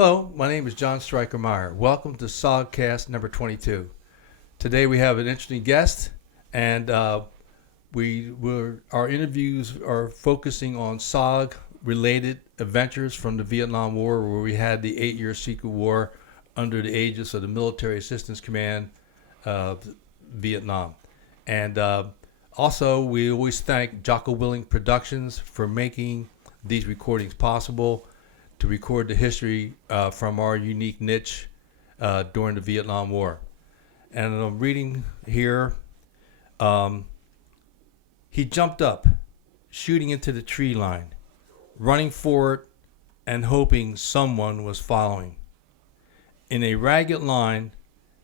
Hello, my name is John Stryker Meyer. Welcome to SOGCast number 22. Today we have an interesting guest, and our interviews are focusing on SOG-related adventures from the Vietnam War, where we had the 8-year secret war under the aegis of the Military Assistance Command of Vietnam. And also, we always thank Jocko Productions for making these recordings possible, to record the history from our unique niche during the Vietnam War. And I'm reading here, he jumped up, shooting into the tree line, running forward and hoping someone was following. In a ragged line,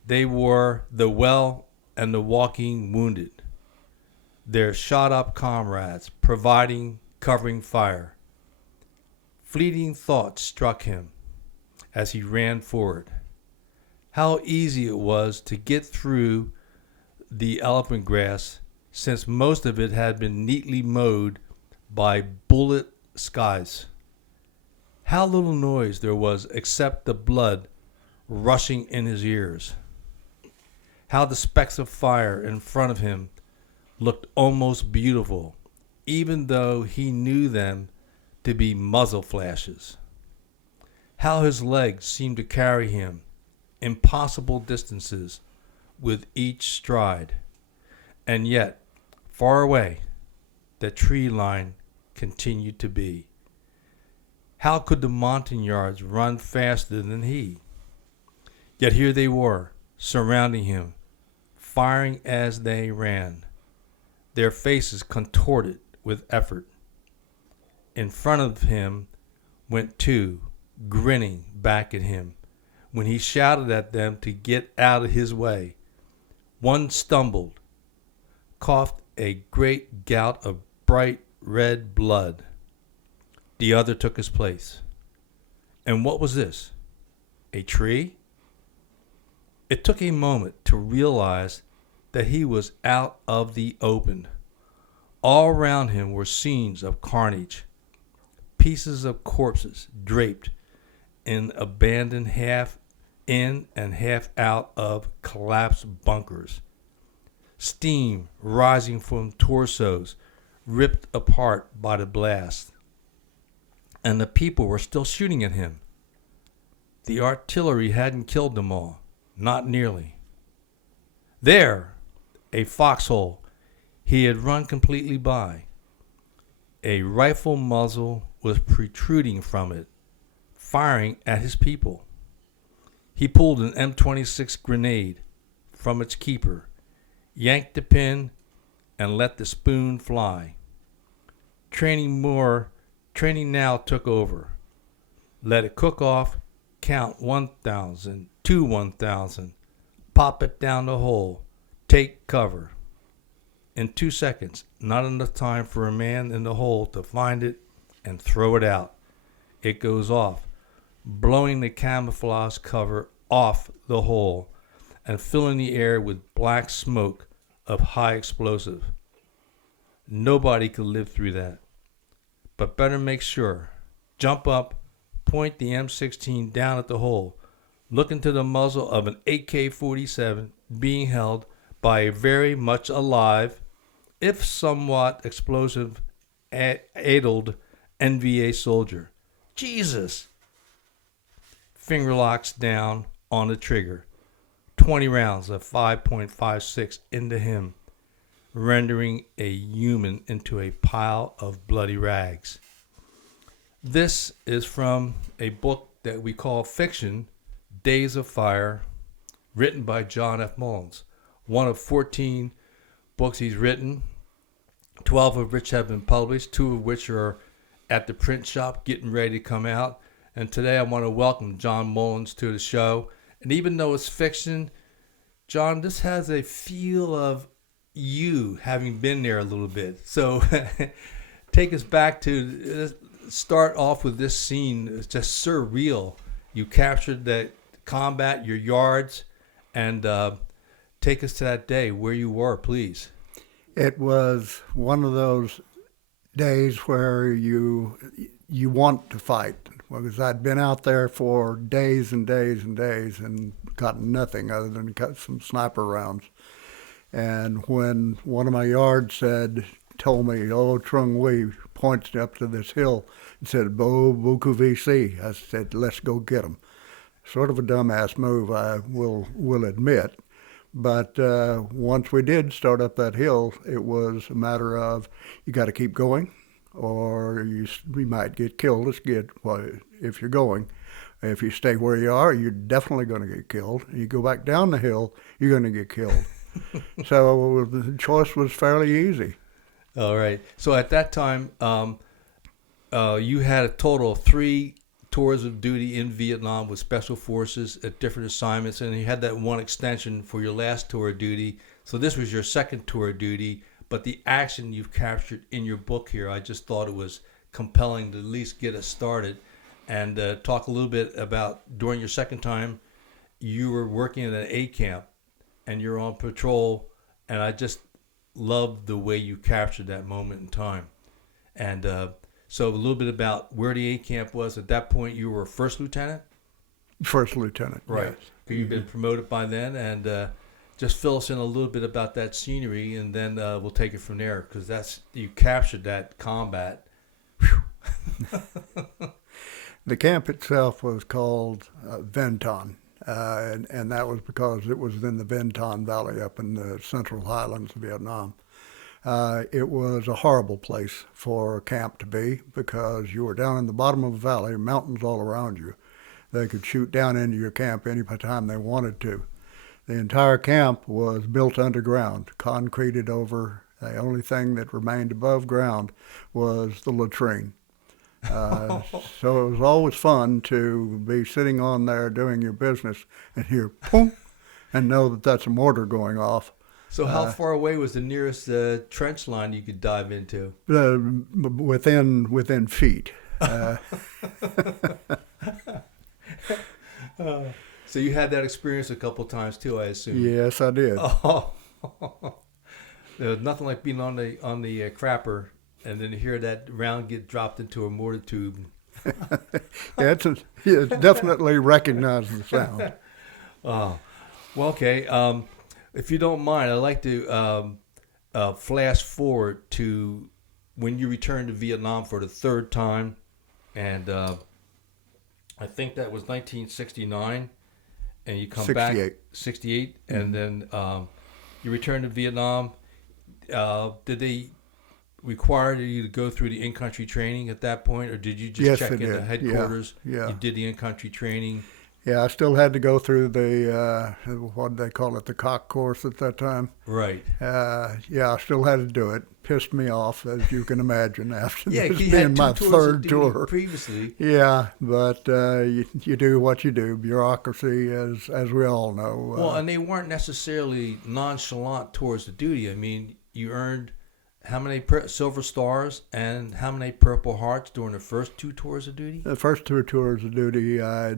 they were the well and the walking wounded, their shot-up comrades providing covering fire. Fleeting thoughts struck him as he ran forward. How easy it was to get through the elephant grass, since most of it had been neatly mowed by bullet skies. How little noise there was except the blood rushing in his ears. How the specks of fire in front of him looked almost beautiful, even though he knew them to be muzzle flashes. How his legs seemed to carry him impossible distances with each stride. And yet, far away, the tree line continued to be. How could the Montagnards run faster than he? Yet here they were, surrounding him, firing as they ran, their faces contorted with effort. In front of him went two, grinning back at him when he shouted at them to get out of his way. One stumbled, coughed a great gout of bright red blood. The other took his place. And what was this? A tree? It took a moment to realize that he was out of the open. All around him were scenes of carnage. Pieces of corpses draped in abandoned half in and half out of collapsed bunkers. Steam rising from torsos ripped apart by the blast. And the people were still shooting at him. The artillery hadn't killed them all, not nearly. There, a foxhole he had run completely by. A rifle muzzle was protruding from it, firing at his people. He pulled an M26 grenade from its keeper, yanked the pin, and let the spoon fly. Training now took over. Let it cook off, count 1,000 to 1,000, pop it down the hole, take cover. In 2 seconds, not enough time for a man in the hole to find it and throw it out. It goes off, blowing the camouflage cover off the hole and filling the air with black smoke of high explosive. Nobody could live through that. But better make sure. Jump up, point the M16 down at the hole, look into the muzzle of an AK-47 being held by a very much alive, if somewhat explosive, addled NVA soldier. Jesus! Finger locks down on the trigger. 20 rounds of 5.56 into him, rendering a human into a pile of bloody rags. This is from a book that we call fiction, Days of Fire, written by John F. Mullins. One of 14 books he's written, 12 of which have been published, 2 of which are at the print shop getting ready to come out. And today I want to welcome John Mullins to the show. And even though it's fiction, John, this has a feel of you having been there a little bit. So take us back to start off with this scene. It's just surreal. You captured that combat, your yards, and take us to that day where you were, please. It was one of those days where you want to fight. because I'd been out there for days and days and days and gotten nothing other than cut some sniper rounds. And when one of my yards told me, "Oh, Trung Wei," points up to this hill and said, "Bo Buku VC." I said, "Let's go get them." Sort of a dumbass move, I will admit. But once we did start up that hill, it was a matter of you got to keep going, or we might get killed. If you're going. If you stay where you are, you're definitely going to get killed. You go back down the hill, you're going to get killed. So the choice was fairly easy. All right. So at that time, you had a total of 3 tours of duty in Vietnam with special forces at different assignments, and you had that one extension for your last tour of duty. So this was your second tour of duty, but the action you've captured in your book here, I just thought it was compelling to at least get us started. And talk a little bit about during your second time, you were working in an A camp, and you're on patrol, and I just loved the way you captured that moment in time. And so a little bit about where the A camp was. At that point, you were a first lieutenant? First lieutenant, right. Yes. You've been promoted by then, and just fill us in a little bit about that scenery, and then we'll take it from there, because you captured that combat. The camp itself was called Vietcong, and that was because it was in the Vietcong Valley up in the central highlands of Vietnam. It was a horrible place for a camp to be because you were down in the bottom of a valley, mountains all around you. They could shoot down into your camp any time they wanted to. The entire camp was built underground, concreted over. The only thing that remained above ground was the latrine. So it was always fun to be sitting on there doing your business and hear boom and know that that's a mortar going off. So how far away was the nearest trench line you could dive into? Within feet. So you had that experience a couple times too, I assume. Yes, I did. Oh. There was nothing like being on the crapper and then hear that round get dropped into a mortar tube. Yeah, it definitely recognized the sound. Oh, well, okay. If you don't mind, I'd like to flash forward to when you returned to Vietnam for the third time, and I think that was 1969, and you come 68. back 68, and then you returned to Vietnam. Did they require you to go through the in-country training at that point, or did you just check into headquarters? Yeah. You did the in-country training. Yeah, I still had to go through the, what did they call it, the cock course at that time. Right. Yeah, I still had to do it. Pissed me off, as you can imagine, after this you being had my two third tours tour. previously. Yeah, but you do what you do. Bureaucracy, as we all know. Well, and they weren't necessarily nonchalant tours of duty. I mean, you earned how many silver stars and how many purple hearts during the first 2 tours of duty? The first 2 tours of duty, I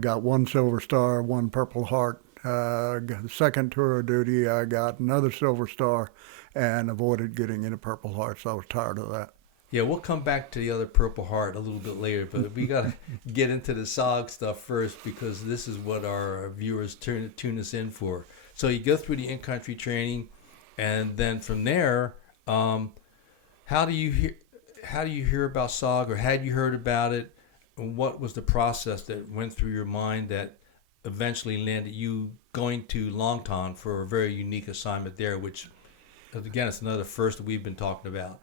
got 1 silver star, 1 purple heart. The second tour of duty, I got another silver star and avoided getting any purple hearts. I was tired of that. Yeah, we'll come back to the other purple heart a little bit later, but we got to get into the SOG stuff first because this is what our viewers tune us in for. So you go through the in-country training, and then from there, how do you hear about SOG, or had you heard about it, and what was the process that went through your mind that eventually landed you going to Long Ton for a very unique assignment there, which, again, it's another first that we've been talking about.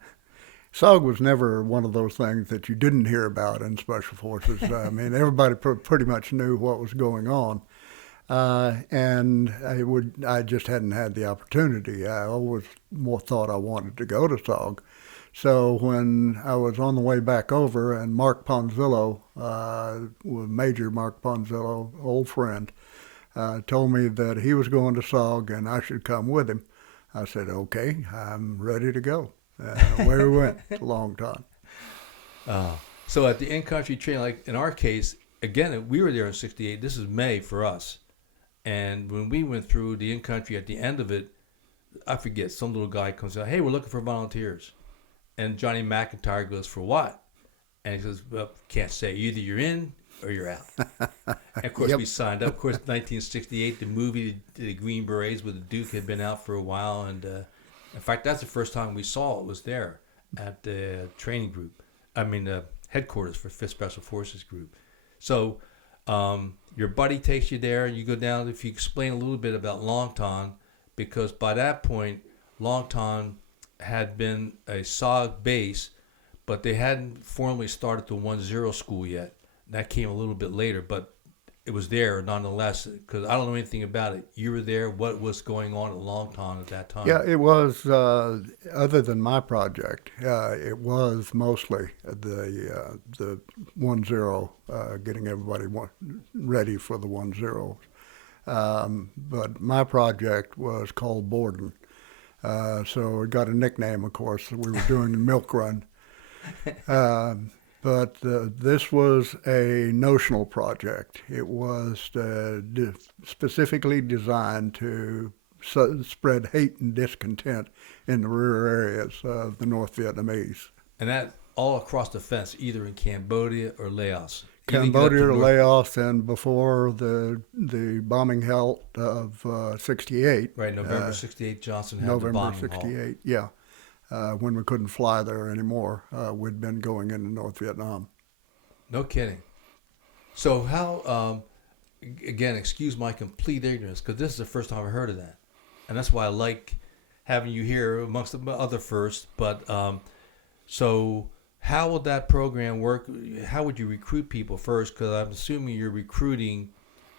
SOG was never one of those things that you didn't hear about in Special Forces. I mean, everybody pretty much knew what was going on. And I just hadn't had the opportunity. I always thought I wanted to go to SOG. So when I was on the way back over, and Mark Ponzillo, Major Mark Ponzillo, old friend, told me that he was going to SOG and I should come with him, I said, okay, I'm ready to go. Where we went, a long time. So at the in-country training, like in our case, again, we were there in 68. This is May for us. And when we went through the in-country at the end of it, I forget, some little guy comes out, hey, we're looking for volunteers. And Johnny McIntyre goes, for what? And he says, well, can't say. Either you're in or you're out. And of course, Yep. we signed up. Of course, 1968, the movie, the Green Berets with the Duke had been out for a while. And in fact, that's the first time we saw it was there at the training group. Headquarters for 5th Special Forces Group. So your buddy takes you there. You go down. If you explain a little bit about Long Ton, because by that point, Long Ton had been a SOG base, but they hadn't formally started the 1-0 school yet. That came a little bit later, but it was there nonetheless, because I don't know anything about it. You were there. What was going on at Long Ton at that time? Yeah, it was, other than my project, it was mostly the 1-0, getting everybody ready for the 1-0. But my project was called Borden. So it got a nickname, of course. We were doing the milk run. But this was a notional project. It was specifically designed to spread hate and discontent in the rear areas of the North Vietnamese. And that all across the fence, either in Cambodia or Laos. Cambodia or Laos, and before the bombing held of 68. Right, November 68, Johnson had November the bombing 68, yeah. When we couldn't fly there anymore, we'd been going into North Vietnam. No kidding. So how, again, excuse my complete ignorance, because this is the first time I've heard of that. And that's why I like having you here amongst the other first. But so how would that program work? How would you recruit people first? Because I'm assuming you're recruiting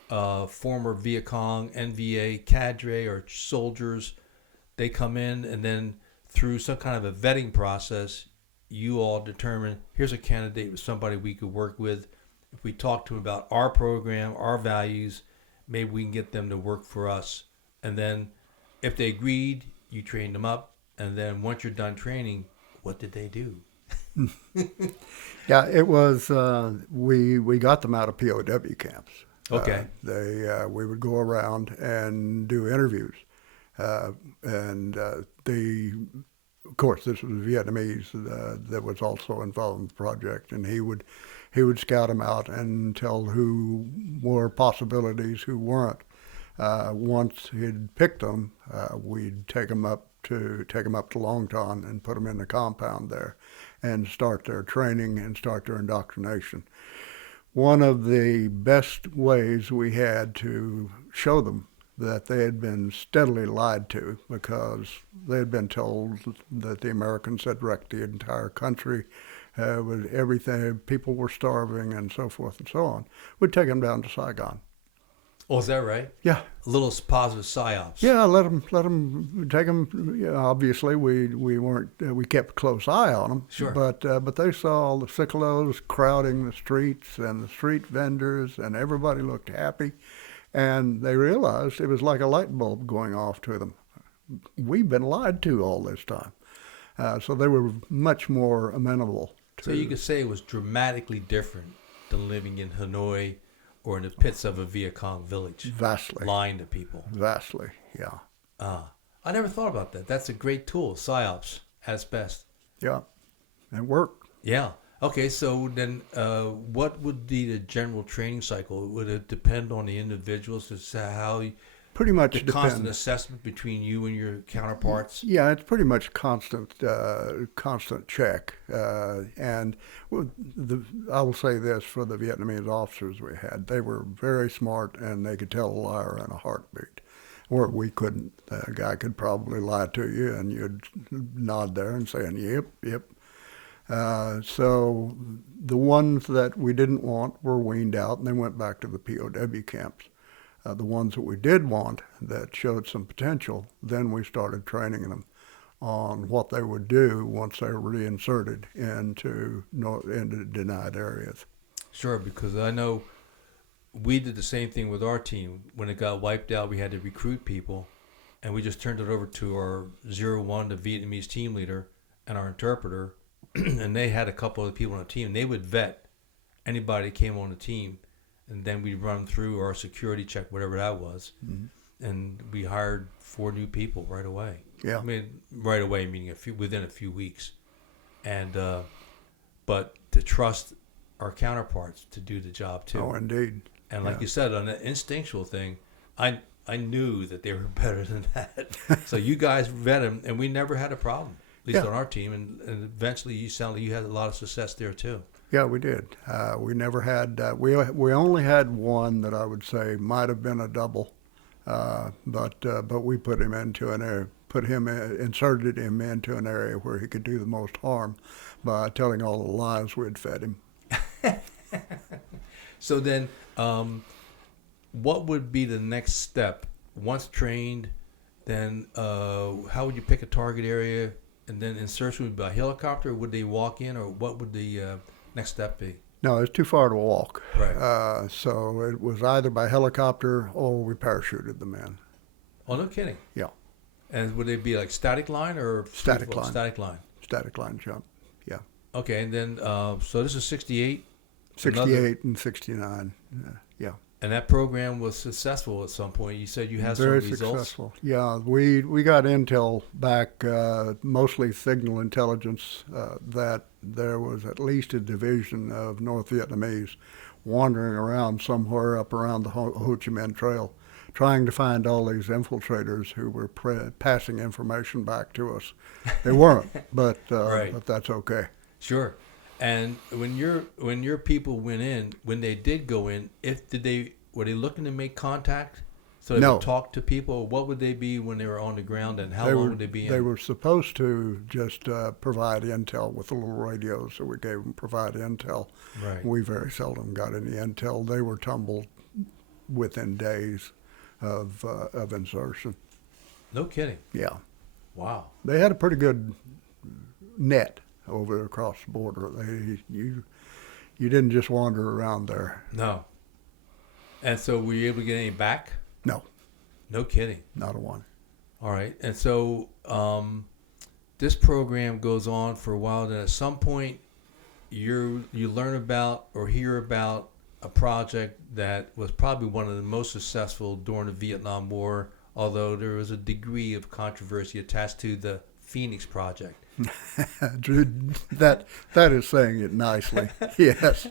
former Vietcong, NVA cadre or soldiers. They come in, and then through some kind of a vetting process, you all determine, here's a candidate with somebody we could work with. If we talk to them about our program, our values, maybe we can get them to work for us. And then if they agreed, you trained them up. And then once you're done training, what did they do? Yeah, it was, we got them out of POW camps. Okay. We would go around and do interviews. Of course, this was Vietnamese that was also involved in the project, and he would scout them out and tell who were possibilities, who weren't. Once he'd picked them, we'd take them up to Long Ton and put them in the compound there, and start their training and start their indoctrination. One of the best ways we had to show them that they had been steadily lied to, because they had been told that the Americans had wrecked the entire country, with everything, people were starving, and so forth and so on. We'd take them down to Saigon. Oh, is that right? Yeah. A little positive psyops. Yeah, let them take them. Yeah, obviously, we kept a close eye on them. Sure. But they saw all the sickolos crowding the streets and the street vendors, and everybody looked happy. And they realized it was like a light bulb going off to them. We've been lied to all this time. So they were much more amenable to. So you could say it was dramatically different than living in Hanoi or in the pits of a Vietcong village. Vastly. Lying to people. Vastly, yeah. I never thought about that. That's a great tool, Psyops, at its best. Yeah, it worked. Yeah. Okay, so then what would be the general training cycle? Would it depend on the individuals as to how Pretty much the depends. constant assessment between you and your counterparts? Yeah, it's pretty much constant check. And I will say this for the Vietnamese officers we had, they were very smart, and they could tell a liar in a heartbeat. Or we couldn't. A guy could probably lie to you, and you'd nod there and saying, yep. So the ones that we didn't want were weaned out, and they went back to the POW camps. The ones that we did want that showed some potential, then we started training them on what they would do once they were reinserted into denied areas. Sure, because I know we did the same thing with our team. When it got wiped out, we had to recruit people, and we just turned it over to our 01, the Vietnamese team leader, and our interpreter, and they had a couple of people on the team. They would vet anybody that came on the team, and then we'd run through our security check, whatever that was, and we hired 4 new people right away. Yeah. I mean, right away, meaning within a few weeks. And but to trust our counterparts to do the job too. Oh, indeed. And like you said, on the instinctual thing, I knew that they were better than that. So you guys vet them, and we never had a problem, at least on our team. And eventually, you sound like you had a lot of success there too. Yeah, we did. We never had. We only had one that I would say might have been a double, but we put him into an area. Inserted him into an area where he could do the most harm by telling all the lies we'd fed him. So then, what would be the next step? Once trained, then how would you pick a target area? And then insertion would be by helicopter? Would they walk in, or what would the next step be? No, it's too far to walk. Right. So it was either by helicopter or we parachuted them in. Oh, no kidding. Yeah. And would they be like static line or Static line. Static line. Static line jump. Yeah. Okay, and then so this is 68. 68 and 69. Yeah. And that program was successful at some point. You said you had Very some results. successful. Yeah, we got intel back, mostly signal intelligence, that there was at least a division of North Vietnamese wandering around somewhere up around the Ho Chi Minh Trail, trying to find all these infiltrators who were passing information back to us. They weren't, but that's okay. Sure. And when your people went in, when they did go in, were they looking to make contact? So they would talk to people. What would they be when they were on the ground, and how long would they be in? They were supposed to just provide intel with the little radios that we gave them. Provide intel. Right. We very seldom got any intel. They were tumbled within days of insertion. No kidding. Yeah. Wow. They had a pretty good net over across the border. You didn't just wander around there. No. And so were you able to get any back? No. No kidding. Not a one. All right. And so this program goes on for a while. Then at some point, you learn about or hear about a project that was probably one of the most successful during the Vietnam War, although there was a degree of controversy attached to the Phoenix Project. that is saying it nicely. Yes.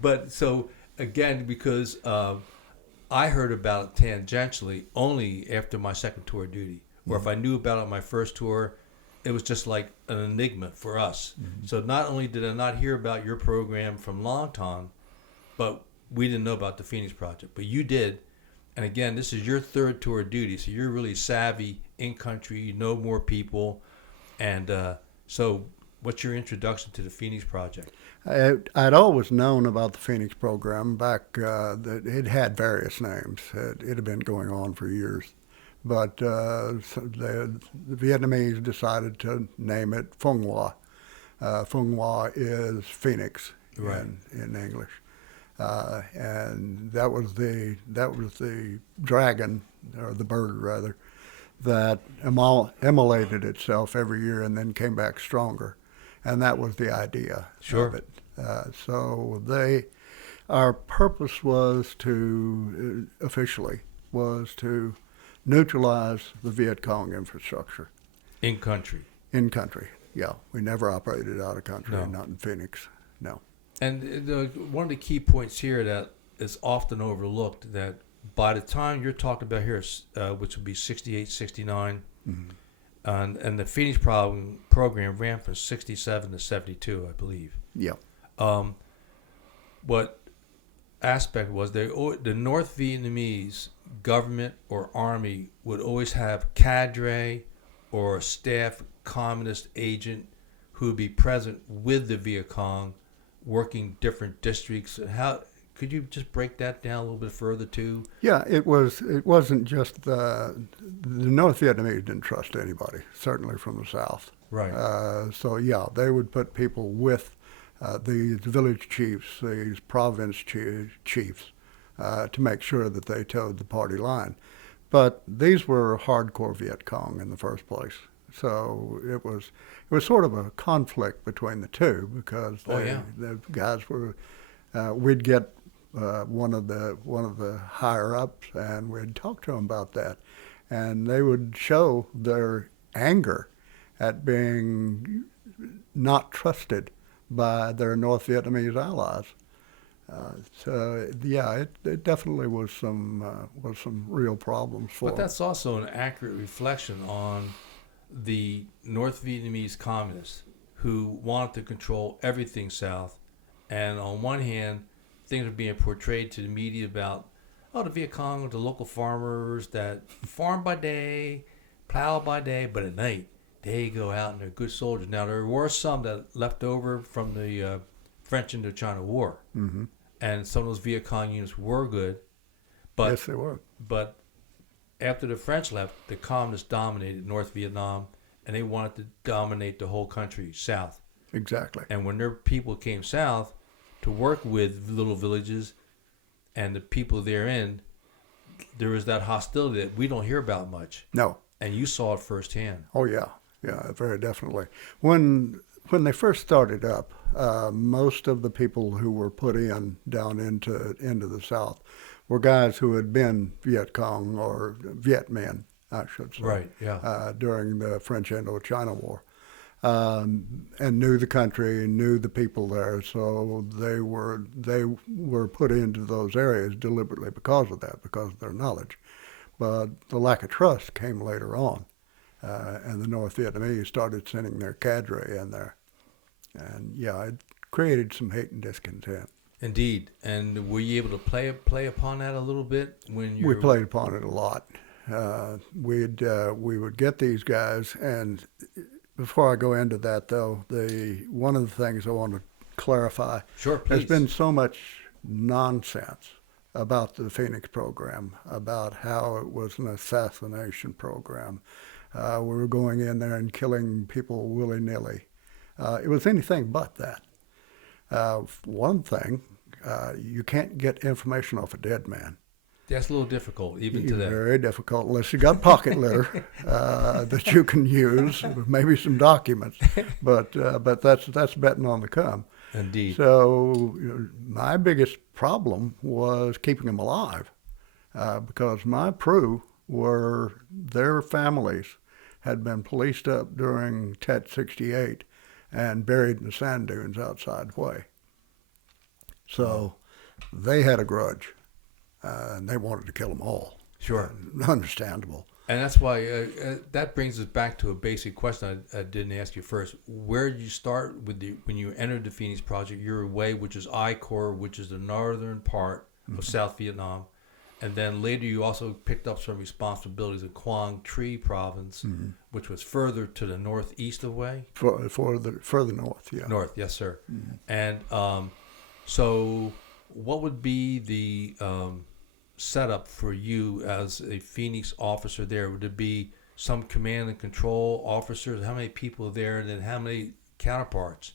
But so again, because I heard about it tangentially only after my second tour of duty, or if I knew about it on my first tour, it was just like an enigma for us. Mm-hmm. So not only did I not hear about your program from Long Ton, but we didn't know about the Phoenix Project. But you did. And again, this is your third tour of duty, so you're really savvy in country. You know more people. And so what's your introduction to the Phoenix Project? I'd always known about the Phoenix program back, that it had various names. It had been going on for years. But the Vietnamese decided to name it Phong Hoa. Phong Hoa is Phoenix in English. And that was the dragon, or the bird rather, that immolated itself every year and then came back stronger, and that was the idea of it. So our purpose was to neutralize the Vietcong infrastructure. In country. In country, yeah. We never operated out of country, not in Phoenix, no. And one of the key points here that is often overlooked, that by the time you're talking about here, which would be 68, 69, mm-hmm. and the Phoenix program ran from 67 to 72, I believe. Yeah. What aspect was the North Vietnamese government or army would always have cadre or a staff communist agent who would be present with the Vietcong, working different districts. How could you just break that down a little bit further too? Yeah, it wasn't just the North Vietnamese didn't trust anybody, certainly from the South. Right. So yeah, they would put people with these village chiefs, these province chiefs, to make sure that they towed the party line. But these were hardcore Vietcong in the first place. So it was sort of a conflict between the two, because the guys were we'd get one of the higher ups and we'd talk to them about that, and they would show their anger at being not trusted by their North Vietnamese allies. It definitely was some real problems for But them. that's also an accurate reflection on the North Vietnamese communists who wanted to control everything south. And on one hand, things are being portrayed to the media about, the Vietcong are the local farmers that farm by day, plow by day, but at night they go out and they're good soldiers. Now, there were some that left over from the French Indochina War. Mm-hmm. And some of those Vietcong units were good. But, Yes, they were. But after the French left, the communists dominated North Vietnam, and they wanted to dominate the whole country south. Exactly. And when their people came south to work with little villages and the people therein, there was that hostility that we don't hear about much. No. And you saw it firsthand. Oh, yeah. Yeah, very definitely. When they first started up, most of the people who were put in down into the South were guys who had been Viet Cong or Viet Minh, I should say, Right, yeah. During the French Indochina War, and knew the country and knew the people there. So they were put into those areas deliberately because of that, because of their knowledge. But the lack of trust came later on, and the North Vietnamese started sending their cadre in there. And yeah, it created some hate and discontent. Indeed. And were you able to play upon that a little bit when you? We played upon it a lot. We would get these guys, and before I go into that though, one of the things I want to clarify. Sure, please. There's been so much nonsense about the Phoenix program, about how it was an assassination program. We were going in there and killing people willy-nilly. It was anything but that. One thing, you can't get information off a dead man. That's a little difficult, even today. Very difficult, unless you got pocket litter that you can use, maybe some documents. But that's betting on the come. Indeed. So my biggest problem was keeping them alive, because my crew their families had been policed up during Tet 68 and buried in the sand dunes outside Hue. So they had a grudge, and they wanted to kill them all. Sure. Understandable. And that's why that brings us back to a basic question I didn't ask you first. Where did you start when you entered the Phoenix Project? You were away, which is I Corps, which is the northern part of South Vietnam. And then later you also picked up some responsibilities in Quang Tri province, which was further to the northeast of Hue. Further north, yeah. North, yes, sir. And so what would be the setup for you as a Phoenix officer there? Would it be some command and control officers? How many people there, and then how many counterparts?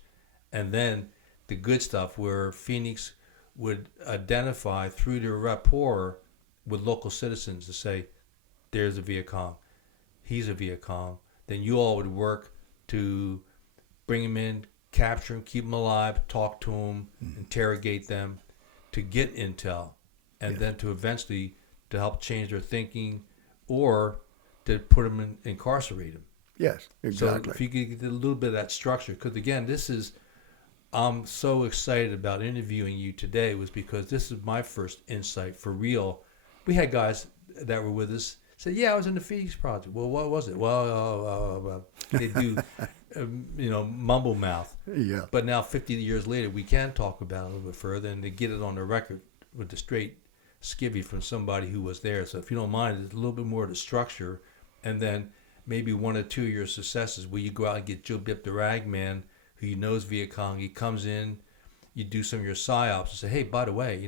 And then the good stuff where Phoenix would identify through their rapport with local citizens to say, there's a Vietcong, he's a Vietcong. Then you all would work to bring him in, capture him, keep him alive, talk to him, interrogate them, to get intel, and then to eventually to help change their thinking, or to put them incarcerate them. Yes, exactly. So if you could get a little bit of that structure, because again, I'm so excited about interviewing you today, was because this is my first insight for real. We had guys that were with us say, "Yeah, I was in the Phoenix Project." Well, what was it? Well, they do, mumble mouth. Yeah. But now, 50 years later, we can talk about it a little bit further, and to get it on the record with the straight skivvy from somebody who was there. So if you don't mind, it's a little bit more of the structure, and then maybe 1 or 2 of your successes where you go out and get Joe Bip the Ragman, who knows Vietcong. He comes in, you do some of your Psyops and say, "Hey, by the way,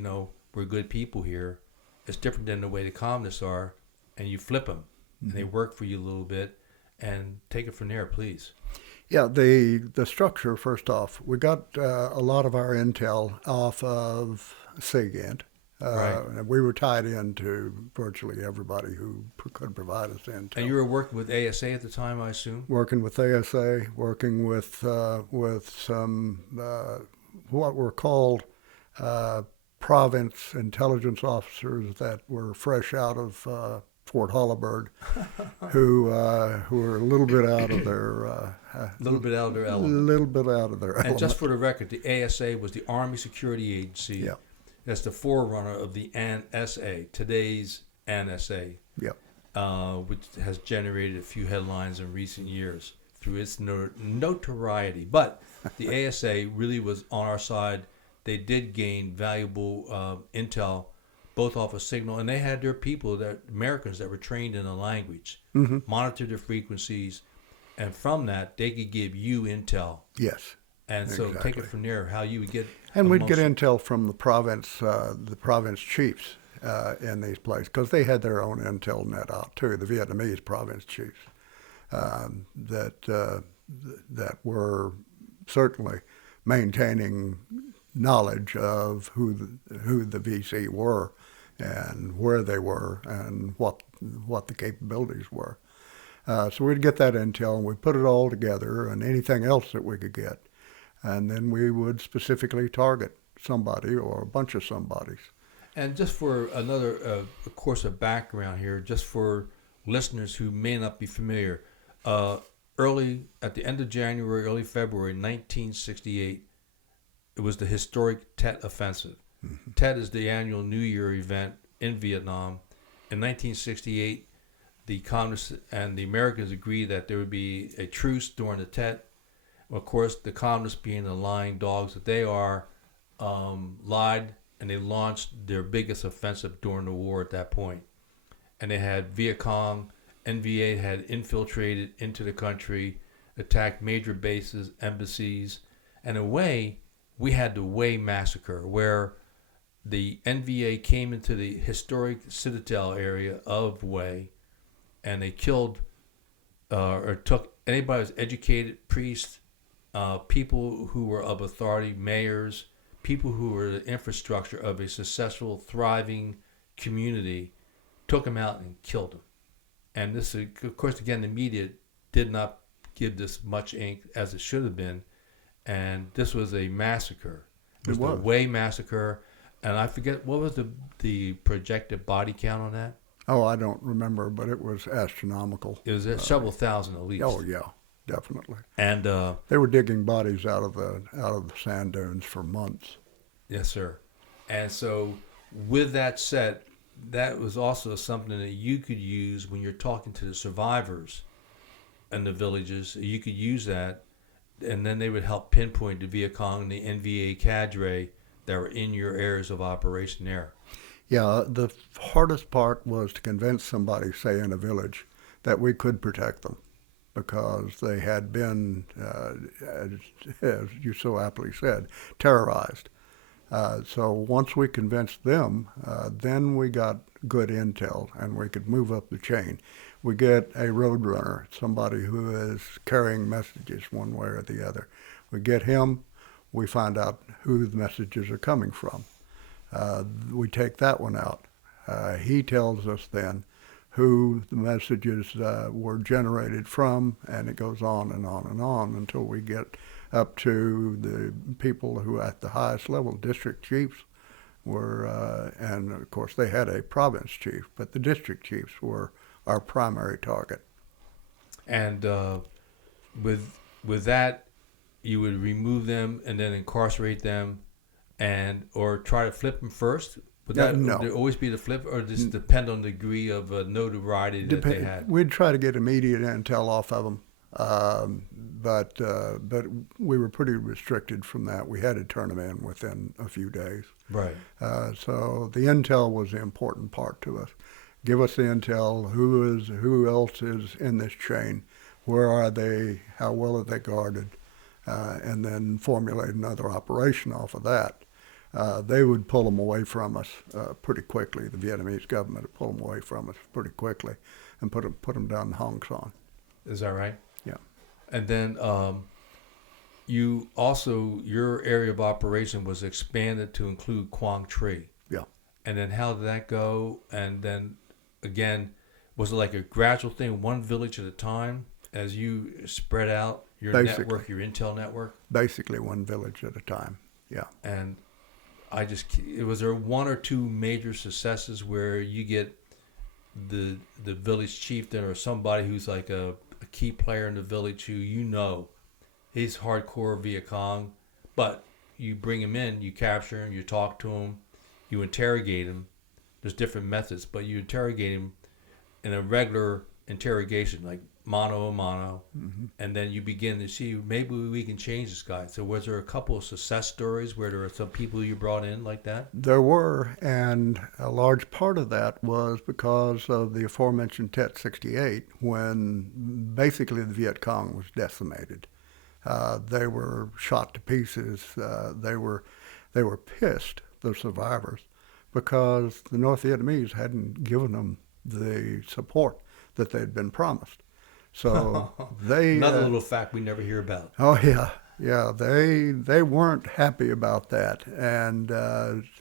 we're good people here. It's different than the way the communists are," and you flip them, and they work for you a little bit, and take it from there, please. Yeah, the structure, first off, we got a lot of our intel off of SIGINT. Right. We were tied into virtually everybody who could provide us intel. And you were working with ASA at the time, I assume? Working with ASA, working with some what were called province intelligence officers that were fresh out of Fort Holabird, who were a little bit out of their little bit out of their element. little bit out of their And element. just for the record, the ASA was the Army Security Agency. Yeah. That's the forerunner of the NSA, today's NSA, which has generated a few headlines in recent years through its notoriety. But the ASA really was on our side. They did gain valuable intel, both off of signal, and they had their people, Americans that were trained in the language, monitored their frequencies, and from that they could give you intel. Yes. And so take it from there, how you would get. And we'd get intel from the province chiefs in these places, because they had their own intel net out too. The Vietnamese province chiefs that were certainly maintaining knowledge of who the VC were and where they were and what the capabilities were. So we'd get that intel and we'd put it all together and anything else that we could get. And then we would specifically target somebody or a bunch of somebodies. And just for another course of background here, just for listeners who may not be familiar, early at the end of January, early February 1968, it was the historic Tet Offensive. Mm-hmm. Tet is the annual New Year event in Vietnam. In 1968, the Communists and the Americans agreed that there would be a truce during the Tet. Of course, the Communists, being the lying dogs that they are, lied, and they launched their biggest offensive during the war at that point. And they had Vietcong, NVA had infiltrated into the country, attacked major bases, embassies, and in a way, we had the Hue massacre, where the NVA came into the historic Citadel area of Hue, and they killed or took anybody who was educated, priests, people who were of authority, mayors, people who were the infrastructure of a successful, thriving community, took them out and killed them. And this, of course, again, the media did not give this much ink as it should have been. And this was a massacre. It was the Hue massacre. And I forget, what was the projected body count on that? Oh, I don't remember, but it was astronomical. It was several thousand at least. Oh, yeah. Definitely. And they were digging bodies out of the sand dunes for months. Yes, sir. And so, with that said, that was also something that you could use when you're talking to the survivors in the villages. You could use that, and then they would help pinpoint the Vietcong and the NVA cadre that were in your areas of operation there. Yeah, the hardest part was to convince somebody, say in a village, that we could protect them, because they had been, as you so aptly said, terrorized. So once we convinced them, then we got good intel and we could move up the chain. We get a roadrunner, somebody who is carrying messages one way or the other. We get him, we find out who the messages are coming from. We take that one out. He tells us then who the messages were generated from, and it goes on and on and on until we get up to the people who at the highest level, district chiefs, were, and of course they had a province chief, but the district chiefs were our primary target. And with that, you would remove them and then incarcerate them, or try to flip them first. Would there always be the flip, or does it depend on the degree of notoriety that they had? We'd try to get immediate intel off of them, but we were pretty restricted from that. We had to turn them in within a few days. Right. So the intel was the important part to us. Give us the intel. Who else is in this chain? Where are they? How well are they guarded? And then formulate another operation off of that. They would pull them away from us pretty quickly. The Vietnamese government would pull them away from us pretty quickly and put them down in Hong Kong. Is that right? Yeah. And then your area of operation was expanded to include Quang Tri. Yeah. And then how did that go? And then again, was it like a gradual thing, one village at a time, as you spread out your network, your intel network? Basically one village at a time, yeah. And was there one or two major successes where you get the village chieftain or somebody who's like a key player in the village who he's hardcore Vietcong, but you bring him in, you capture him, you talk to him, you interrogate him. There's different methods, but you interrogate him in a regular interrogation, like mano a mano, and then you begin to see maybe we can change this guy. So was there a couple of success stories where there were some people you brought in like that? There were, and a large part of that was because of the aforementioned Tet 68, when basically the Viet Cong was decimated. They were shot to pieces. They were pissed, the survivors, because the North Vietnamese hadn't given them the support that they'd been promised. So they another little fact we never hear about. Oh yeah, they weren't happy about that, and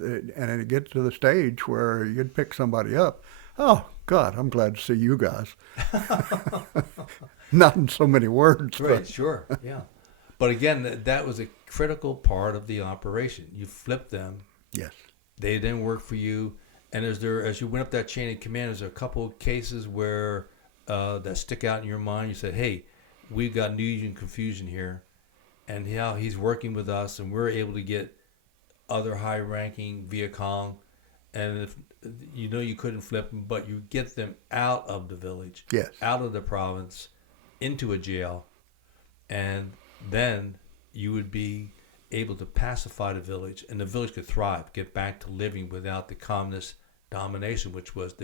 it gets to the stage where you'd pick somebody up. Oh God, I'm glad to see you guys. Not in so many words. Right, but. sure, yeah. But again, that was a critical part of the operation. You flipped them. Yes. They didn't work for you. And as you went up that chain of command, is there a couple of cases where that stick out in your mind? You said, hey, we've got news and confusion here, and how he's working with us, and we're able to get other high-ranking Vietcong, and if you couldn't flip them, but you get them out of the village, Yes. out of the province, into a jail, and then you would be able to pacify the village, and the village could thrive, get back to living without the communist domination, which was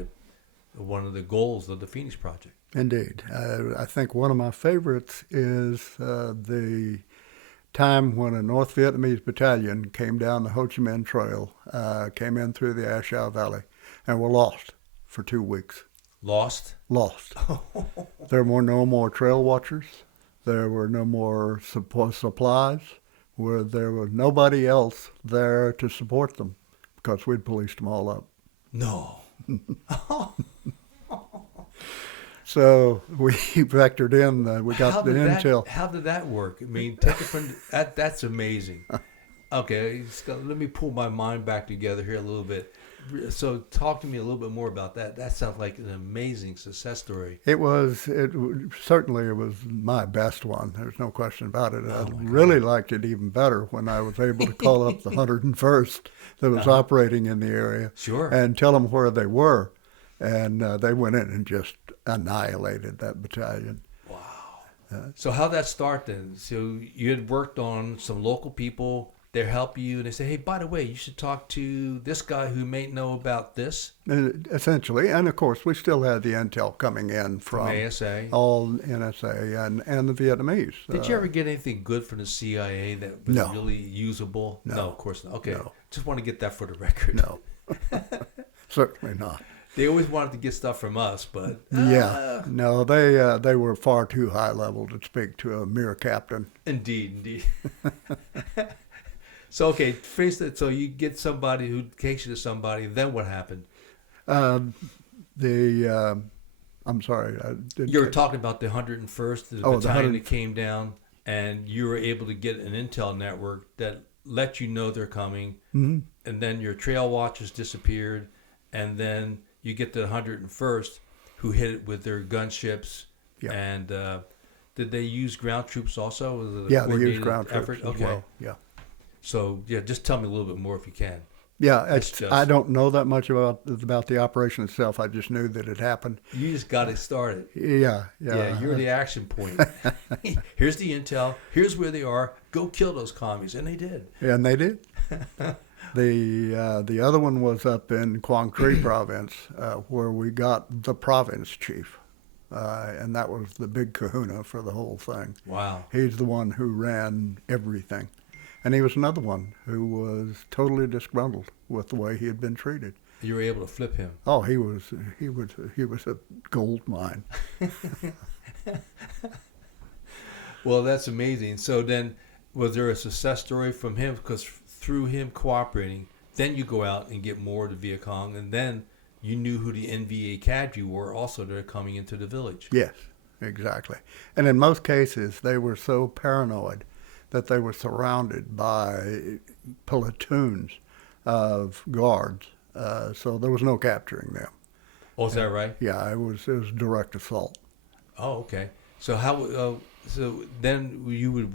one of the goals of the Phoenix Project. Indeed. I think one of my favorites is the time when a North Vietnamese battalion came down the Ho Chi Minh Trail, came in through the A Shau Valley, and were lost for 2 weeks. Lost? Lost. There were no more trail watchers. There were no more supplies. There was nobody else there to support them because we'd policed them all up. No. So we vectored in, we got the intel. How did that work? I mean, take it from that's amazing. Okay, let me pull my mind back together here a little bit. So talk to me a little bit more about that. That sounds like an amazing success story. It certainly was my best one. There's no question about it. Oh, I really liked it even better when I was able to call up the 101st that was operating in the area. Sure. And tell them where they were. And they went in and just annihilated that battalion. Wow. So how'd that start then? So you had worked on some local people. They help you, and they say, hey, by the way, you should talk to this guy who may know about this. Essentially. And, of course, we still had the intel coming in from ASA. All NSA and the Vietnamese. Did you ever get anything good from the CIA that was No. really usable? No. No, of course not. Okay. No. Just want to get that for the record. No. Certainly not. They always wanted to get stuff from us, but... Yeah. No, they were far too high level to speak to a mere captain. Indeed. So, okay, face it. So you get somebody who takes you to somebody. Then what happened? I'm sorry. You were talking about the 101st, the battalion that came down, and you were able to get an intel network that let you know they're coming. Mm-hmm. And then your trail watchers disappeared, and then you get the 101st, who hit it with their gunships. Yeah. And did they use ground troops also? Was it a Yeah, they coordinated used ground effort? troops as well. Yeah. So, yeah, just tell me a little bit more if you can. Yeah, I don't know that much about the operation itself. I just knew that it happened. You just got it started. Yeah. Yeah, you're the action point. Here's the intel. Here's where they are. Go kill those commies. And they did. And they did. The other one was up in Quang Tri province, where we got the province chief. And that was the big kahuna for the whole thing. Wow. He's the one who ran everything. And he was another one who was totally disgruntled with the way he had been treated. You were able to flip him. Oh, he was a gold mine. Well, that's amazing. So then, was there a success story from him? Because through him cooperating, then you go out and get more of the Vietcong, and then you knew who the NVA cadre were also that are coming into the village. Yes, exactly. And in most cases, they were so paranoid that they were surrounded by platoons of guards, so there was no capturing them. Oh, is that right? Yeah, it was direct assault. Oh, okay. So so then you would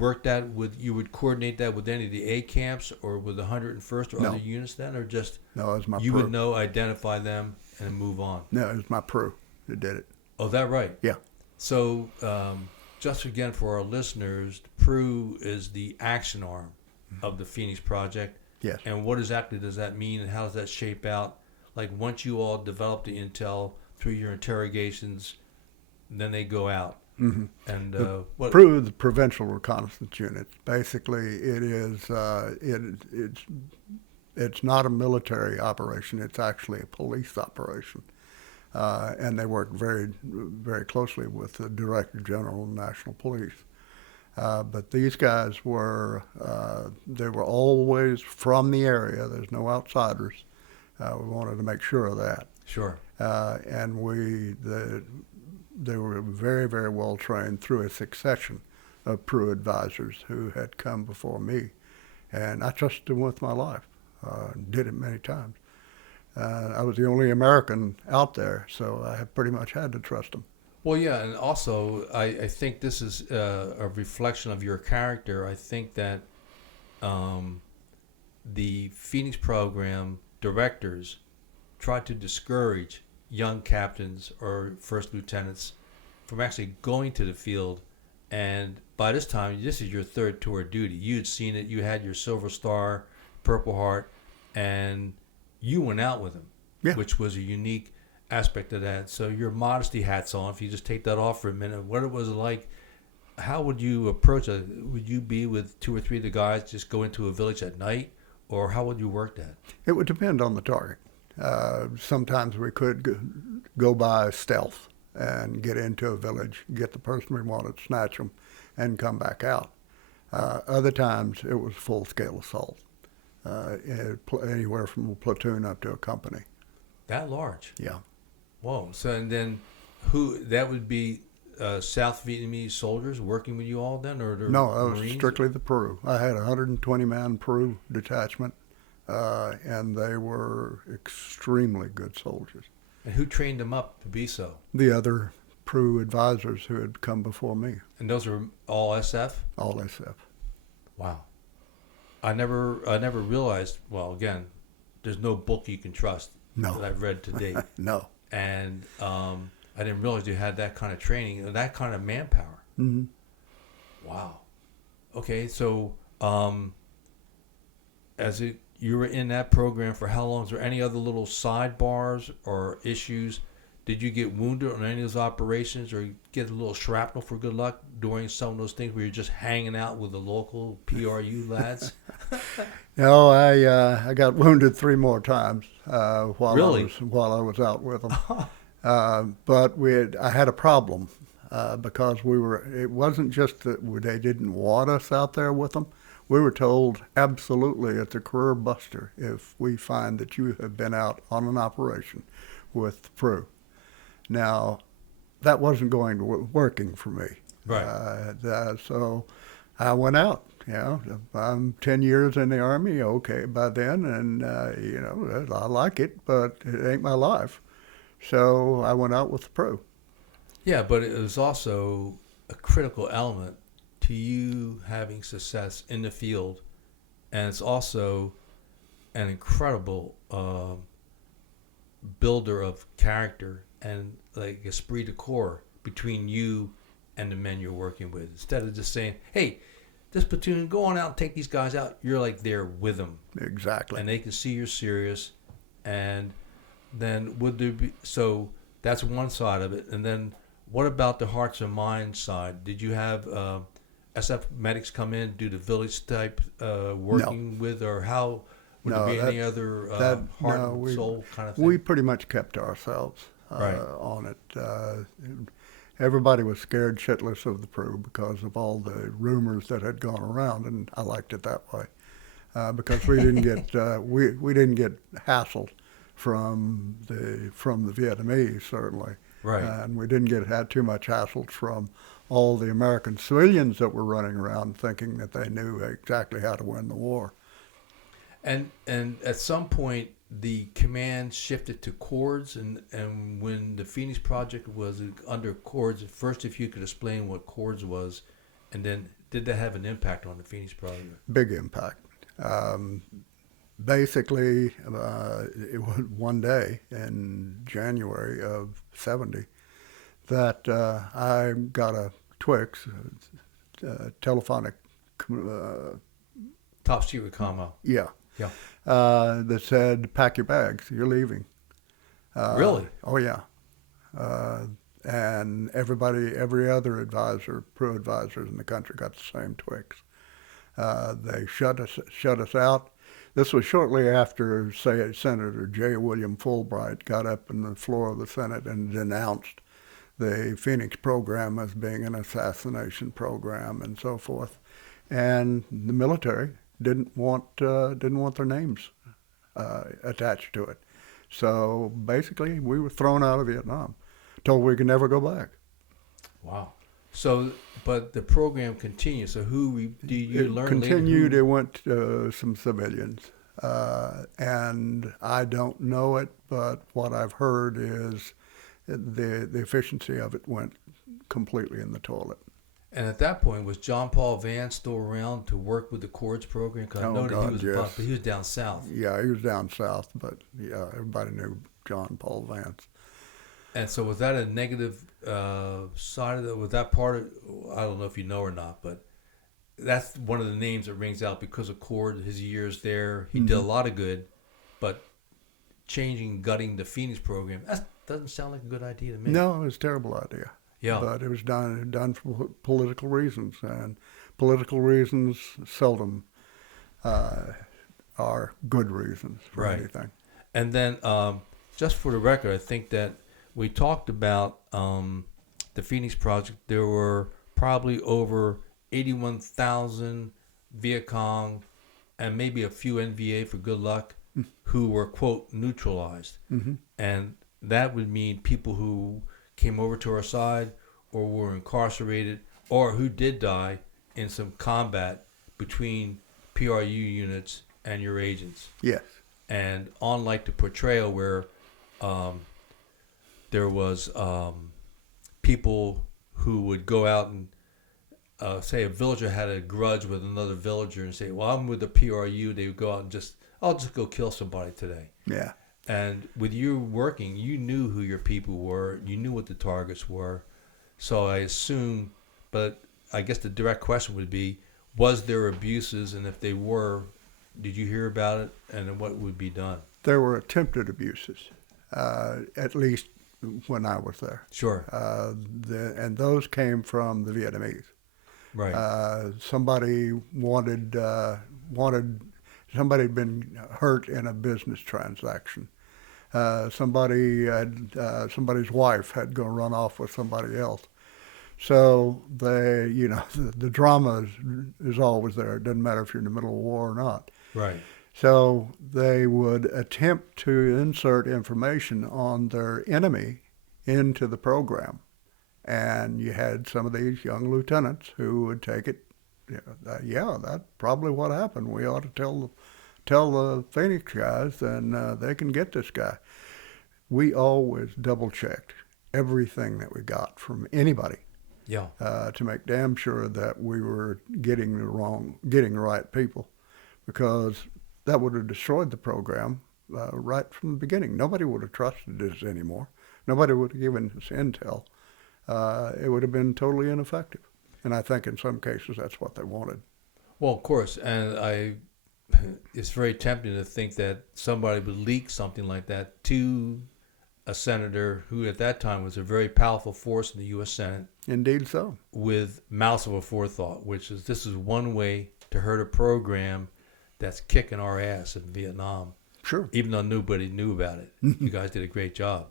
you would coordinate that with any of the A camps or with the 101st or No. other units then, or just No, it was my you crew. would know, identify them, and move on? No, it was my crew that did it. Oh, is that right? Yeah. So just again for our listeners, the PRU is the action arm of the Phoenix Project. Yes. And what exactly does that mean, and how does that shape out? Like once you all develop the intel through your interrogations, then they go out. Mm-hmm. And what? PRU, the Provincial Reconnaissance Unit. Basically, it is it's not a military operation. It's actually a police operation, and they work very very closely with the Director General of National Police. But these guys were they were always from the area. There's no outsiders. We wanted to make sure of that. Sure. And they were very, very well trained through a succession of PRU advisors who had come before me. And I trusted them with my life, did it many times. I was the only American out there, so I pretty much had to trust them. Well, yeah, and also I think this is a reflection of your character. I think that the Phoenix program directors try to discourage young captains or first lieutenants from actually going to the field. And by this time, this is your third tour of duty. You had seen it. You had your Silver Star, Purple Heart, and you went out with them, Yeah. which was a unique aspect of that. So your modesty hat's on. If you just take that off for a minute, what it was like, how would you approach it? Would you be with 2 or 3 of the guys, just go into a village at night, or how would you work that? It would depend on the target. Sometimes we could go by stealth and get into a village, get the person we wanted, snatch them, and come back out. Other times it was full-scale assault, anywhere from a platoon up to a company. That large? Yeah. Whoa. So and then that would be South Vietnamese soldiers working with you all then, or No, I was Marines? strictly the Peru. I had a 120-man Peru detachment, and they were extremely good soldiers. And who trained them up to be so? The other Peru advisors who had come before me, And those are all SF? all SF. Wow. I never realized, well, again, there's no book you can trust No. that I've read to date. No. And I didn't realize you had that kind of training and that kind of manpower. Mm-hmm. Wow. Okay, so you were in that program for how long? Is there any other little sidebars or issues? Did you get wounded on any of those operations, or get a little shrapnel for good luck during some of those things where you're just hanging out with the local PRU lads? No, I got wounded 3 more times while Really? I was out with them. But I had a problem because it wasn't just that they didn't want us out there with them. We were told absolutely it's a career buster if we find that you have been out on an operation with the PRU. Now, that wasn't working for me. Right. So I went out. I'm 10 years in the Army, okay, by then, and, I like it, but it ain't my life. So I went out with the PRU. Yeah, but it was also a critical element to you having success in the field, and it's also an incredible builder of character and like esprit de corps between you and the men you're working with. Instead of just saying, "Hey, this platoon, go on out and take these guys out," you're like there with them, Exactly. and they can see you're serious. And then would there be, so that's one side of it, and then what about the hearts and minds side? Did you have SF medics come in, do the village type working with, or how would there be any other heart and soul kind of thing? We pretty much kept to ourselves on it. Everybody was scared shitless of the PRU because of all the rumors that had gone around, and I liked it that way because we didn't get we didn't get hassled from the Vietnamese, certainly. Right. And we didn't had too much hassle from all the American civilians that were running around thinking that they knew exactly how to win the war. And at some point, the command shifted to chords, and when the Phoenix Project was under chords, first, if you could explain what chords was, and then did that have an impact on the Phoenix Project? Big impact. Basically, it was one day in January of '70 that I got a Twix, telephonic, Top secret combo. yeah, Yeah. that said, "Pack your bags, you're leaving." Really? Oh yeah. And every other advisor, pro advisors in the country got the same Twix. They shut us out. This was shortly after, say, Senator J. William Fulbright got up in the floor of the Senate and denounced the Phoenix program as being an assassination program and so forth. And the military didn't want their names attached to it. So basically, we were thrown out of Vietnam, told we could never go back. Wow. So, but the program continued. So, do you learn Continued. later? It went to some civilians, and I don't know it, but what I've heard is the efficiency of it went completely in the toilet. And at that point, was John Paul Vance still around to work with the chords program? Because I know that he was, yes. but he was down south. Yeah, he was down south, but yeah, everybody knew John Paul Vance. And so, was that a negative side of it? Was that part of? I don't know if you know or not, but that's one of the names that rings out because of Cord. His years there, he did a lot of good, but gutting the Phoenix program, that doesn't sound like a good idea to me. No, it was a terrible idea. Yeah. But it was done for political reasons, and political reasons seldom are good reasons for Right. anything. And then, just for the record, I think that we talked about the Phoenix Project. There were probably over 81,000 Vietcong and maybe a few NVA for good luck who were, quote, neutralized. Mm-hmm. And that would mean people who came over to our side or were incarcerated or who did die in some combat between PRU units and your agents. Yes. And unlike the portrayal where there was people who would go out and say a villager had a grudge with another villager and say, well, I'm with the PRU. They would go out and I'll just go kill somebody today. Yeah. And with you working, you knew who your people were. You knew what the targets were. So I assume, but I guess the direct question would be, was there abuses? And if they were, did you hear about it? And then what would be done? There were attempted abuses, at least when I was there. Sure. And those came from the Vietnamese. Right. Somebody somebody had been hurt in a business transaction. Somebody's wife had gone run off with somebody else. So the drama is always there. It doesn't matter if you're in the middle of war or not. Right. So they would attempt to insert information on their enemy into the program. And you had some of these young lieutenants who would take it, that's probably what happened. We ought to tell the Phoenix guys, and they can get this guy. We always double-checked everything that we got from anybody. Yeah. To make damn sure that we were getting the right people, because that would have destroyed the program right from the beginning. Nobody would have trusted us anymore. Nobody would have given us intel. It would have been totally ineffective. And I think in some cases that's what they wanted. Well, of course, and it's very tempting to think that somebody would leak something like that to a senator who at that time was a very powerful force in the U.S. Senate. Indeed so. With malice of aforethought, which is this is one way to hurt a program that's kicking our ass in Vietnam. Sure. Even though nobody knew about it. You guys did a great job.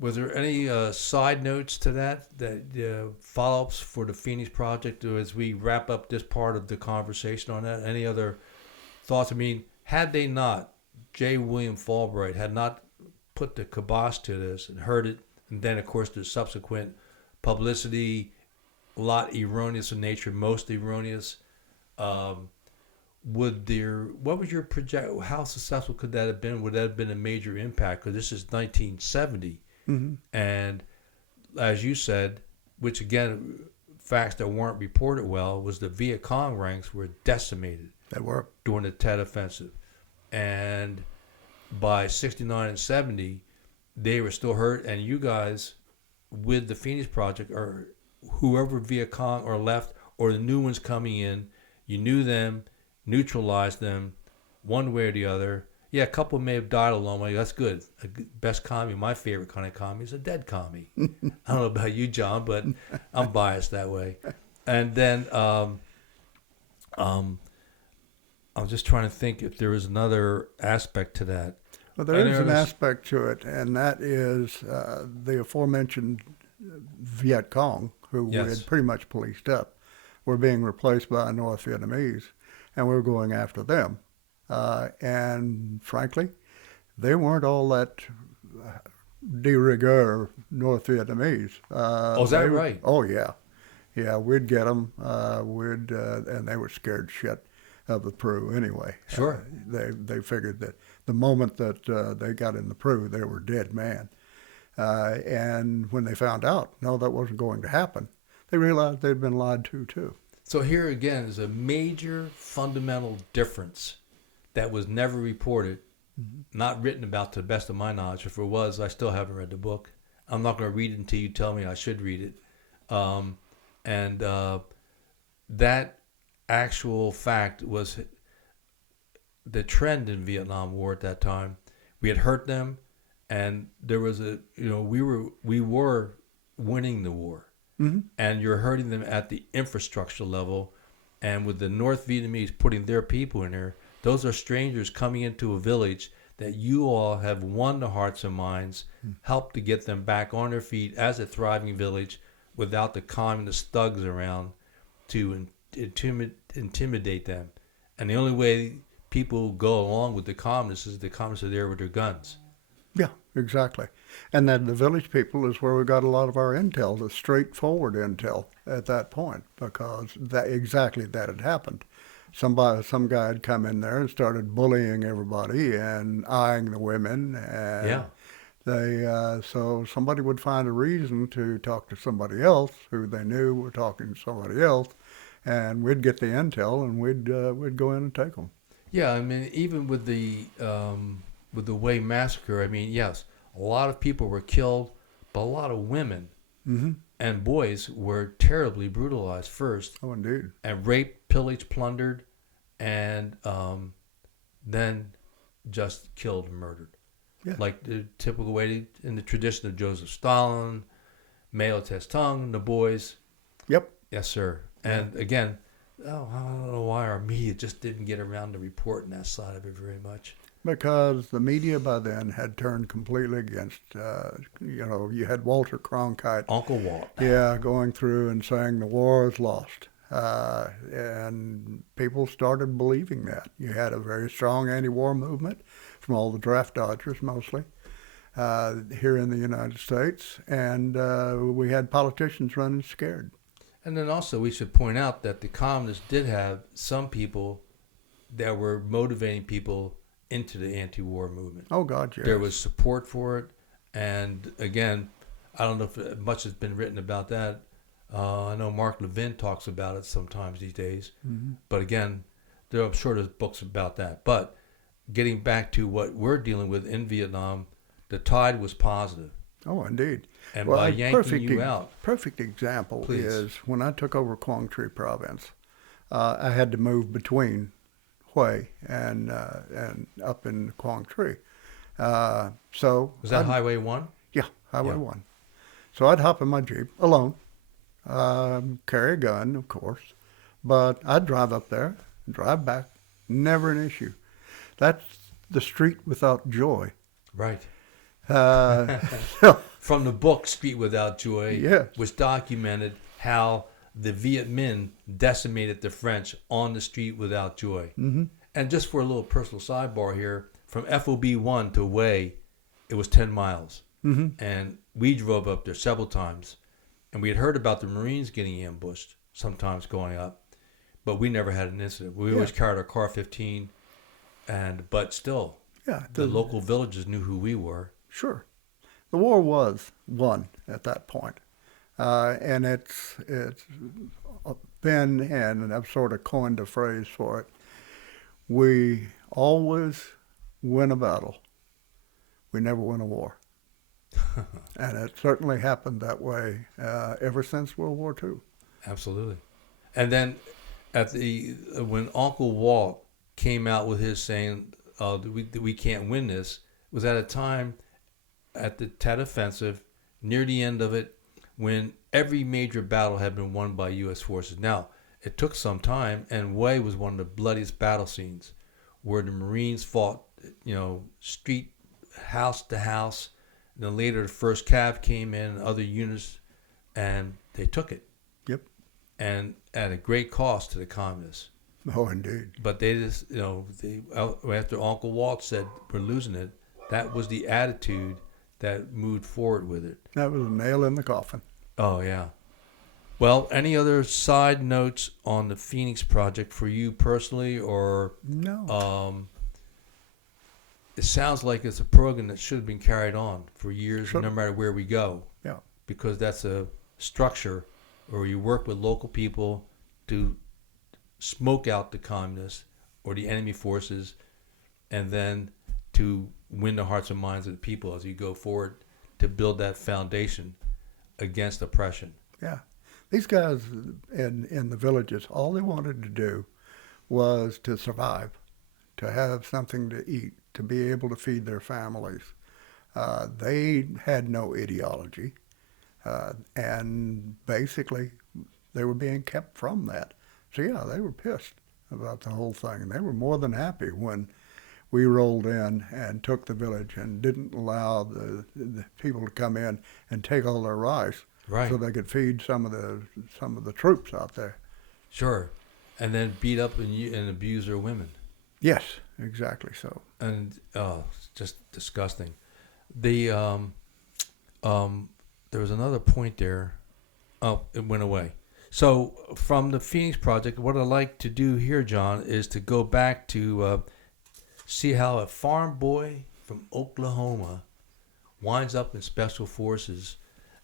Was there any side notes to that follow-ups for the Phoenix Project as we wrap up this part of the conversation on that? Any other thoughts? I mean, had they not, J. William Fulbright had not put the kibosh to this and heard it, and then, of course, the subsequent publicity, a lot erroneous in nature, most erroneous, what was your project? How successful could that have been? Would that have been a major impact? Because this is 1970, and as you said, which again, facts that weren't reported well, was the Vietcong ranks were decimated. They were. During the Tet Offensive, and by 69 and 70, they were still hurt. And you guys, with the Phoenix Project, or whoever Vietcong or left, or the new ones coming in, you knew them, neutralized them, one way or the other. Yeah, a couple may have died along the way. That's good. Best commie, my favorite kind of commie, is a dead commie. I don't know about you, John, but I'm biased that way. And then I'm just trying to think if there was another aspect to that. Well, there is an aspect to it, and that is the aforementioned Vietcong, who we had pretty much policed up, were being replaced by North Vietnamese, and we were going after them. And frankly, they weren't all that de rigueur North Vietnamese. Is that right? Oh, yeah. Yeah, we'd get them, and they were scared shit of the Peru anyway. Sure. They figured that the moment that they got in the Peru, they were dead man. And when they found out, no, that wasn't going to happen, they realized they'd been lied to, too. So here again is a major fundamental difference that was never reported, not written about to the best of my knowledge. If it was, I still haven't read the book. I'm not going to read it until you tell me I should read it. That actual fact was the trend in Vietnam War at that time. We had hurt them, and there was we were winning the war, and you're hurting them at the infrastructure level, and with the North Vietnamese putting their people in there, those are strangers coming into a village that you all have won the hearts and minds, helped to get them back on their feet as a thriving village without the communist thugs around to intimidate them. And the only way people go along with the communists is the communists are there with their guns. Yeah, exactly. And then the village people is where we got a lot of our intel, the straightforward intel at that point, because that had happened. Some guy had come in there and started bullying everybody and eyeing the women, and so somebody would find a reason to talk to somebody else who they knew were talking to somebody else, and we'd get the intel and we'd go in and take them. Yeah, I mean, even with the Way massacre, I mean, yes, a lot of people were killed, but a lot of women and boys were terribly brutalized first. Oh, indeed. And raped, pillaged, plundered, and then just killed and murdered. Yeah. Like the typical way in the tradition of Joseph Stalin, Mao Zedong, the boys. Yep. Yes, sir. And again, I don't know why our media just didn't get around to reporting that side of it very much. Because the media by then had turned completely against, you had Walter Cronkite. Uncle Walt. Yeah, going through and saying the war is lost. And people started believing that. You had a very strong anti-war movement from all the draft dodgers mostly here in the United States. And we had politicians running scared. And then also we should point out that the communists did have some people that were motivating people into the anti-war movement. Oh, God, yes. There was support for it. And again, I don't know if much has been written about that. I know Mark Levin talks about it sometimes these days. But again, I'm sure there's books about that. But getting back to what we're dealing with in Vietnam, the tide was positive. Oh, indeed. And by yanking you out. Perfect example Please. is when I took over Quang Tri province, I had to move between Hue and up in Quang Tri. So was that Highway 1? Yeah, Highway 1. So I'd hop in my Jeep alone, carry a gun, of course, but I'd drive up there, drive back, never an issue. That's the street without joy. Right. So, from the book Street Without Joy, yes, was documented how the Viet Minh decimated the French on the Street Without Joy. And just for a little personal sidebar here, from FOB 1 to Hue, it was 10 miles. And we drove up there several times. And we had heard about the Marines getting ambushed, sometimes going up. But we never had an incident. We always carried our car 15, but still, the local villages knew who we were. Sure. The war was won at that point. And it's been, and I've sort of coined a phrase for it, we always win a battle. We never win a war. And it certainly happened that way ever since World War II. Absolutely. And then when Uncle Walt came out with his saying, we can't win this, was at a time at the Tet Offensive, near the end of it, when every major battle had been won by U.S. forces. Now, it took some time, and Hue was one of the bloodiest battle scenes, where the Marines fought, street, house to house. And then later, the first Cav came in, and other units, and they took it. Yep. And at a great cost to the communists. Oh, indeed. But they just, after Uncle Walt said, we're losing it, that was the attitude that moved forward with it. That was a nail in the coffin. Oh, yeah. Well, any other side notes on the Phoenix Project for you personally, or no? It sounds like it's a program that should have been carried on for years, no matter where we go. Yeah. Because that's a structure where you work with local people to smoke out the communists or the enemy forces, and then to win the hearts and minds of the people as you go forward to build that foundation against oppression. Yeah. These guys in the villages, all they wanted to do was to survive, to have something to eat, to be able to feed their families. They had no ideology, and basically they were being kept from that. So yeah, they were pissed about the whole thing. They were more than happy when we rolled in and took the village and didn't allow the people to come in and take all their rice, right, so they could feed some of the troops out there. Sure, and then beat up and abuse their women. Yes, exactly so. And it's just disgusting. There was another point there. Oh, it went away. So from the Phoenix Project, what I'd like to do here, John, is to go back to see how a farm boy from Oklahoma winds up in Special Forces.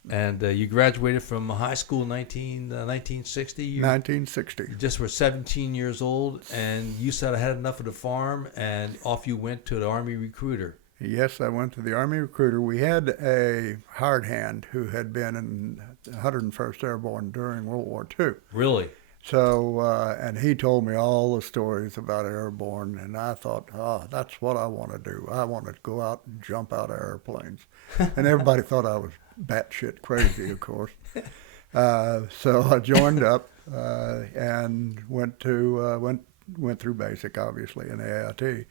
And you graduated from high school in 1960? 1960. You just were 17 years old, and you said I had enough of the farm, and off you went to the Army recruiter. Yes, I went to the Army recruiter. We had a hard hand who had been in 101st Airborne during World War II. Really? So, and he told me all the stories about airborne, and I thought, that's what I want to do. I want to go out and jump out of airplanes. And everybody thought I was batshit crazy, of course. So I joined up and went through basic, obviously, in AIT.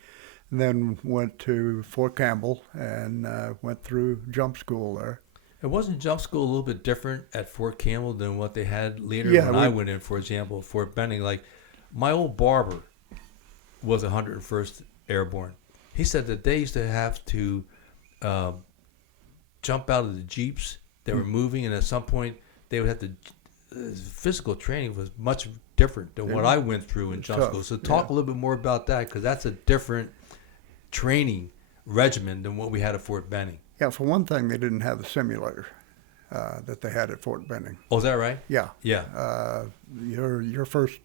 And then went to Fort Campbell and went through jump school there. It wasn't jump school a little bit different at Fort Campbell than what they had later when I went in, for example, at Fort Benning. Like, my old barber was 101st Airborne. He said that they used to have to jump out of the Jeeps that were moving, and at some point they would have to physical training was much different than what I went through in jump school. So talk a little bit more about that, because that's a different training regimen than what we had at Fort Benning. Yeah, for one thing, they didn't have the simulator that they had at Fort Benning. Oh, is that right? Yeah. Yeah. Your first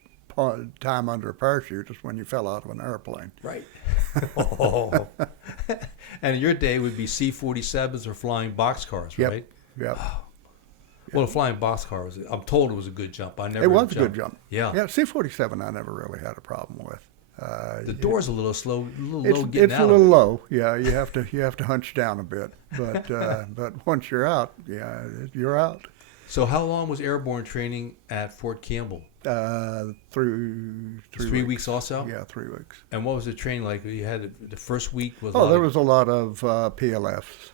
time under a parachute is when you fell out of an airplane. Right. Oh. And your day would be C-47s or flying boxcars, right? Yep. Well, the flying boxcar I'm told it was a good jump. It was a good jump. Yeah. Yeah, C-47 I never really had a problem with. The door's a little slow, low getting out. It's a little low. Yeah, you have to hunch down a bit. But but once you're out, you're out. So how long was airborne training at Fort Campbell? Through 3 weeks also? Yeah, 3 weeks. And what was the training like? You had the first week was. There was a lot of PLFs,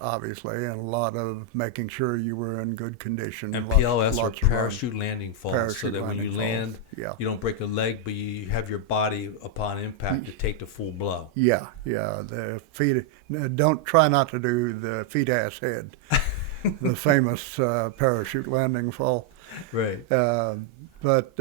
obviously, and a lot of making sure you were in good condition. And PLFs are parachute landing falls, so that when you land, you don't break a leg, but you have your body upon impact to take the full blow. Yeah. The feet. Don't try not to do the feet ass head, the famous parachute landing fall. Right. But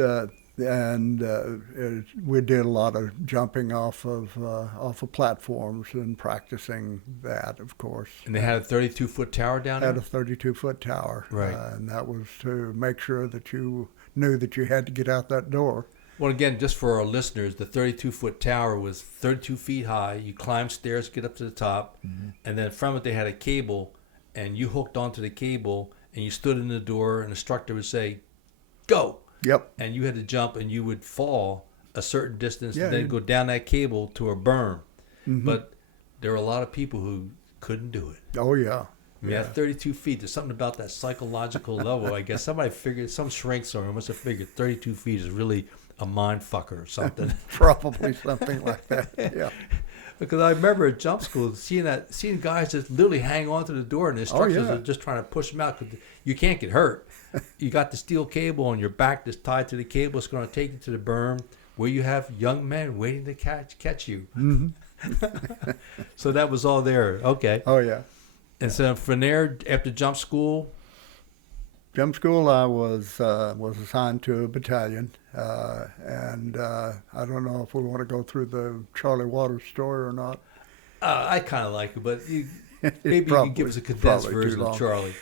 and we did a lot of jumping off of platforms and practicing that, of course. And they had a 32-foot tower down there? Had a 32-foot tower. Right. And that was to make sure that you knew that you had to get out that door. Well, again, just for our listeners, the 32-foot tower was 32 feet high. You climbed stairs, get up to the top, and then from it they had a cable, and you hooked onto the cable, and you stood in the door, and the instructor would say, "Go!" Yep. And you had to jump, and you would fall a certain distance, Yeah, and then go down that cable to a berm. Mm-hmm. But there were a lot of people who couldn't do it. Oh, yeah. I mean, at 32 feet, there's something about that psychological level. I guess somebody figured, some shrink somewhere must have figured 32 feet is really a mind fucker or something. Probably something like that. Yeah. Because I remember at jump school seeing guys just literally hang on to the door, and the instructors are just trying to push them out because you can't get hurt. You got the steel cable on your back that's tied to the cable. It's going to take you to the berm where you have young men waiting to catch you. Mm-hmm. So that was all there. Okay. Oh, yeah. And so from there, after jump school, I was assigned to a battalion, and I don't know if we want to go through the Charlie Waters story or not. I kind of like it, but maybe you can give us a condensed version of Charlie.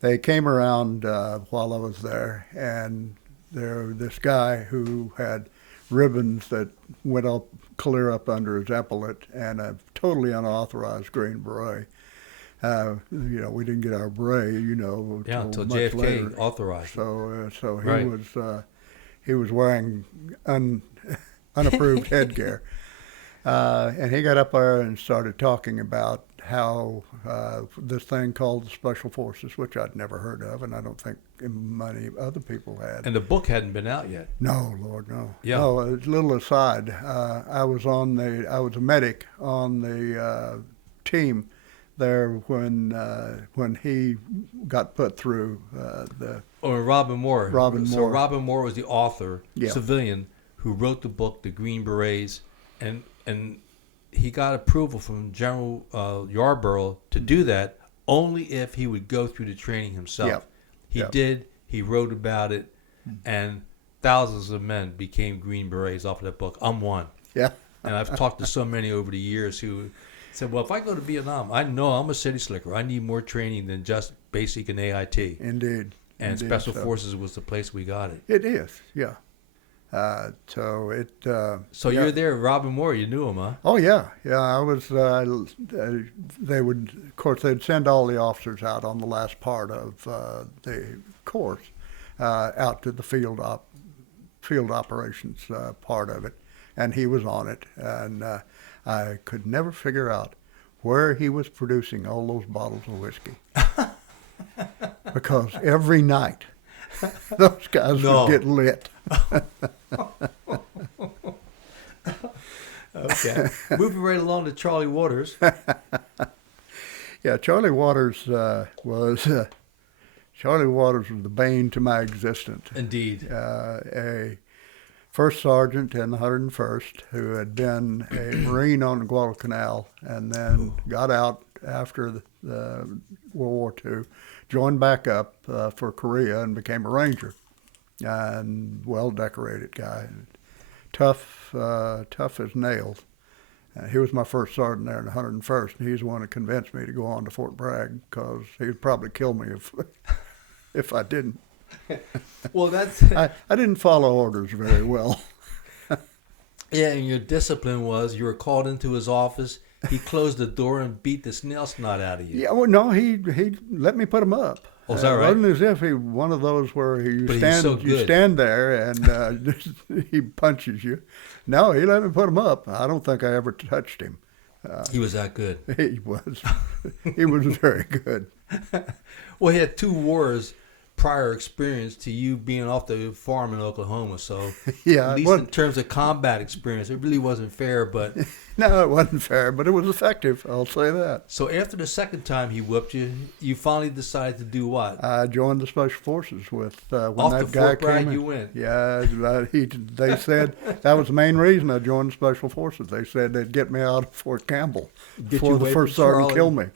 They came around while I was there, and this guy who had ribbons that went up clear up under his epaulet and a totally unauthorized green beret. We didn't get our beret, until much JFK later. authorized. So he Right. he was wearing unapproved headgear, and he got up there and started talking about how this thing called the Special Forces, which I'd never heard of, and I don't think many other people had. And the book hadn't been out yet. No, Lord, no. Yeah. No, a little aside. I was a medic on the team there when he got put through the. Or Robin Moore. So Moore. Robin Moore was the author, Yeah. civilian, who wrote the book, The Green Berets, and he got approval from General Yarborough to do that only if he would go through the training himself. Yep. He Yep. did. He wrote about it, and thousands of men became Green Berets off of that book. I'm one. Yeah. And I've talked to so many over the years who said, well, if I go to Vietnam, I know I'm a city slicker. I need more training than just basic and AIT. Indeed. And Indeed, Special Forces was the place we got it. It is, yeah. So yeah. You're there, Robin Moore. You knew him, huh? Oh yeah, yeah. I was. They would, of course, they'd send all the officers out on the last part of the course, out to the field operations part of it, and he was on it, and I could never figure out where he was producing all those bottles of whiskey, because every night those guys would get lit. Okay. Moving right along to Charlie Waters. Yeah, Charlie Waters was the bane to my existence. Indeed. A first sergeant in the 101st who had been a Marine on the Guadalcanal and then got out after the World War II, joined back up for Korea and became a Ranger. And well-decorated guy, tough as nails. He was my first sergeant there in the 101st, and he's the one that convinced me to go on to Fort Bragg because he'd probably kill me if I didn't. Well, I didn't follow orders very well. Yeah, and your discipline was you were called into his office. He closed the door and beat the snail snot out of you. Yeah, well, no, he let me put him up. Oh, is that right? It wasn't as if he one of those where you you stand there and he punches you. No, he let me put him up. I don't think I ever touched him. He was that good. He was. He was very good. Well, he had 2 wars prior experience to you being off the farm in Oklahoma, so yeah, at least in terms of combat experience, it really wasn't fair, but... No, it wasn't fair, but it was effective, I'll say that. So after the second time he whooped you, you finally decided to do what? I joined the Special Forces with when off that the guy Fort Bragg came in. you went? Yeah, they said that was the main reason I joined the Special Forces. They said they'd get me out of Fort Campbell before the first sergeant killed me.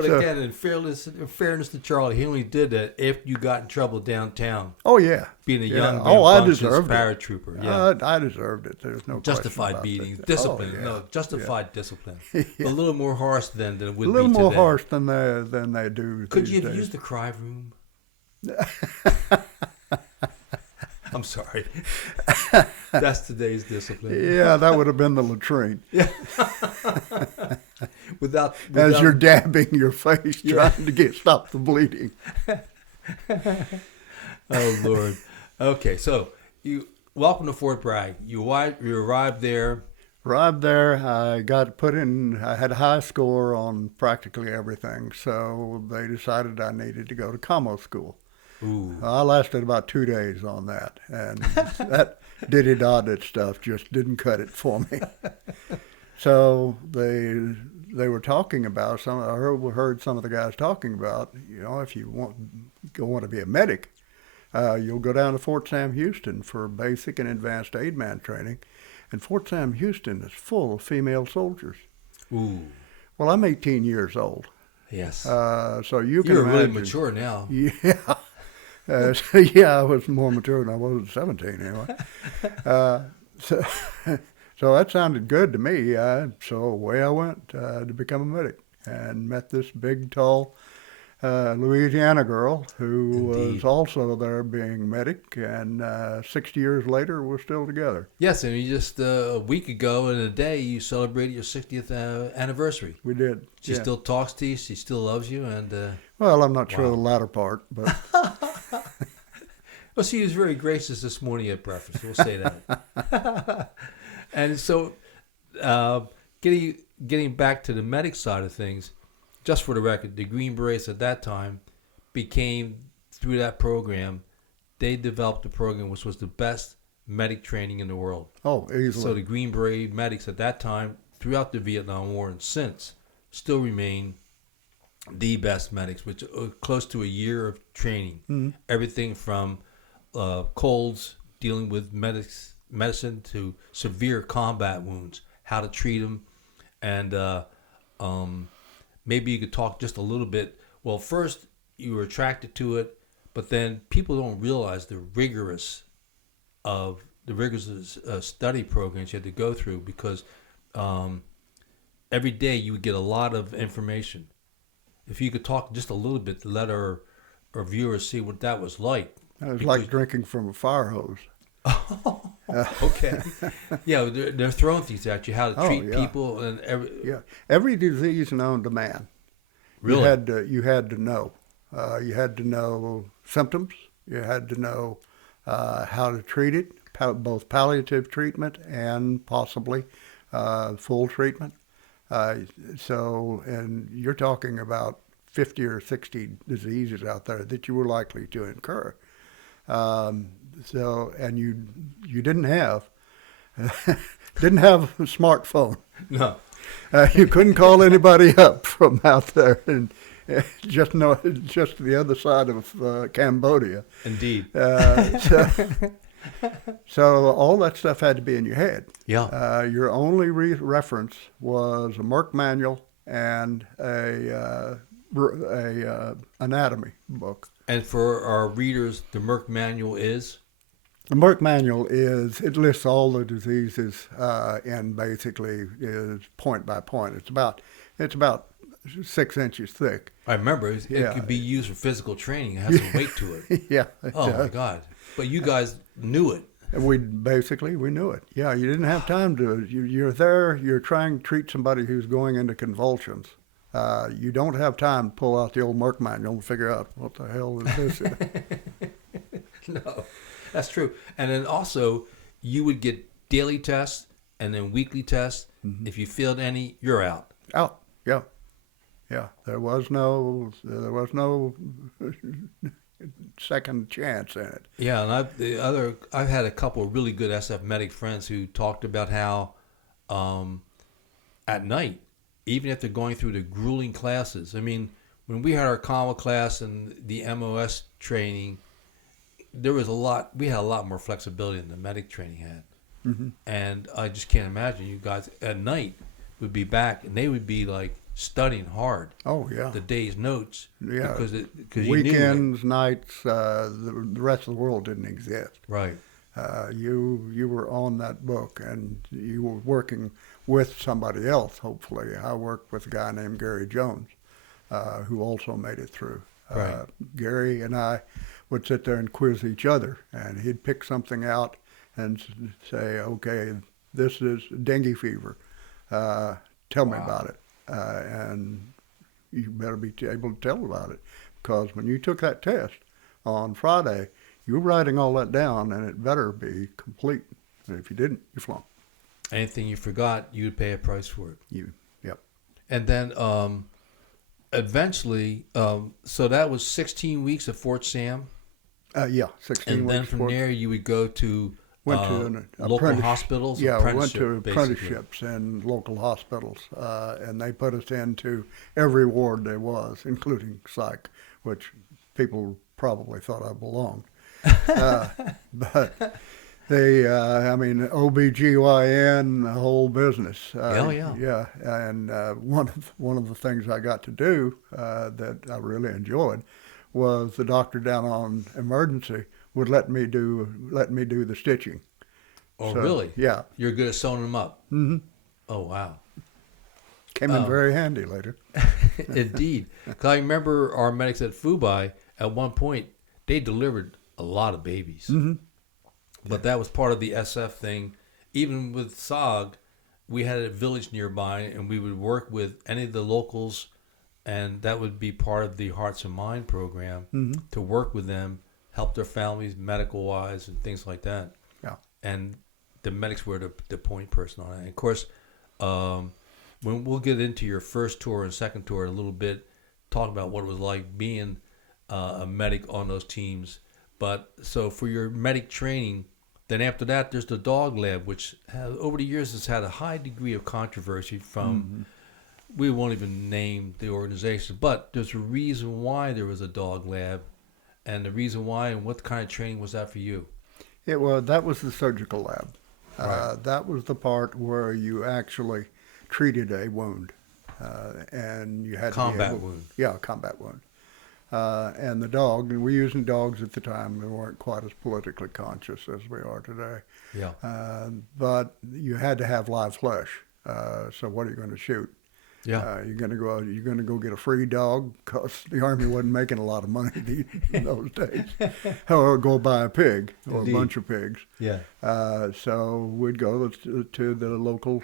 But So- again, in fairness to Charlie, he only did that if you got in trouble downtown, Oh yeah. being a Yeah. young, Oh, I rambunctious deserved it. paratrooper. Yeah. I deserved it. There's no question Justified about beatings, that. discipline. Oh, yeah. No, justified discipline. Yeah. A little more harsh than it would A little be more today. harsh than they do. Could these you have days. used the cry room? I'm sorry. That's today's discipline. Yeah, that would have been the latrine. Without As you're dabbing your face, Yeah. trying to stop the bleeding. Oh Lord. Okay, so welcome to Fort Bragg. You arrived there. Arrived there, I got put in. I had a high score on practically everything, so they decided I needed to go to commo school. Ooh. I lasted about 2 days on that, and that diddy-dotted stuff just didn't cut it for me. So they were talking about I heard some of the guys talking about, if you want to be a medic, you'll go down to Fort Sam Houston for basic and advanced aid man training, and Fort Sam Houston is full of female soldiers. Ooh. Well, I'm 18 years old, Yes. so you can You're really imagine. mature now. Yeah. Yeah, I was more mature than I was at 17 anyway. So that sounded good to me. So away I went to become a medic and met this big, tall Louisiana girl who Indeed. was also there being medic. And 60 years later, we're still together. Yes, and you just a week ago in a day you celebrated your 60th anniversary. We did. She Yeah. still talks to you. She still loves you, and Well, I'm not sure Wow. the latter part, but well, she was very gracious this morning at breakfast. We'll say that. And so, getting back to the medic side of things, just for the record, the Green Berets at that time became, through that program, they developed a program which was the best medic training in the world. oh, easily. So the Green Beret medics at that time, throughout the Vietnam War and since, still remain the best medics, which are close to a year of training. Mm-hmm. Everything from colds, dealing with medicine, to severe combat wounds, how to treat them. And maybe you could talk just a little bit. Well, first, you were attracted to it, but then people don't realize the rigorous study programs you had to go through, because every day you would get a lot of information. If you could talk just a little bit to let our viewers see what that was like. It was like drinking from a fire hose. Okay. Yeah, they're throwing things at you, how to treat yeah. people, and Every disease known to man. Really? You had to know. You had to know symptoms. You had to know how to treat it, both palliative treatment and possibly full treatment. And you're talking about 50 or 60 diseases out there that you were likely to incur. And you didn't have a smartphone. No. You couldn't call anybody up from out there, and just the other side of Cambodia. Indeed. So all that stuff had to be in your head. Yeah. Your only reference was a Merck manual and a anatomy book. And for our readers, the Merck manual is? The Merck manual it lists all the diseases and basically is point by point. It's about 6 inches thick. I remember it Yeah. could be used for physical training. It has some weight to it. Yeah. Oh my God! But you guys knew it. We knew it. Yeah, you didn't have time to. You're there. You're trying to treat somebody who's going into convulsions. You don't have time to pull out the old Merck manual and figure out what the hell is this. No, that's true. And then also, you would get daily tests and then weekly tests. Mm-hmm. If you failed any, you're out. Out. Yeah. Yeah. There was no second chance in it. Yeah, and I've had a couple of really good SF medic friends who talked about how at night, even if they're going through the grueling classes. I mean, when we had our comma class and the MOS training, we had a lot more flexibility than the medic training had. Mm-hmm. And I just can't imagine you guys at night would be back and they would be like studying hard Oh yeah. the day's notes Yeah. because you knew Weekends, nights, the rest of the world didn't exist. right. You were on that book, and you were working with somebody else. Hopefully, I worked with a guy named Gary Jones, who also made it through. Right. Gary and I would sit there and quiz each other, and he'd pick something out and say, "Okay, this is dengue fever. Tell me Wow. about it." And you better be able to tell about it, because when you took that test on Friday, you were writing all that down, and it better be complete. And if you didn't, you flunked. Anything you forgot, you'd pay a price for it. Yep. And then eventually, so that was 16 weeks at Fort Sam. Yeah, 16 And weeks. then from there, you would go to went to an local hospitals. Yeah, we went to basically. apprenticeships in local hospitals, and they put us into every ward there was, including psych, which people probably thought I belonged. But they, I mean, OBGYN, the whole business. Yeah. Yeah, and one of the things I got to do that I really enjoyed was the doctor down on emergency would let me do the stitching. Oh, So, really? Yeah. You're good at sewing them up. Mm-hmm. Oh, wow. Came in very handy later. Indeed. 'Cause I remember our medics at Fubai, at one point, they delivered a lot of babies. Mm-hmm. But that was part of the SF thing. Even with SOG, we had a village nearby, and we would work with any of the locals, and that would be part of the Hearts and Mind program, Mm-hmm. to work with them, help their families medical-wise and things like that. Yeah. And the medics were the point person on it. And of course, when we'll get into your first tour and second tour in a little bit, talk about what it was like being a medic on those teams. But so for your medic training, then after that, there's the dog lab, which over the years has had a high degree of controversy from, we won't even name the organization, but there's a reason why there was a dog lab, and the reason why, and what kind of training was that for you? That was the surgical lab. Right. That was the part where you actually treated a wound, and you had Combat to be able, wound. Yeah, a combat wound. And the dog, and we were using dogs at the time. We weren't quite as politically conscious as we are today. Yeah. But you had to have live flesh. So what are you going to shoot? Yeah. You're going to go get a free dog, because the Army wasn't making a lot of money in those days, or go buy a pig or Indeed. a bunch of pigs. Yeah. So we'd go to the local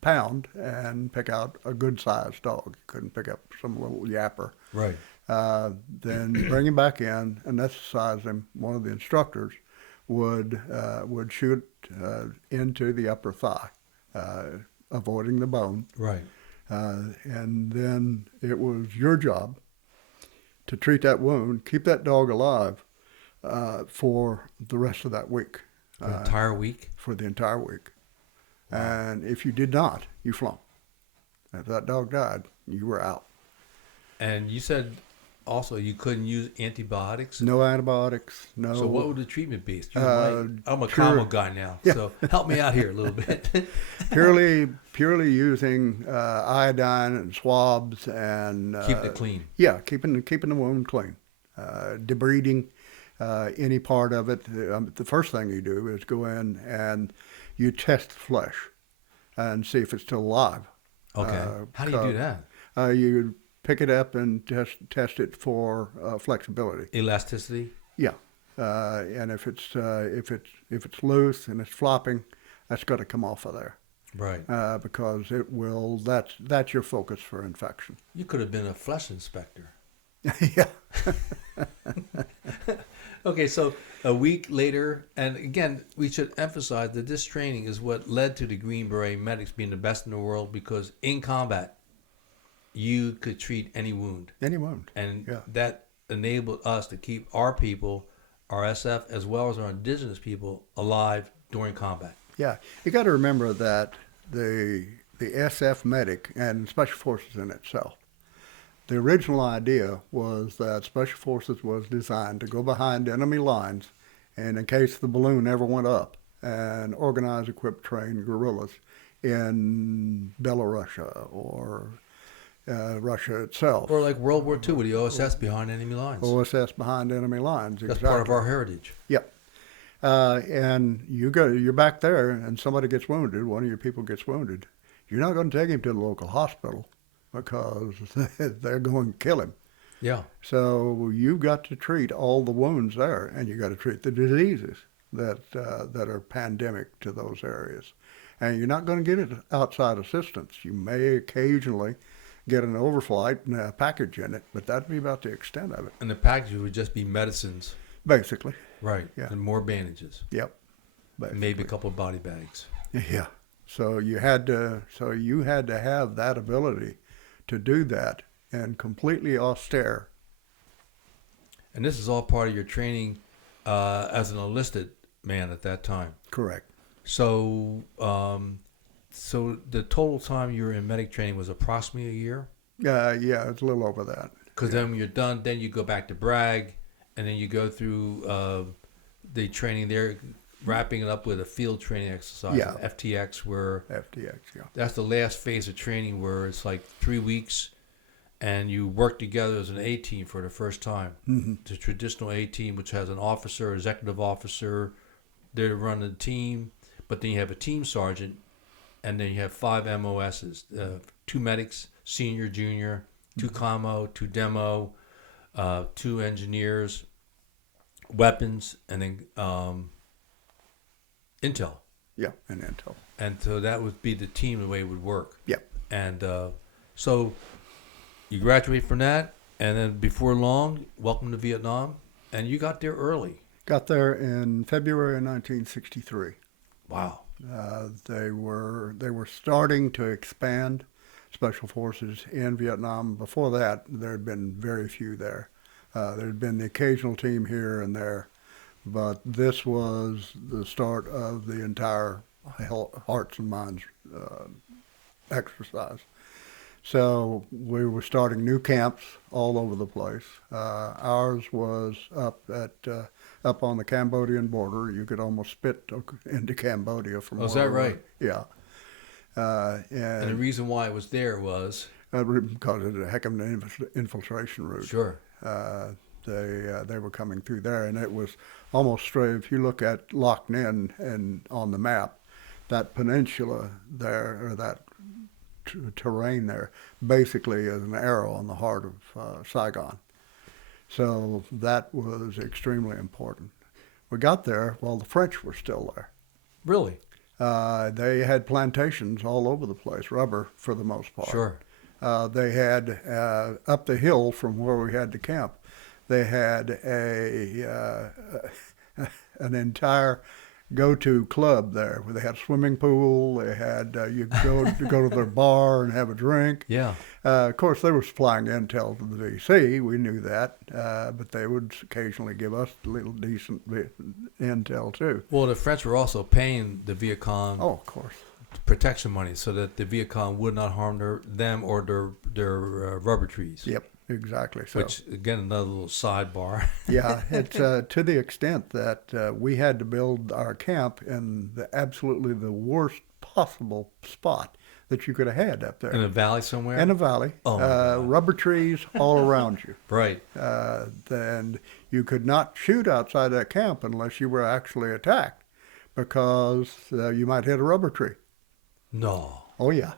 pound and pick out a good-sized dog. You couldn't pick up some little yapper. Right. Then bring him back in, anesthetize him. One of the instructors would shoot into the upper thigh, avoiding the bone. Right. And then it was your job to treat that wound, keep that dog alive for the rest of that week. The entire week? For the entire week. Wow. And if you did not, you flunked. If that dog died, you were out. And you said also you couldn't use antibiotics? No antibiotics, no. So what would the treatment be? I'm a pure- combo guy now, Yeah. so help me out here a little bit. purely using iodine and swabs and Keep it clean. Yeah, keeping the wound clean, debriding any part of it. The first thing you do is go in and you test the flesh and see if it's still alive. Okay. How do you do that? You pick it up and test it for flexibility. Elasticity? Yeah, and if it's loose and it's flopping, that's got to come off of there. Right. Because it will. That's your focus for infection. You could have been a flesh inspector. Yeah. Okay, so a week later, and again, we should emphasize that this training is what led to the Green Beret medics being the best in the world, because in combat, you could treat any wound. Any wound. And Yeah. that enabled us to keep our people, our SF, as well as our indigenous people, alive during combat. Yeah, you got to remember that the SF medic and Special Forces in itself, the original idea was that Special Forces was designed to go behind enemy lines, and in case the balloon ever went up, and organize, equip, train guerrillas in Belarusia or Russia itself. Or like World War II with the OSS behind enemy lines. OSS behind enemy lines. That's Exactly. part of our heritage. Yep. And you're back there, and somebody gets wounded. One of your people gets wounded. You're not going to take him to the local hospital because they're going to kill him. Yeah. So you've got to treat all the wounds there, and you got to treat the diseases that are pandemic to those areas. And you're not going to get it outside assistance. You may occasionally get an overflight and a package in it, but that'd be about the extent of it. And the package would just be medicines. Basically. Right. Yeah. And more bandages. Yep. Basically. Maybe a couple of body bags. Yeah. So you had to have that ability to do that and completely austere. And this is all part of your training as an enlisted man at that time. Correct. So, so the total time you were in medic training was approximately a year? Yeah, it's a little over that. Because then when you're done, then you go back to Bragg, and then you go through the training there, wrapping it up with a field training exercise, Yeah. FTX, where FTX, yeah. that's the last phase of training where it's like 3 weeks, and you work together as an A team for the first time. Mm-hmm. The traditional A team, which has an officer, executive officer, they're to run the team, but then you have a team sergeant, and then you have 5 MOSs, 2 medics, senior, junior, 2 commo, 2 demo, 2 engineers, weapons, and then intel. Yeah, and intel. And so that would be the team, the way it would work. Yeah. And so you graduate from that, and then before long, welcome to Vietnam, and you got there early. Got there in February of 1963. Wow. They were starting to expand special forces in Vietnam. Before that, there had been very few there. There had been the occasional team here and there, but this was the start of the entire Hearts and Minds exercise. So we were starting new camps all over the place. Ours was up on the Cambodian border. You could almost spit into Cambodia from. Oh, is that right? Yeah. And the reason why it was there was because it's a heck of an infiltration route. sure. They were coming through there, and it was almost straight. If you look at Loch Ninh and on the map, that peninsula there, or that terrain there, basically is an arrow on the heart of Saigon. So that was extremely important. We got there while the French were still there. Really? They had plantations all over the place, rubber for the most part. Sure. They had, up the hill from where we had to camp, they had an entire go-to club there where they had a swimming pool. They had, you could go to their bar and have a drink. Yeah. Of course, they were supplying intel to the VC. We knew that, but they would occasionally give us a little decent intel too. Well, the French were also paying the Vietcong Oh, of course. protection money so that the Vietcong would not harm them or their rubber trees. Yep, exactly. So, Which, again, another little sidebar. yeah, it's to the extent that we had to build our camp in absolutely the worst possible spot that you could have had up there. In a valley somewhere? In a valley. Oh, my God. Rubber trees all around you. Right. And you could not shoot outside that camp unless you were actually attacked, because you might hit a rubber tree. No. Oh, yeah.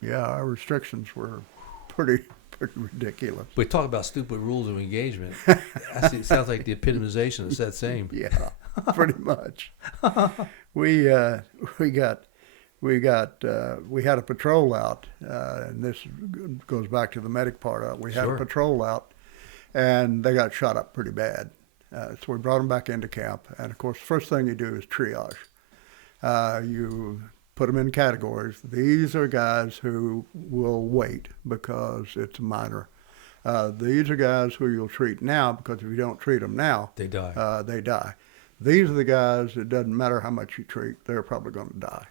Yeah, our restrictions were pretty ridiculous. We talk about stupid rules of engagement. It sounds like the epitomization of that same. Yeah, pretty much. We had a patrol out, and this goes back to the medic part of it. We had Sure. a patrol out, and they got shot up pretty bad. So we brought them back into camp, and of course, the first thing you do is triage. You put them in categories. These are guys who will wait because it's minor. These are guys who you'll treat now, because if you don't treat them now, They die. they die. These are the guys, it doesn't matter how much you treat, they're probably going to die.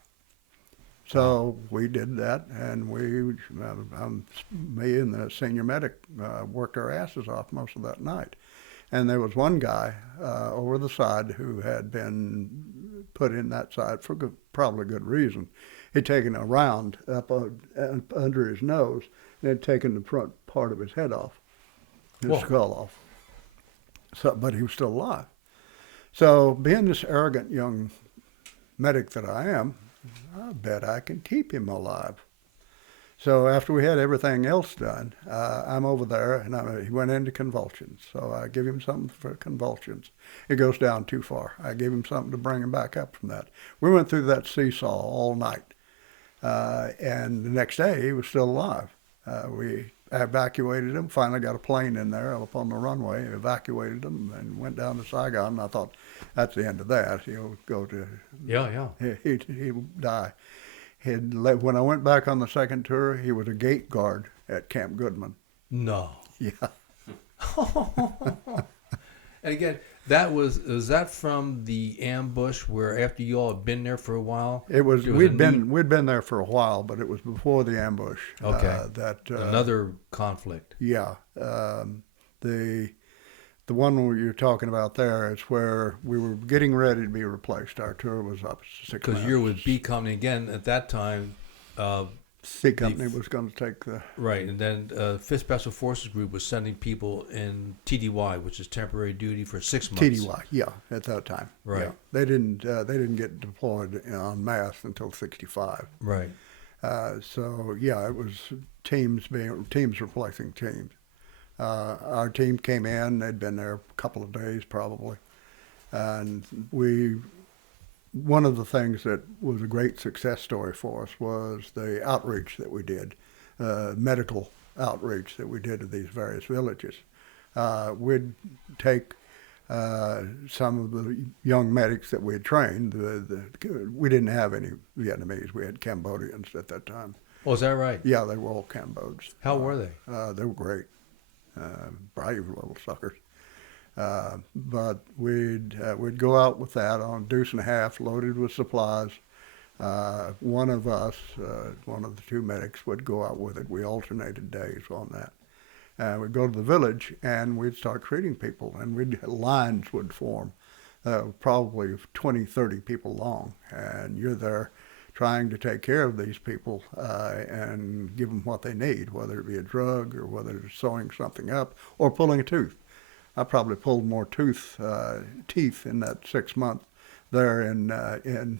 So we did that, and me and the senior medic worked our asses off most of that night. And there was one guy over the side who had been put in that side for probably good reason. He'd taken a round up under his nose and had taken the front part of his head off, his Whoa. skull off. So, but he was still alive. So, being this arrogant young medic that I am, I bet I can keep him alive. So after we had everything else done, I'm over there, and he went into convulsions. So I give him something for convulsions. It goes down too far. I gave him something to bring him back up from that. We went through that seesaw all night. And the next day, he was still alive. We evacuated him, finally got a plane in there up on the runway, evacuated him, and went down to Saigon. And I thought, that's the end of that. He'll go to... Yeah. He'll die. When I went back on the second tour, he was a gate guard at Camp Goodman. No. Yeah. And again, was that from the ambush where after you all had been there for a while? It was. We'd been there for a while, but it was before the ambush. Okay. Another conflict. Yeah. The one you're talking about there is where we were getting ready to be replaced. Our tour was up 6 months. Because you're with B Company again at that time. C Company was going to take the... Right, and then 5th Special Forces Group was sending people in TDY, which is temporary duty for 6 months. TDY, yeah, at that time. Right. Yeah. They didn't get deployed en masse until 65. Right. So, yeah, it was teams replacing teams. Our team came in, they'd been there a couple of days probably, and one of the things that was a great success story for us was the outreach that we did, medical outreach that we did to these various villages. We'd take some of the young medics that we had trained. We didn't have any Vietnamese, we had Cambodians at that time. Oh, is that right? Yeah, they were all Cambodians. How were they? They were great. Brave little suckers. But we'd go out with that on a deuce and a half, loaded with supplies. One of us, one of the two medics, would go out with it. We alternated days on that. We'd go to the village and we'd start treating people, and lines would form, probably 20, 30 people long, and you're there trying to take care of these people and give them what they need, whether it be a drug or whether it's sewing something up or pulling a tooth. I probably pulled more teeth in that 6 months there in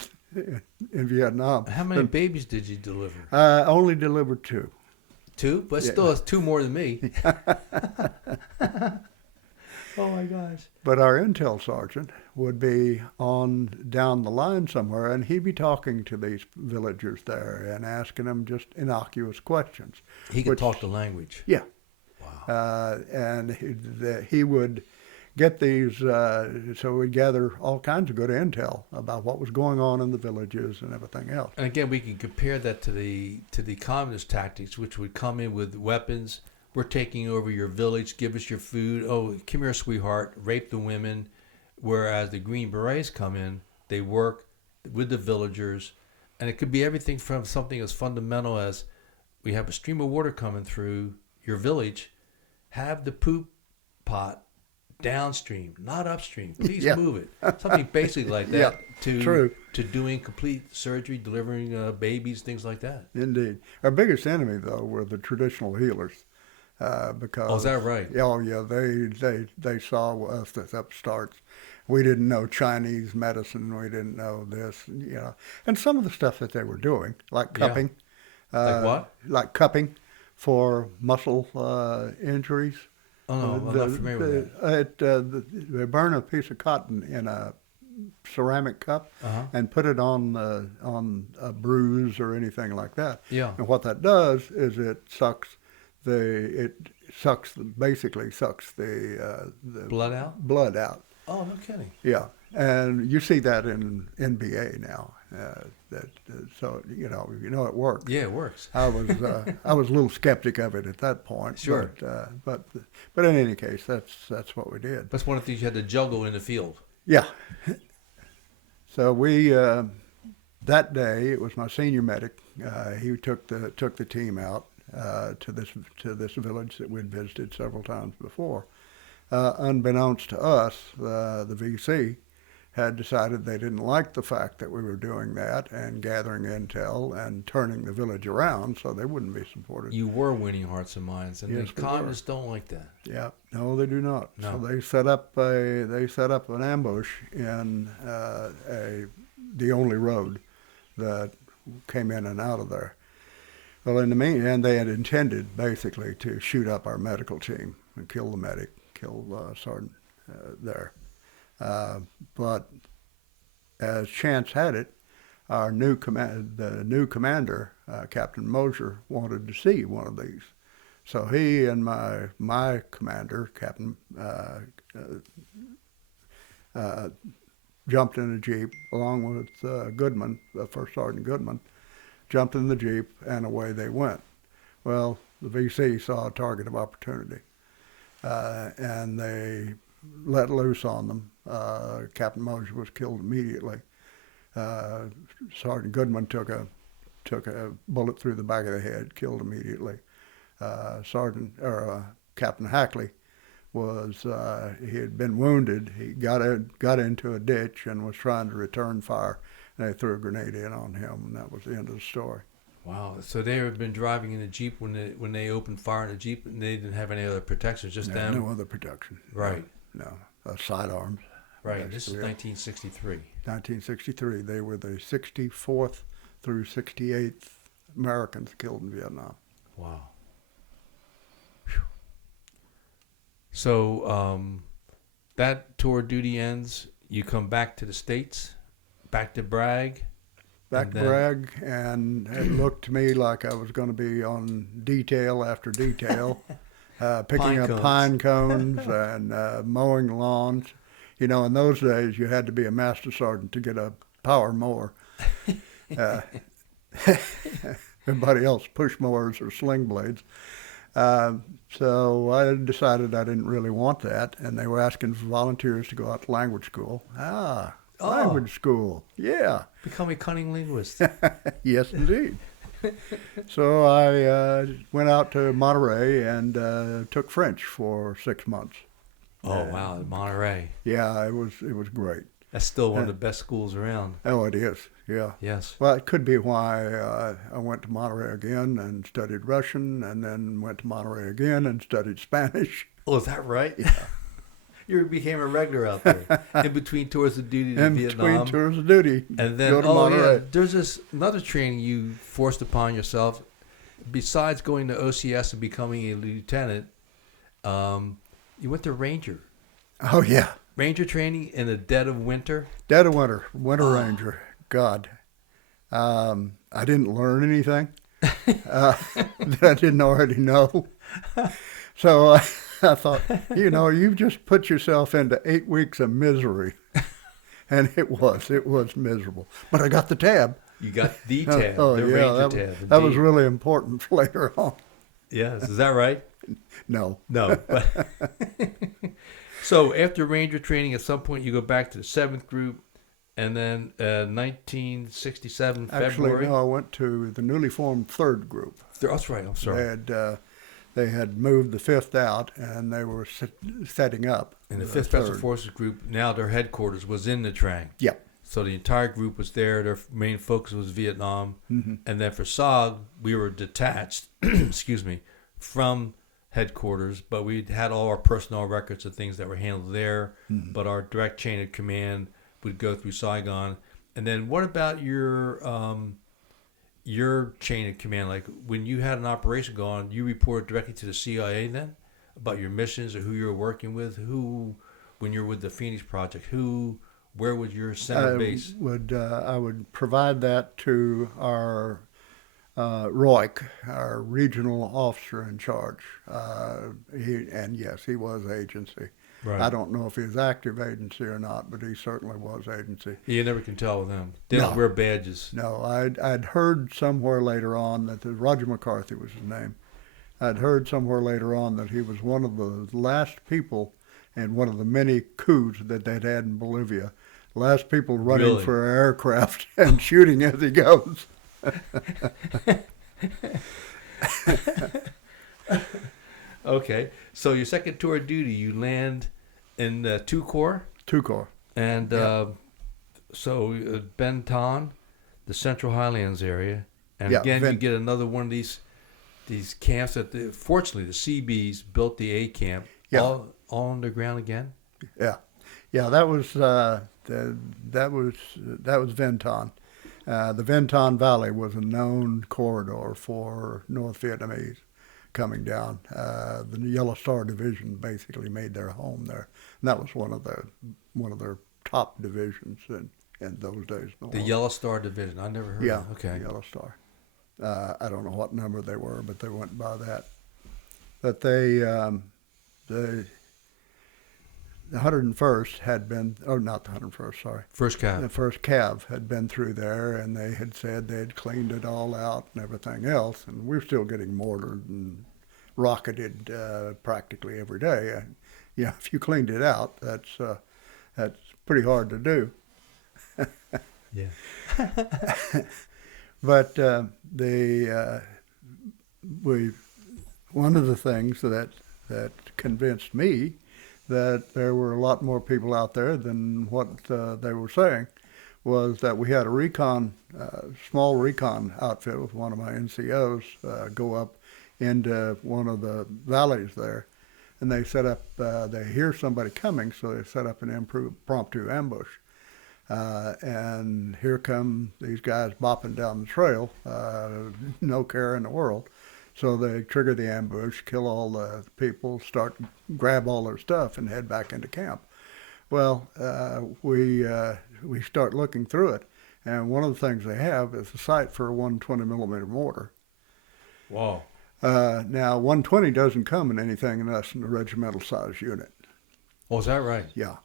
Vietnam. How many babies did you deliver? I only delivered 2. 2? But still, it's 2 more than me. Oh my gosh. But our intel sergeant would be on down the line somewhere, and he'd be talking to these villagers there and asking them just innocuous questions. He could talk the language. Yeah. Wow. And he would get these, so we'd gather all kinds of good intel about what was going on in the villages and everything else. And again, we can compare that to the communist tactics, which would come in with weapons. We're taking over your village. Give us your food. Oh, come here, sweetheart. Rape the women. Whereas the Green Berets come in, they work with the villagers. And it could be everything from something as fundamental as we have a stream of water coming through your village. Have the poop pot downstream, not upstream. Please move it. Something basically like that. True. To doing complete surgery, delivering babies, things like that. Indeed. Our biggest enemy, though, were the traditional healers. Because is that right? Oh yeah, they saw us as upstarts. We didn't know Chinese medicine. We didn't know this, and some of the stuff that they were doing, like cupping. Like what? Like cupping for muscle injuries. Oh no, I'm not familiar with that. They burn a piece of cotton in a ceramic cup and put it on a bruise or anything like that. Yeah. And what that does is it basically sucks the blood out. Blood out. Oh, no kidding. Yeah, and you see that in NBA now. So it works. Yeah, it works. I was a little skeptic of it at that point. Sure. But in any case, that's what we did. That's one of the things you had to juggle in the field. Yeah. So we that day it was my senior medic. He took the team out to this village that we'd visited several times before. Unbeknownst to us, the VC had decided they didn't like the fact that we were doing that and gathering intel and turning the village around, so they wouldn't be supported. You were winning hearts and minds, and Yes, the communists don't like that. Yeah, no, they do not. No. So they set up an ambush in the only road that came in and out of there. Well, in the meantime, they had intended basically to shoot up our medical team and kill the medic, kill Sergeant there. But as chance had it, the new commander, Captain Mosier, wanted to see one of these. So he and my commander, Captain, jumped in a Jeep along with Goodman, First Sergeant Goodman, jumped in the Jeep, and away they went. Well, the VC saw a target of opportunity, and they let loose on them. Captain Mosier was killed immediately. Sergeant Goodman took a bullet through the back of the head, killed immediately. Captain Hackley he had been wounded. He got into a ditch and was trying to return fire. And they threw a grenade in on him, and that was the end of the story. Wow! So they had been driving in a Jeep when they opened fire in a Jeep, and they didn't have any other protection, just them. No other protection. Right. No, sidearms. Right. This is 1963. 1963. They were the 64th through 68th Americans killed in Vietnam. Wow. Whew. So that tour of duty ends. You come back to the States, back to Bragg. Back to Bragg, and it looked to me like I was going to be on detail after detail, picking up pine cones and mowing lawns. You know, in those days, you had to be a master sergeant to get a power mower. Everybody else push mowers or sling blades. So I decided I didn't really want that, and they were asking for volunteers to go out to language school. Language school, yeah. Become a cunning linguist. Yes, indeed. So I went out to Monterey and took French for 6 months. Oh, wow, Monterey. Yeah, it was great. That's still one of the best schools around. Oh, it is, yeah. Yes. Well, it could be why I went to Monterey again and studied Russian, and then went to Monterey again and studied Spanish. Oh, is that right? Yeah. You became a regular out there in between tours of duty to Vietnam. In between tours of duty, and then, go to Monterey. Yeah, there's another training you forced upon yourself. Besides going to OCS and becoming a lieutenant, you went to Ranger. Oh, yeah. Ranger training in the dead of winter? Dead of winter. Winter Ranger. God. I didn't learn anything that I didn't already know. So I thought, you've just put yourself into 8 weeks of misery. And it was miserable. But I got the tab. You got the tab, Ranger tab. That was really important for later on. Yes, is that right? No. No. But so after Ranger training, at some point you go back to the 7th group, and then 1967 February. Actually, no, I went to the newly formed 3rd group. That's right, I'm sorry. They had moved the 5th out, and they were setting up. And the 5th Special Forces group, now their headquarters was in Nha Trang. Yep. So the entire group was there. Their main focus was Vietnam. Mm-hmm. And then for SOG, we were detached, from headquarters, but we had all our personnel records of things that were handled there. Mm-hmm. But our direct chain of command would go through Saigon. And then what about your chain of command? Like when you had an operation go on, you reported directly to the CIA then about your missions or who you were working with? When you're with the Phoenix Project, where was your center base? I would provide that to our Roik, our regional officer in charge. He was agency. Right. I don't know if he was active agency or not, but he certainly was agency. You never can tell with them. They don't wear badges. No, I'd heard somewhere later on that Roger McCarthy was his name. I'd heard somewhere later on that he was one of the last people in one of the many coups that they'd had in Bolivia. Last people running for an aircraft and shooting as he goes. Okay, so your second tour of duty, you land in 2 Corps? 2 Corps. And So Benton, the Central Highlands area, and Yeah, again you get another one of these camps that fortunately the CBs built the A camp Yeah. all underground again. Yeah, yeah, that was Venton. The Venton Valley was a known corridor for North Vietnamese coming down. The Yellow Star Division basically made their home there, and that was one of their top divisions in those days. The Yellow Star Division, I never heard. Yeah, of it. Okay. Yellow Star. I don't know what number they were, but they went by that. But the 101st had been, oh, not the 101st, sorry. First Cav. The first Cav had been through there, and they had said they had cleaned it all out and everything else, and we're still getting mortared and rocketed practically every day. And, if you cleaned it out, that's pretty hard to do. Yeah. But one of the things that convinced me that there were a lot more people out there than what they were saying was that we had a small recon outfit with one of my NCOs go up into one of the valleys there, and they set up, they hear somebody coming, so they set up an impromptu ambush. And here come these guys bopping down the trail, no care in the world. So they trigger the ambush, kill all the people, grab all their stuff, and head back into camp. Well, we start looking through it, and one of the things they have is a sight for a 120 millimeter mortar. Wow. Now, 120 doesn't come in anything less than a regimental size unit. Oh, is that right? Yeah.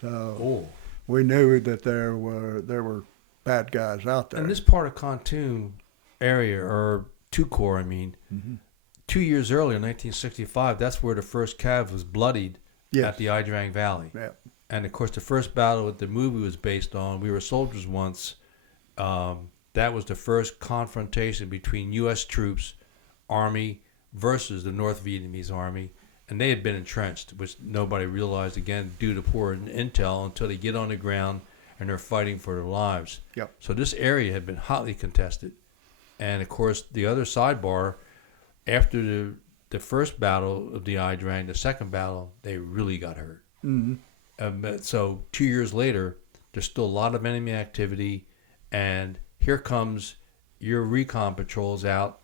So Oh. we knew that there were bad guys out there. And this part of Kontum area, or Two Corps, 2 years earlier, 1965, that's where the first Cav was bloodied at the Idrang Valley. Yeah. And of course, the first battle that the movie was based on, We Were Soldiers Once, that was the first confrontation between U.S. troops, Army, versus the North Vietnamese Army. And they had been entrenched, which nobody realized, again, due to poor intel, until they get on the ground and they're fighting for their lives. Yep. So this area had been hotly contested. And, of course, the other sidebar, after the first battle of the Idrang, the second battle, they really got hurt. Mm-hmm. So 2 years later, there's still a lot of enemy activity, and here comes your recon patrols out.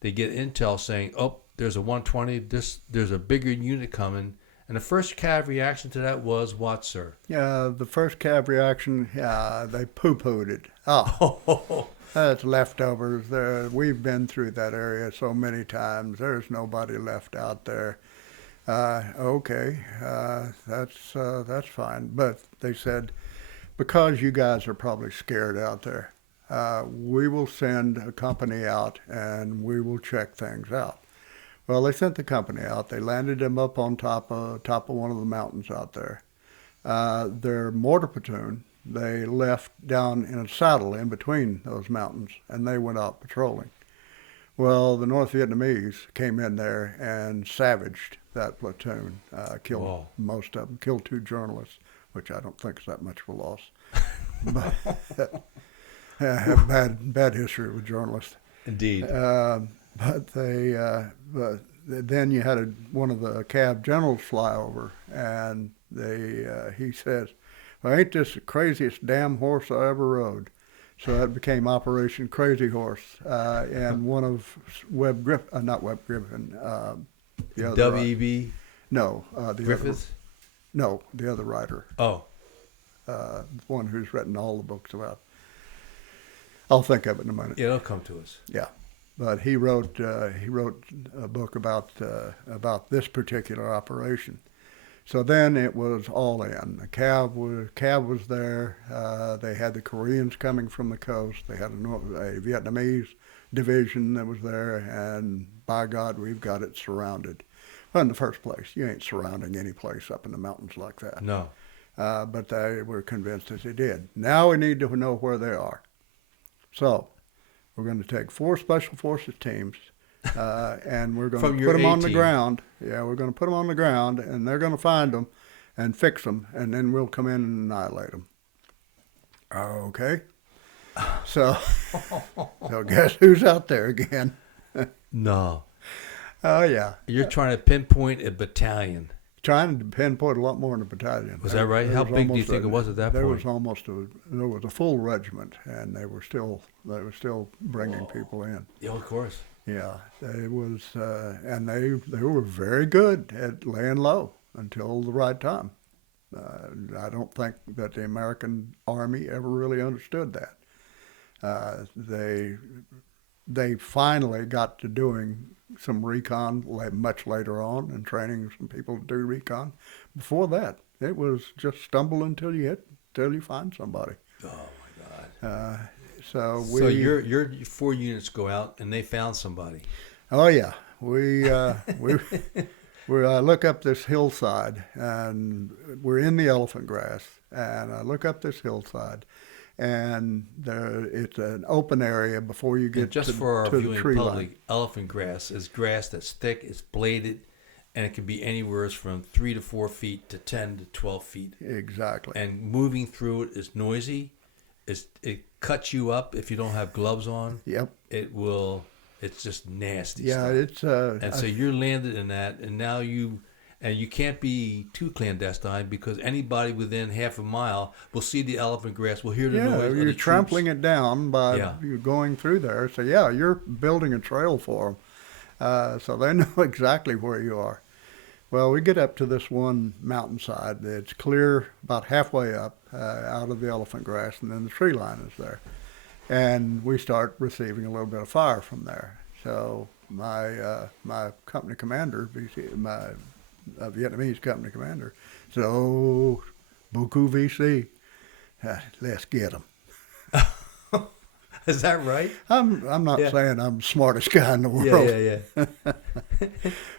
They get intel saying, oh, there's a 120, there's a bigger unit coming. And the first Cav reaction to that was what, sir? Yeah, the first Cav reaction, they poo-pooed it. Oh, that's leftovers. We've been through that area so many times. There's nobody left out there. Okay, that's fine. But they said, because you guys are probably scared out there, we will send a company out and we will check things out. Well, they sent the company out. They landed them up on top of one of the mountains out there. Their mortar platoon, they left down in a saddle in between those mountains, and they went out patrolling. Well, the North Vietnamese came in there and savaged that platoon, killed most of them, killed 2 journalists, which I don't think is that much of a loss. But I have bad history with journalists. Indeed. But then you had one of the Cav generals fly over, and he says, well, ain't this the craziest damn horse I ever rode? So that became Operation Crazy Horse, and one of not Webb Griffin, the other W.E.B. No, the Griffiths? No, the other writer. Oh. One who's written all the books about. I'll think of it in a minute. Yeah, it'll come to us. Yeah. But he wrote a book about this particular operation. So then it was all in. The Cav was there. They had the Koreans coming from the coast. They had a Vietnamese division that was there, and by God, we've got it surrounded. Well, in the first place, you ain't surrounding any place up in the mountains like that. No. But they were convinced that they did. Now we need to know where they are. So we're going to take 4 Special Forces teams, and we're going to put them on the ground. Yeah, we're going to put them on the ground, and they're going to find them and fix them, and then we'll come in and annihilate them. Okay. So, so guess who's out there again? No. Oh, yeah. You're trying to pinpoint a battalion. Trying to pinpoint a lot more in the battalion. Was that right? How big do you think it was at that there point? There was a full regiment, and they were still bringing people in. Yeah, of course. Yeah, it was, and they were very good at laying low until the right time. I don't think that the American Army ever really understood that. They finally got to doing some recon much later on and training some people to do recon. Before that, it was just stumble until you find somebody. Oh my God! So your 4 units go out and they found somebody. Oh yeah, we I look up this hillside and we're in the elephant grass, and I look up this hillside. And it's an open area before you get just to, for our to the viewing tree public, line. elephant grass is grass that's thick, it's bladed, and it can be anywhere from 3 to 4 feet to 10 to 12 feet. Exactly. And moving through it is noisy. It cuts you up if you don't have gloves on. Yep. It's just nasty. Yeah, stuff. And so you're landed in that, and now you can't be too clandestine because anybody within half a mile will see the elephant grass, will hear the noise of the you're troops. trampling it down by you going through there. So yeah, you're building a trail for them, so they know exactly where you are. Well, we get up to this one mountainside that's clear about halfway up out of the elephant grass, and then the tree line is there, and we start receiving a little bit of fire from there. So my company commander, my Vietnamese company commander said, "Oh, beaucoup VC, let's get them." Is that right? I'm not saying I'm the smartest guy in the world. Yeah.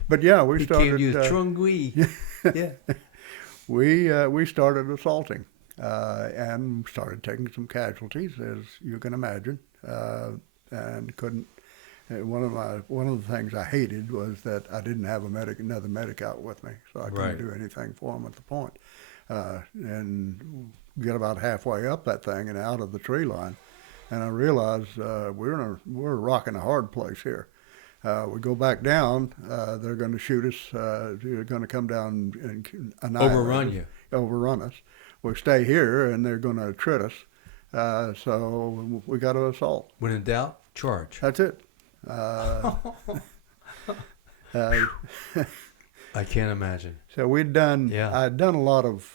But yeah, we He started. came to use Trung Gui. Yeah. We started assaulting and started taking some casualties, as you can imagine, and couldn't. One of the things I hated was that I didn't have another medic out with me, so I couldn't do anything for them at the point. And get about halfway up that thing and out of the tree line, and I realized we're rocking a hard place here. We go back down, they're going to shoot us. They're going to come down and overrun us. We stay here, and they're going to trit us. So we got to assault. When in doubt, charge. That's it. I can't imagine. So I'd done a lot of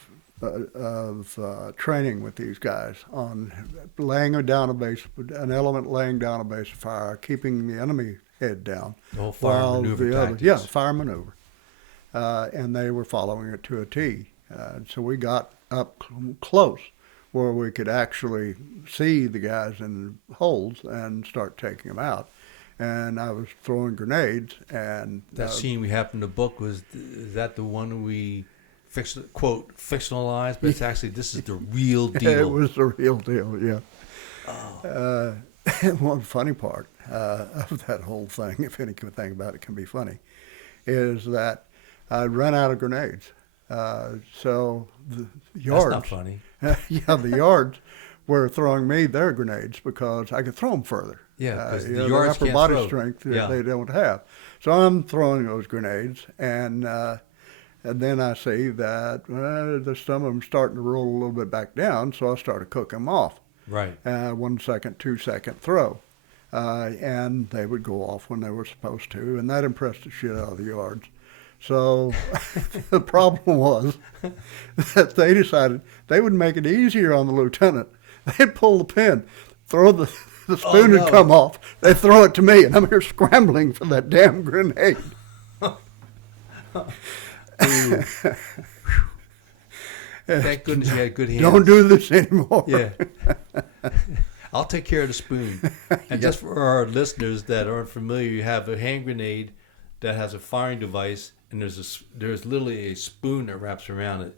training with these guys on laying down an element laying down a base of fire, keeping the enemy head down. The whole fire maneuver tactics. Fire maneuver. And they were following it to a T. So we got up close where we could actually see the guys in holes and start taking them out. And I was throwing grenades, and that scene we have in the book is that the one we quote fictionalized, but it's actually this is the real deal. It was the real deal, yeah. Oh. One funny part of that whole thing, if anything about it can be funny, is that I ran out of grenades. So the yards. That's not funny. Yeah, the yards were throwing me their grenades because I could throw them further. Yeah, because the their yards upper can't body throw. strength they don't have. So I'm throwing those grenades, and then I see that some of them starting to roll a little bit back down, so I started cooking them off. Right. 1 second, 2 second throw. And they would go off when they were supposed to, and that impressed the shit out of the yards. So the problem was that they decided they would make it easier on the lieutenant. They'd pull the pin, throw the spoon would come off. They throw it to me, and I'm here scrambling for that damn grenade. Thank goodness you had good hands. Don't do this anymore. Yeah. I'll take care of the spoon. And just for our listeners that aren't familiar, you have a hand grenade that has a firing device, and there's literally a spoon that wraps around it,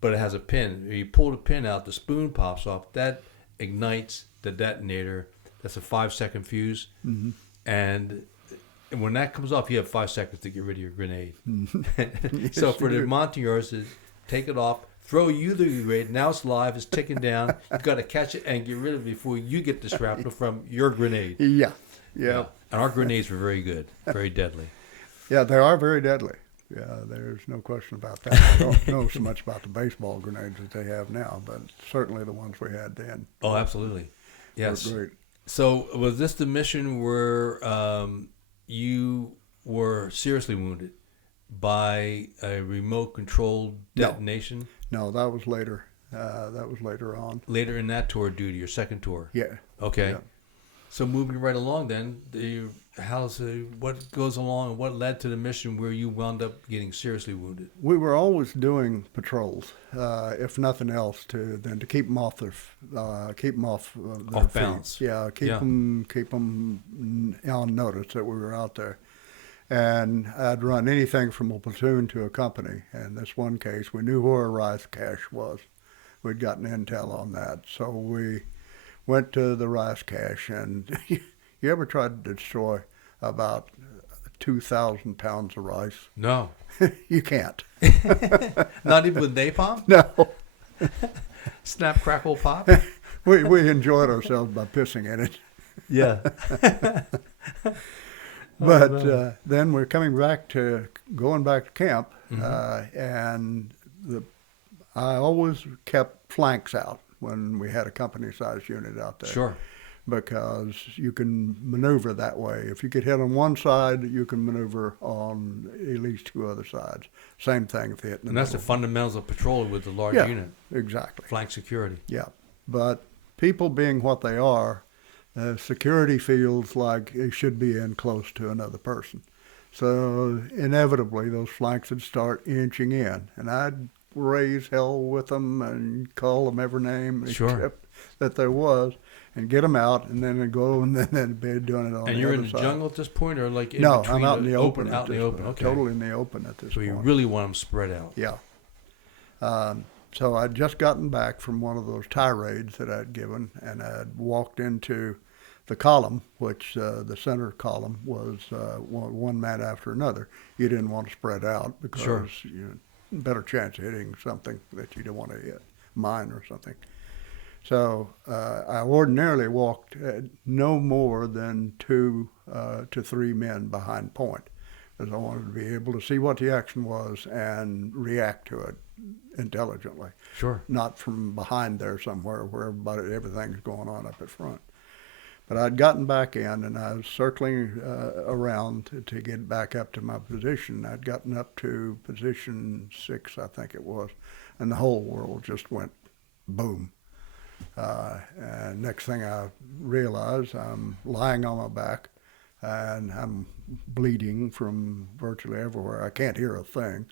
but it has a pin. If you pull the pin out, the spoon pops off. That ignites the detonator. That's a 5-second fuse. Mm-hmm. And when that comes off, you have 5 seconds to get rid of your grenade. Yes, So for the Montagnards, take it off, throw you the grenade. Now it's live. It's ticking down. You've got to catch it and get rid of it before you get the shrapnel from your grenade. Yeah. And our grenades were very good, very deadly. Yeah, they are very deadly. Yeah, there's no question about that. I don't know so much about the baseball grenades that they have now, but certainly the ones we had then. Oh, absolutely. Yes. Were great. So was this the mission where you were seriously wounded by a remote-controlled detonation? No, that was later. That was later on. Later in that tour of duty, your second tour? Yeah. Okay. Yeah. So moving right along then, what goes along and what led to the mission where you wound up getting seriously wounded? We were always doing patrols, if nothing else, to keep them off their feet. Balance. Yeah, keep them on notice that we were out there. And I'd run anything from a platoon to a company. And this one case, we knew where a rice cache was. We'd gotten intel on that, so we went to the rice cache. And you ever tried to destroy about 2,000 pounds of rice? No. You can't. Not even with napalm? No. Snap, crackle, pop? We enjoyed ourselves by pissing in it. Yeah. But then we're going back to camp, and I always kept flanks out when we had a company-sized unit out there. Sure. Because you can maneuver that way. If you get hit on one side, you can maneuver on at least two other sides. Same thing if you hit in the And that's the middle. fundamentals of patrol with the large unit. Exactly. Flank security. Yeah. But people being what they are, security feels like it should be in close to another person. So inevitably, those flanks would start inching in. And I'd raise hell with them and call them every name except that there was, and get them out, and then they'd go, and then they'd be doing it on the other side. And you're in the jungle at this point, or like in no, between? I'm out in the open. Out in the open, okay. Totally in the open at this point. So you really want them spread out. Yeah. So I'd just gotten back from one of those tirades that I'd given, and I'd walked into the column, which the center column was one man after another. You didn't want to spread out because you better chance of hitting something that you don't want to hit, mine or something. So I ordinarily walked no more than 2 to 3 men behind point, because I wanted to be able to see what the action was and react to it intelligently. Sure. Not from behind there somewhere where everything's going on up at front. But I'd gotten back in, and I was circling around to get back up to my position. I'd gotten up to position 6, I think it was, and the whole world just went boom. And next thing I realize, I'm lying on my back, and I'm bleeding from virtually everywhere. I can't hear a thing,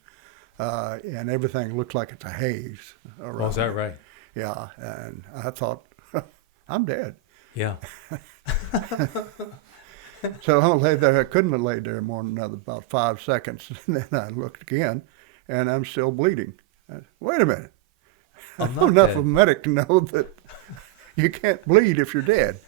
and everything looks like it's a haze around. Oh, is that right? Yeah, and I thought, I'm dead. Yeah. So I lay there. I couldn't have laid there more than about 5 seconds, and then I looked again, and I'm still bleeding. Wait a minute. I'm not enough of a medic to know that you can't bleed if you're dead.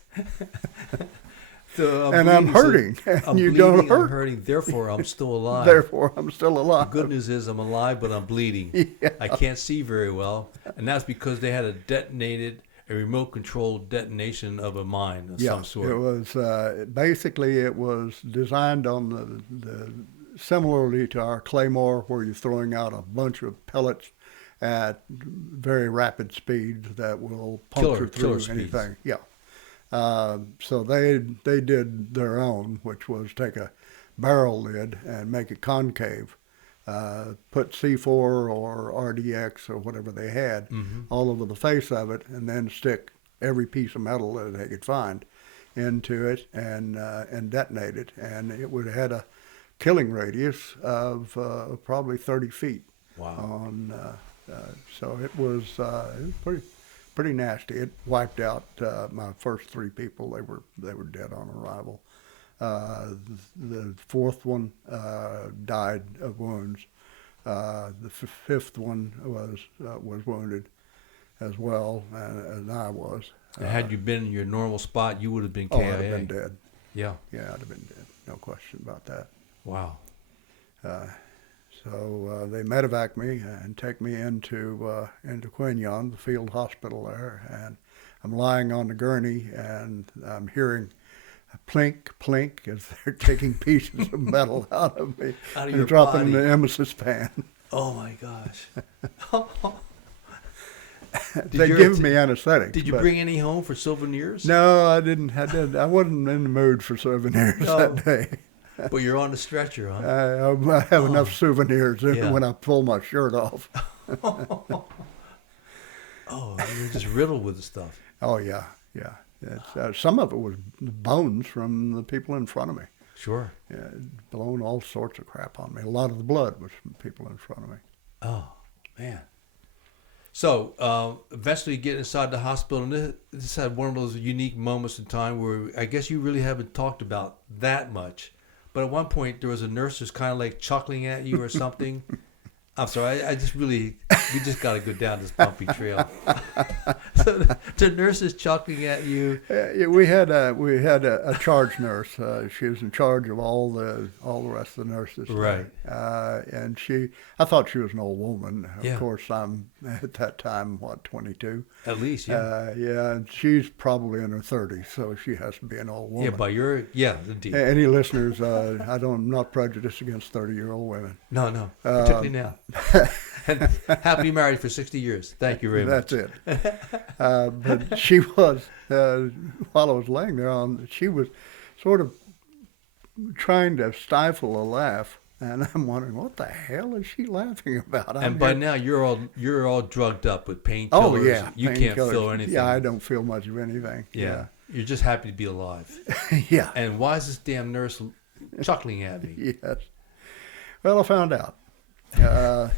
So and I'm hurting, and you don't hurt. I'm hurting, therefore I'm still alive. Therefore I'm still alive. The good news is I'm alive, but I'm bleeding. Yeah. I can't see very well, and that's because they had a remote-controlled detonation of a mine of some sort. It was basically it was designed on the similarly to our Claymore, where you're throwing out a bunch of pellets at very rapid speeds that will puncture through anything. Yeah. So they did their own, which was take a barrel lid and make it concave, put C4 or RDX or whatever they had all over the face of it, and then stick every piece of metal that they could find into it and detonate it. And it would have had a killing radius of probably 30 feet. Wow. So it was pretty nasty. It wiped out my first 3 people. They were dead on arrival. The 4th one died of wounds. The 5th one was wounded as well, and I was. Had you been in your normal spot, you would have been KIA. Oh, I'd have been dead. Yeah. Yeah, I'd have been dead. No question about that. Wow. So they medevac me and take me into Quinyon, the field hospital there, and I'm lying on the gurney and I'm hearing plink, plink as they're taking pieces of metal out of me Out of and your dropping body. in the emesis pan. Oh my gosh. They give me anesthetic. Did you bring any home for souvenirs? No, I didn't. I wasn't in the mood for souvenirs No. that day. But you're on the stretcher, huh? I have enough souvenirs Yeah. when I pull my shirt off. Oh, you're just riddled with the stuff. Oh yeah, yeah. It's, some of it was bones from the people in front of me. Sure. Yeah, blown all sorts of crap on me. A lot of the blood was from people in front of me. Oh, man. So eventually you get inside the hospital, and this had one of those unique moments in time where I guess you really haven't talked about that much. But at one point there was a nurse who's kind of like chuckling at you or something. I'm sorry, we just got to go down this bumpy trail. So the nurse is chuckling at you. We had a charge nurse. She was in charge of all the rest of the nurses. Right. And I thought she was an old woman. Yeah. Of course, I'm at that time 22. At least, yeah. Yeah, and she's probably in her 30s, so she has to be an old woman. Indeed. Any listeners? I'm not prejudiced against 30-year-old women. No, particularly now. And happily married for 60 years. Thank you very much. That's it. But she was, while I was laying there, she was sort of trying to stifle a laugh, and I'm wondering what the hell is she laughing about? And by now you're all drugged up with painkillers. Oh yeah, you can't feel anything. Yeah, I don't feel much of anything. Yeah. You're just happy to be alive. Yeah. And why is this damn nurse chuckling at me? Yes. Well, I found out. I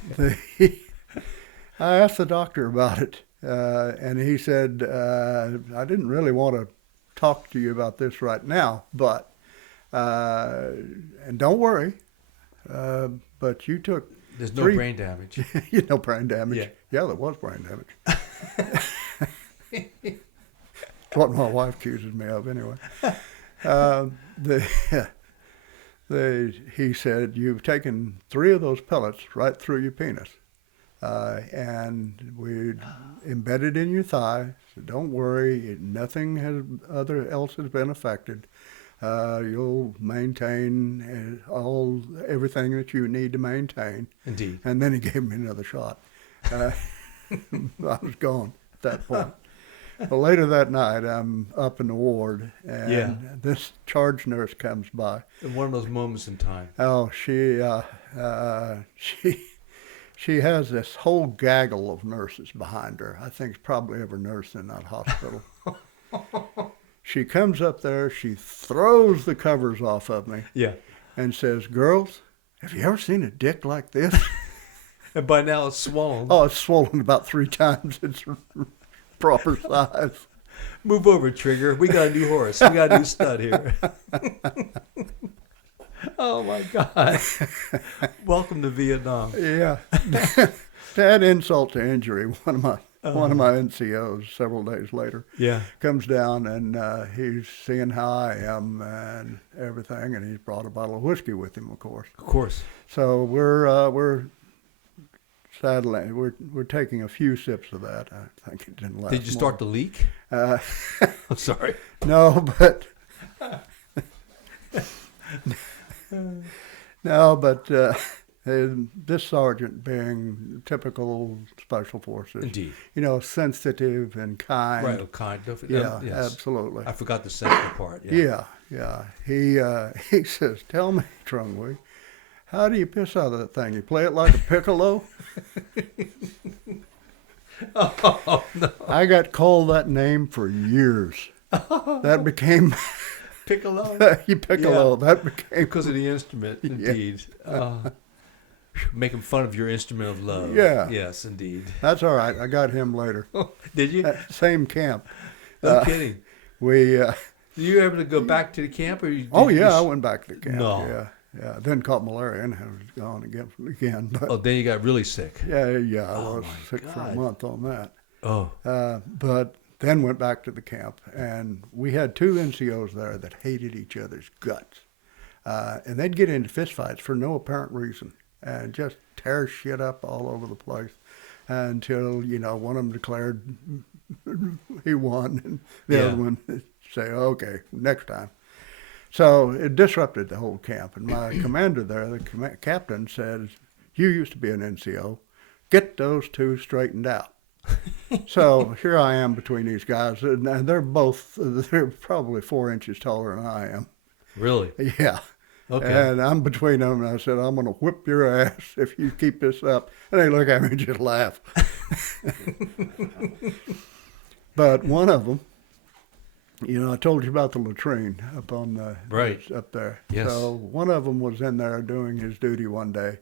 asked the doctor about it, and he said, I didn't really want to talk to you about this right now, but, and don't worry, but you took There's no brain damage. No brain damage. Yeah, there was brain damage. What my wife accuses me of anyway. He said, you've taken 3 of those pellets right through your penis. And we embedded in your thigh. So don't worry, nothing else has been affected. You'll maintain everything that you need to maintain. Indeed. And then he gave me another shot. I was gone at that point. Well, later that night, I'm up in the ward, and this charge nurse comes by. In one of those moments in time. Oh, she has this whole gaggle of nurses behind her. I think it's probably every nurse in that hospital. She comes up there, she throws the covers off of me, and says, "Girls, have you ever seen a dick like this?" And by now it's swollen. Oh, it's swollen about 3 times its proper size. Move over, Trigger. We got a new horse. We got a new stud here. Oh my God. Welcome to Vietnam. Yeah. To add insult to injury, one of my NCOs several days later comes down and he's seeing how I am and everything, and he's brought a bottle of whiskey with him, of course. Of course. So we're sadly, we're taking a few sips of that. I think it didn't last. Did you start the leak? I'm sorry. No, but this sergeant, being typical special forces, Indeed. Sensitive and kind. Right, kind of. Yeah, yes. Absolutely. I forgot the sensitive part. Yeah. He says, "Tell me, Trung Nguyen, how do you piss out of that thing? You play it like a piccolo?" Oh, no. I got called that name for years. That became Piccolo? Piccolo. Yeah. That became Because of the instrument, indeed. Making fun of your instrument of love. Yeah. Yes, indeed. That's all right. I got him later. Did you? Same camp. No kidding. We. You were able to go back to the camp, or you? I went back to the camp. No. Yeah. Then caught malaria and was gone again. But then you got really sick. Yeah. I was sick for a month on that. Oh. But then went back to the camp, and we had 2 NCOs there that hated each other's guts, and they'd get into fistfights for no apparent reason. and just tear shit up all over the place until, one of them declared he won, and the other one say, okay, next time. So it disrupted the whole camp. And my commander there, the captain, said, you used to be an NCO. Get those two straightened out. So here I am between these guys, and they're probably 4 inches taller than I am. Really? Yeah. Okay. And I'm between them, and I said, I'm going to whip your ass if you keep this up. And they look at me and just laugh. But one of them, I told you about the latrine up on the up there. Yes. So one of them was in there doing his duty one day,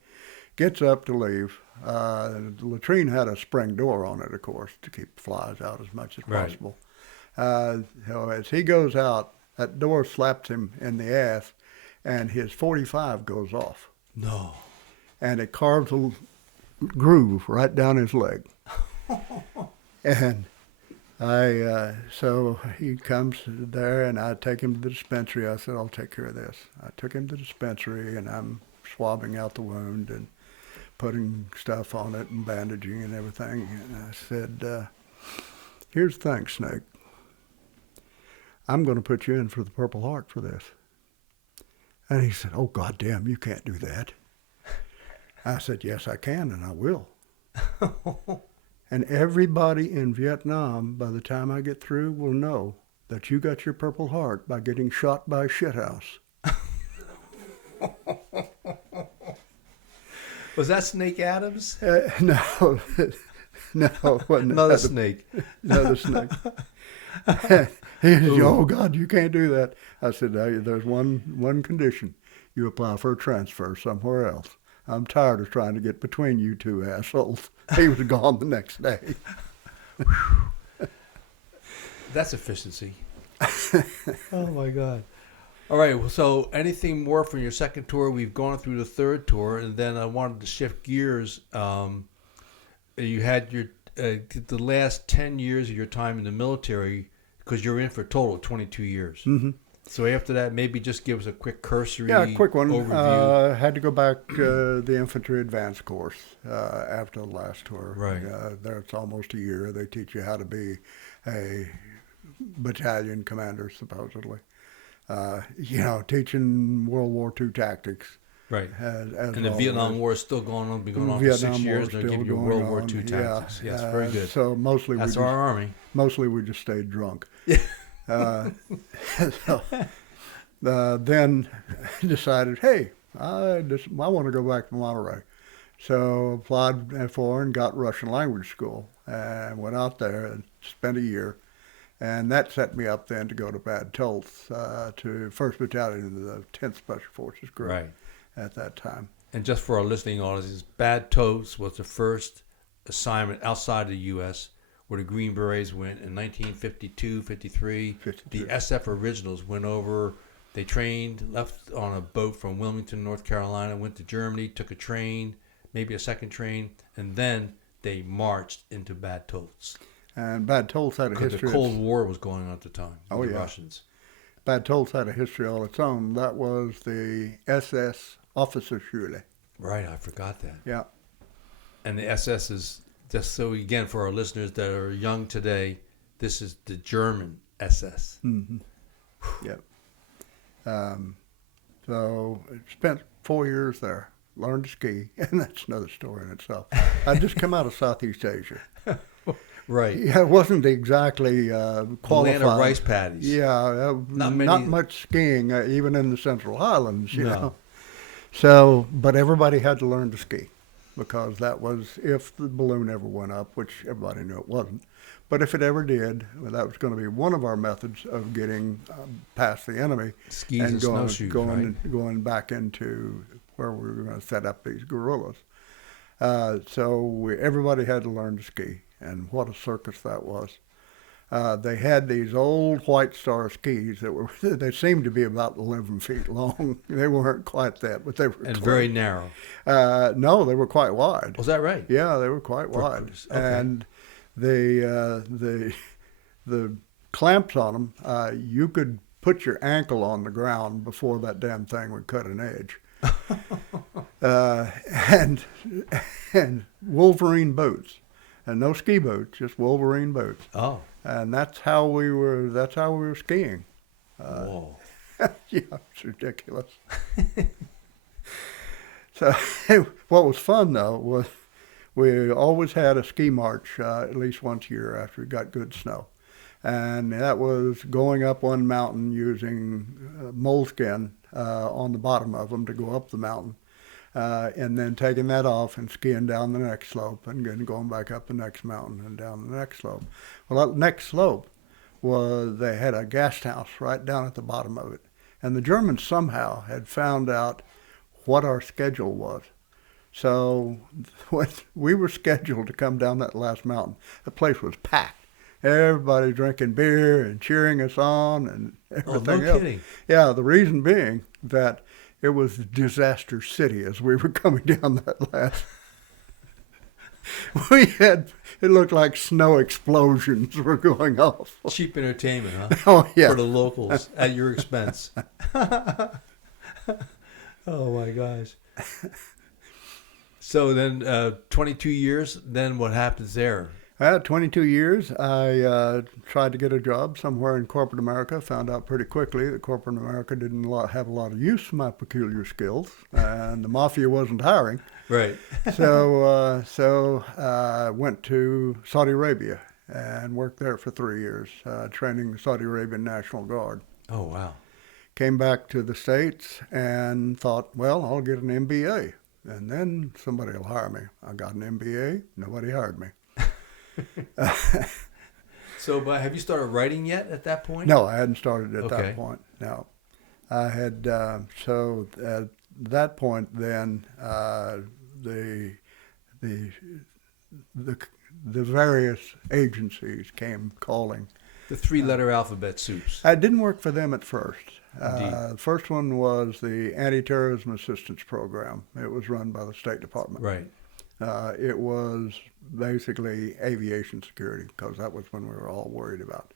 gets up to leave. The latrine had a spring door on it, of course, to keep flies out as much as possible. As he goes out, that door slaps him in the ass, and his 45 goes off. No. And it carves a groove right down his leg. And so he comes there, and I take him to the dispensary. I said, I'll take care of this. I took him to the dispensary, and I'm swabbing out the wound and putting stuff on it and bandaging and everything. And I said, here's the thing, Snake. I'm going to put you in for the Purple Heart for this. And he said, oh, goddamn, you can't do that. I said, yes, I can, and I will. And everybody in Vietnam, by the time I get through, will know that you got your Purple Heart by getting shot by a shithouse. Was that Snake Adams? No. No, it wasn't Another Adams. snake. Another snake. He said, oh, God, you can't do that. I said, there's one condition. You apply for a transfer somewhere else. I'm tired of trying to get between you two assholes. He was gone the next day. That's efficiency. Oh, my God. All right, well, so anything more from your second tour? We've gone through the third tour, and then I wanted to shift gears. You had your the last 10 years of your time in the military, because you're in for a total of 22 years. Mm-hmm. So after that, maybe just give us a quick cursory quick one. overview. Had to go back the infantry advanced course after the last tour. Right. There it's almost a year. They teach you how to be a battalion commander, supposedly. Teaching World War II tactics. Right. And the Vietnam War is still going on. Been going on for 6 years. They'll give you World War II tactics. Yes, very good. So mostly that's our Army. Mostly we just stayed drunk. Then decided, hey, I want to go back to Monterey. So applied for and got Russian language school and went out there and spent a year. And that set me up then to go to Bad Tolth, to 1st Battalion of the 10th Special Forces Group at that time. And just for our listening audiences, Bad Tolth was the first assignment outside the U.S. where the Green Berets went in 1952, 53. The SF Originals went over. They trained, left on a boat from Wilmington, North Carolina, went to Germany, took a train, maybe a second train, and then they marched into Bad Tolth. And Bad Tolth had a history. Because the Cold War was going on at the time with the yeah. Russians. Bad Tolth had a history all its own. That was the SS Officerschule. Right, I forgot that. Yeah. And the SS is, just so again for our listeners that are young today, this is the German SS. Mm-hmm. Yep. So I spent 4 years there, learned to ski, and that's another story in itself. I just come out of Southeast Asia. Right. Yeah, it wasn't exactly qualified. Land of rice paddies. Yeah, not much skiing, even in the Central Highlands, you know. So, but everybody had to learn to ski because that was if the balloon ever went up, which everybody knew it wasn't. But if it ever did, well, that was going to be one of our methods of getting past the enemy. Skis and snowshoes, going back into where we were going to set up these guerrillas. So everybody had to learn to ski. And what a circus that was. They had these old White Star skis that they seemed to be about 11 feet long. They weren't quite that, but they were and very narrow. No, they were quite wide. Was that right? Yeah, they were quite wide. Okay. And the clamps on them, you could put your ankle on the ground before that damn thing would cut an edge. and and Wolverine boots, and no ski boots, just Wolverine boots. Oh. And that's how we were. That's how we were skiing. Whoa. Yeah, it's ridiculous. So what was fun though was we always had a ski march at least once a year after we got good snow, and that was going up one mountain using moleskin on the bottom of them to go up the mountain, and then taking that off and skiing down the next slope and then going back up the next mountain and down the next slope. Well, that next slope was they had a gas house right down at the bottom of it, and the Germans somehow had found out what our schedule was. So when we were scheduled to come down that last mountain, the place was packed. Everybody drinking beer and cheering us on and everything else. Kidding. Yeah, the reason being that it was disaster city as we were coming down that last. It looked like snow explosions were going off. Cheap entertainment, huh? Oh, yeah. For the locals at your expense. Oh, my gosh. So then 22 years, then what happens there? 22 years, I tried to get a job somewhere in corporate America. Found out pretty quickly that corporate America didn't have a lot of use for my peculiar skills, and the mafia wasn't hiring. Right. So I went to Saudi Arabia and worked there for 3 years, training the Saudi Arabian National Guard. Oh, wow. Came back to the States and thought, well, I'll get an MBA, and then somebody will hire me. I got an MBA, nobody hired me. So, but have you started writing yet at that point? No, I hadn't started at Okay. that point. No, I had. So at that point, then the various agencies came calling. The three-letter alphabet soups. I didn't work for them at first. Indeed. The first one was the Anti-Terrorism Assistance Program. It was run by the State Department. Right. It was basically aviation security, because that was when we were all worried about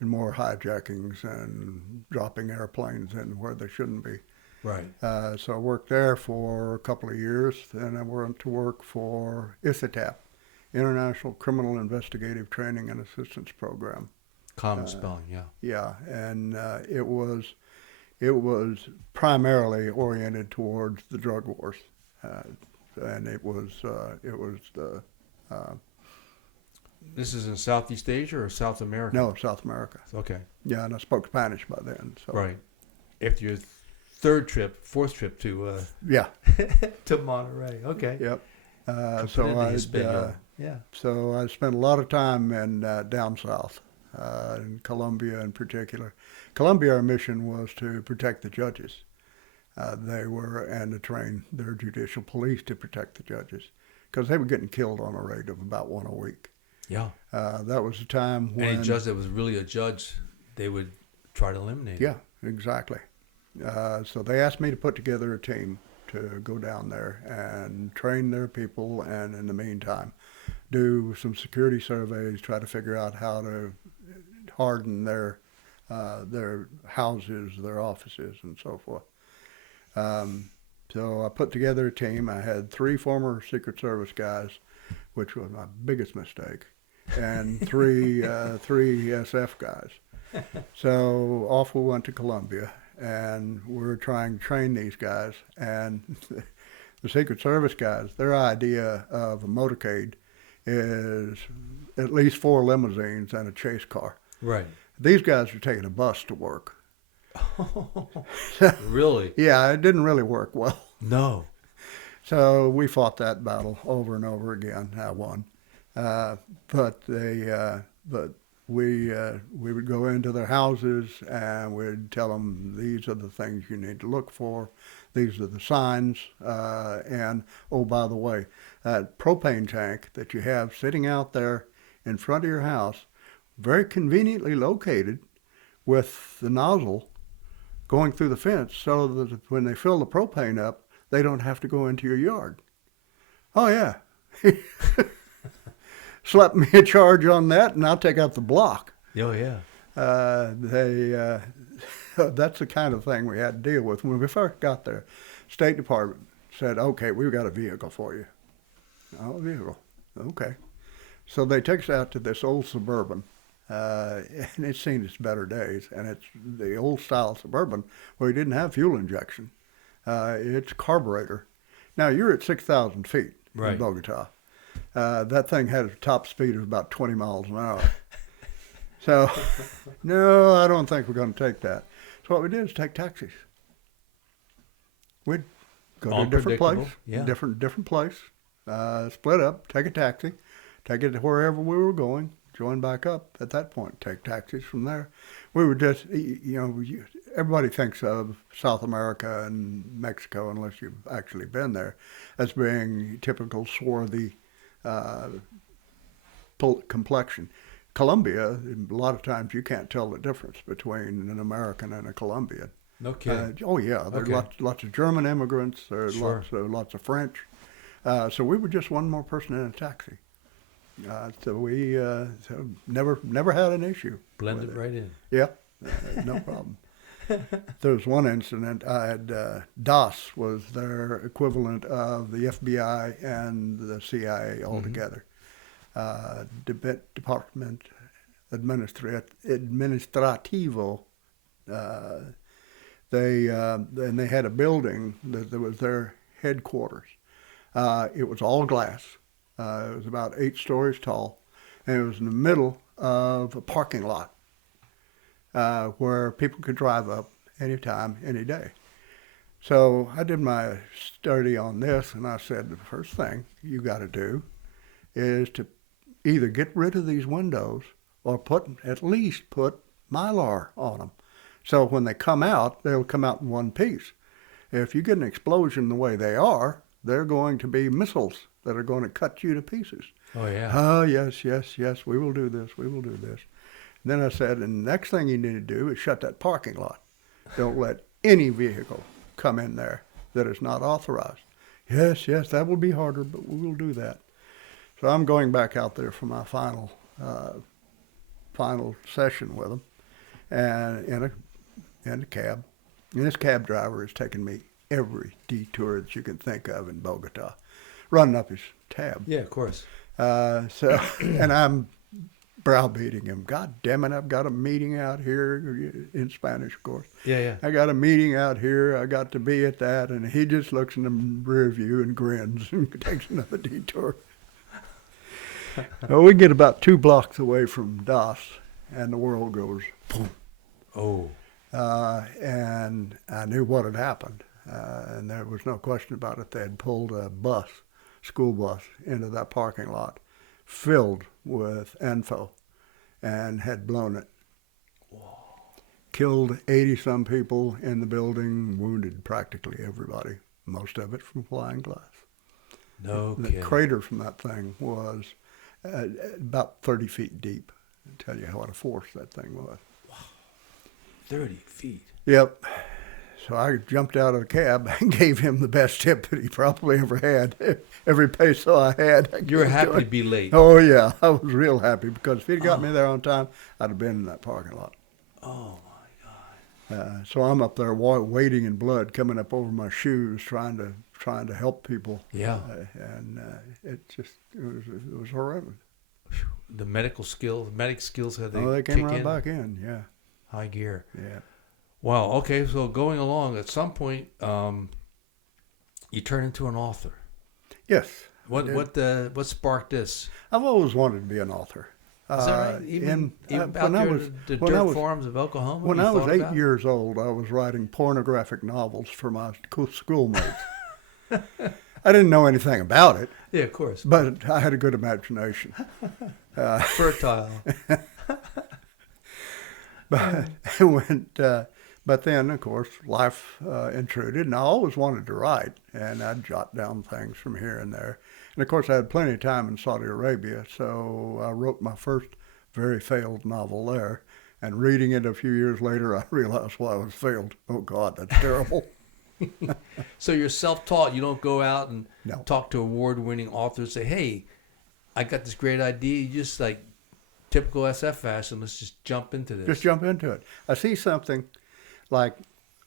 more hijackings and dropping airplanes in where they shouldn't be. Right. So I worked there for a couple of years. Then I went to work for ICETAP, International Criminal Investigative Training and Assistance Program. Common spelling, yeah. Yeah, and it was primarily oriented towards the drug wars. And it was the This is in Southeast Asia or South America? no, South America. Okay. Yeah, and I spoke Spanish by then. So Right. After your fourth trip to yeah, to Monterey. Okay. yep. Completely Hispaniola. Yeah. So I spent a lot of time in down south, in Colombia in particular. Colombia, our mission was to protect the judges. And to train their judicial police to protect the judges, because they were getting killed on a rate of about one a week. Yeah. That was the time when Any judge that was really a judge, they would try to eliminate. Yeah, exactly. So they asked me to put together a team to go down there and train their people, and in the meantime, do some security surveys, try to figure out how to harden their houses, their offices, and so forth. So I put together a team. I had 3 former Secret Service guys, which was my biggest mistake, and three SF guys. So off we went to Colombia, and we were trying to train these guys. And the Secret Service guys, their idea of a motorcade is at least 4 limousines and a chase car. Right. These guys are taking a bus to work. Really? Yeah, it didn't really work well. No. So we fought that battle over and over again. I won, but we would go into their houses and we'd tell them, these are the things you need to look for, these are the signs, and oh, by the way, that propane tank that you have sitting out there in front of your house, very conveniently located with the nozzle going through the fence, so that when they fill the propane up, they don't have to go into your yard. Oh, yeah. Slap me a charge on that, and I'll take out the block. Oh, yeah. That's the kind of thing we had to deal with when we first got there. State Department said, okay, we've got a vehicle for you. Oh, a vehicle. Okay. So they take us out to this old Suburban, and it's seen its better days. And it's the old style Suburban where you didn't have fuel injection. It's carburetor. Now, you're at 6,000 feet in Bogota. That thing had a top speed of about 20 miles an hour. So, no, I don't think we're going to take that. So what we did is take taxis. We'd go to a different place, different place, split up, take a taxi, take it to wherever we were going, join back up at that point, take taxis from there. We were just, everybody thinks of South America and Mexico, unless you've actually been there, as being typical swarthy complexion. Colombia, a lot of times you can't tell the difference between an American and a Colombian. No kidding. Oh yeah, there are lots of German immigrants. There are lots of French. So we were just one more person in a taxi. So we never had an issue. Blended right in. Yeah, no problem. There was one incident. I had DOS was their equivalent of the FBI and the CIA altogether. Department Administrativo. They had a building that was their headquarters. It was all glass. It was about 8 stories tall, and it was in the middle of a parking lot where people could drive up anytime, any day. So I did my study on this, and I said the first thing you got to do is to either get rid of these windows or at least put Mylar on them. So when they come out, they'll come out in one piece. If you get an explosion the way they are, they're going to be missiles that are going to cut you to pieces. Oh, yeah. Oh, yes, we will do this, we will do this. And then I said, and the next thing you need to do is shut that parking lot. Don't let any vehicle come in there that is not authorized. Yes, that will be harder, but we will do that. So I'm going back out there for my final session with them, and in a cab. And this cab driver is taking me every detour that you can think of in Bogota, running up his tab. Yeah, of course. And I'm browbeating him. God damn it, I've got a meeting out here, in Spanish, of course. Yeah. I got a meeting out here. I got to be at that. And he just looks in the rear view and grins and takes another detour. Well, we get about 2 blocks away from DOS, and the world goes boom. Oh. And I knew what had happened, and there was no question about it. They had pulled a school bus, into that parking lot, filled with info, and had blown it. Whoa. Killed 80-some people in the building, wounded practically everybody, most of it from flying glass. No The kidding. crater from that thing was about 30 feet deep. I'll tell you what a force that thing was. Wow. 30 feet. Yep. So I jumped out of the cab and gave him the best tip that he probably ever had. Every peso I had. You were happy to be late. Oh, yeah. I was real happy because if he'd got me there on time, I'd have been in that parking lot. Oh, my God. So I'm up there wading in blood, coming up over my shoes, trying to help people. Yeah. And it was horrific. The medic skills had they came right back in, yeah. High gear. Yeah. Wow. Okay. So going along, at some point, you turn into an author. Yes. What sparked this? I've always wanted to be an author. Is that right? Even out there in the dirt farms of Oklahoma? When I was 8 years old, I was writing pornographic novels for my schoolmates. I didn't know anything about it. Yeah, of course. But I had a good imagination. Fertile. But then, of course, life intruded, and I always wanted to write, and I'd jot down things from here and there. And, of course, I had plenty of time in Saudi Arabia, so I wrote my first very failed novel there. And reading it a few years later, I realized why I was failed. Oh, God, that's terrible. So you're self-taught. You don't go out and No. talk to award-winning authors, say, hey, I got this great idea. You just, like, typical SF fashion, let's just jump into this. Just jump into it. I see something like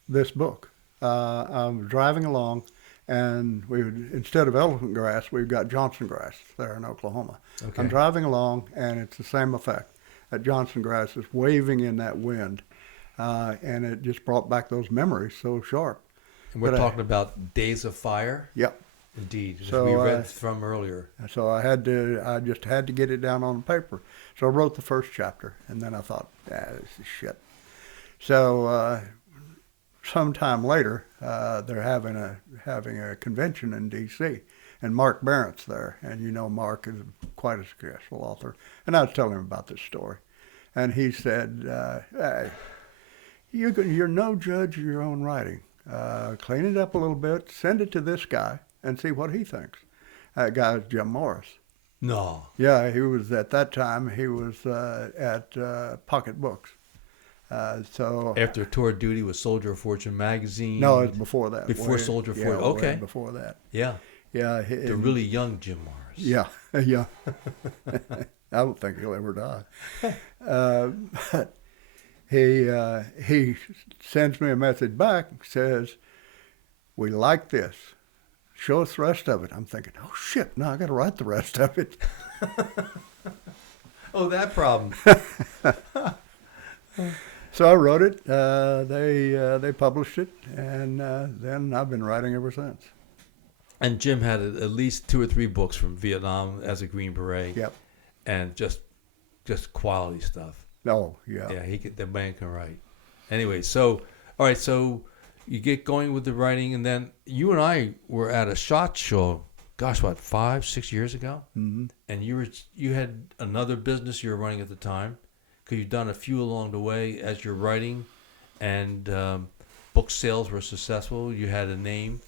this book. I'm driving along, And instead of elephant grass, we've got Johnson grass there in Oklahoma. Okay. I'm driving along, and it's the same effect. That Johnson grass is waving in that wind, and it just brought back those memories so sharp. And we're But talking about Days of Fire? Yep. Indeed, as So, we read from earlier. So I just had to get it down on paper. So I wrote the first chapter, and then I thought, this is shit. So sometime later, they're having a convention in D.C., and Mark Barrett's there, and Mark is quite a successful author. And I was telling him about this story, and he said, hey, you're no judge of your own writing. Clean it up a little bit, send it to this guy, and see what he thinks. That guy is Jim Morris. No. Yeah, he was at that time. He was at Pocket Books. So after tour duty with Soldier of Fortune magazine. No, it was before that. Before Soldier of Fortune. Okay. Before that. Yeah. Yeah. The really young Jim Morris. Yeah. Yeah. I don't think he'll ever die. But he sends me a message back. Says, "We like this. Show us the rest of it." I'm thinking, oh shit! Now I got to write the rest of it. Oh, that problem. So I wrote it. They published it, and then I've been writing ever since. And Jim had at least 2 or 3 books from Vietnam as a Green Beret. Yep. And just quality stuff. Oh yeah. Yeah, the man can write. Anyway, so all right, so you get going with the writing, and then you and I were at a SHOT show. Gosh, what, 5-6 years ago? Mm-hmm. And you had another business you were running at the time, because you've done a few along the way as you're writing, and book sales were successful. You had a name,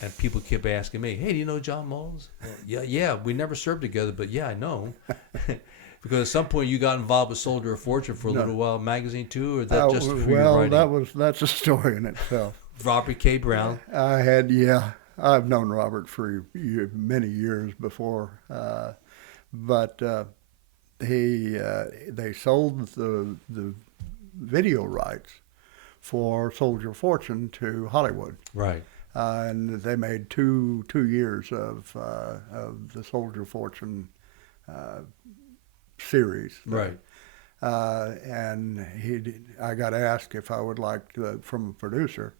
and people kept asking me, "Hey, do you know John Mullins?" Well, yeah, we never served together, but yeah, I know him. Because at some point you got involved with Soldier of Fortune for a little while, magazine too, or that just for your writing? That's a story in itself. Robert K. Brown. I've known Robert for many years before, but they sold the video rights for Soldier of Fortune to Hollywood. Right. And they made two years of the Soldier of Fortune series. Right. And I got asked if I would like to, from a producer,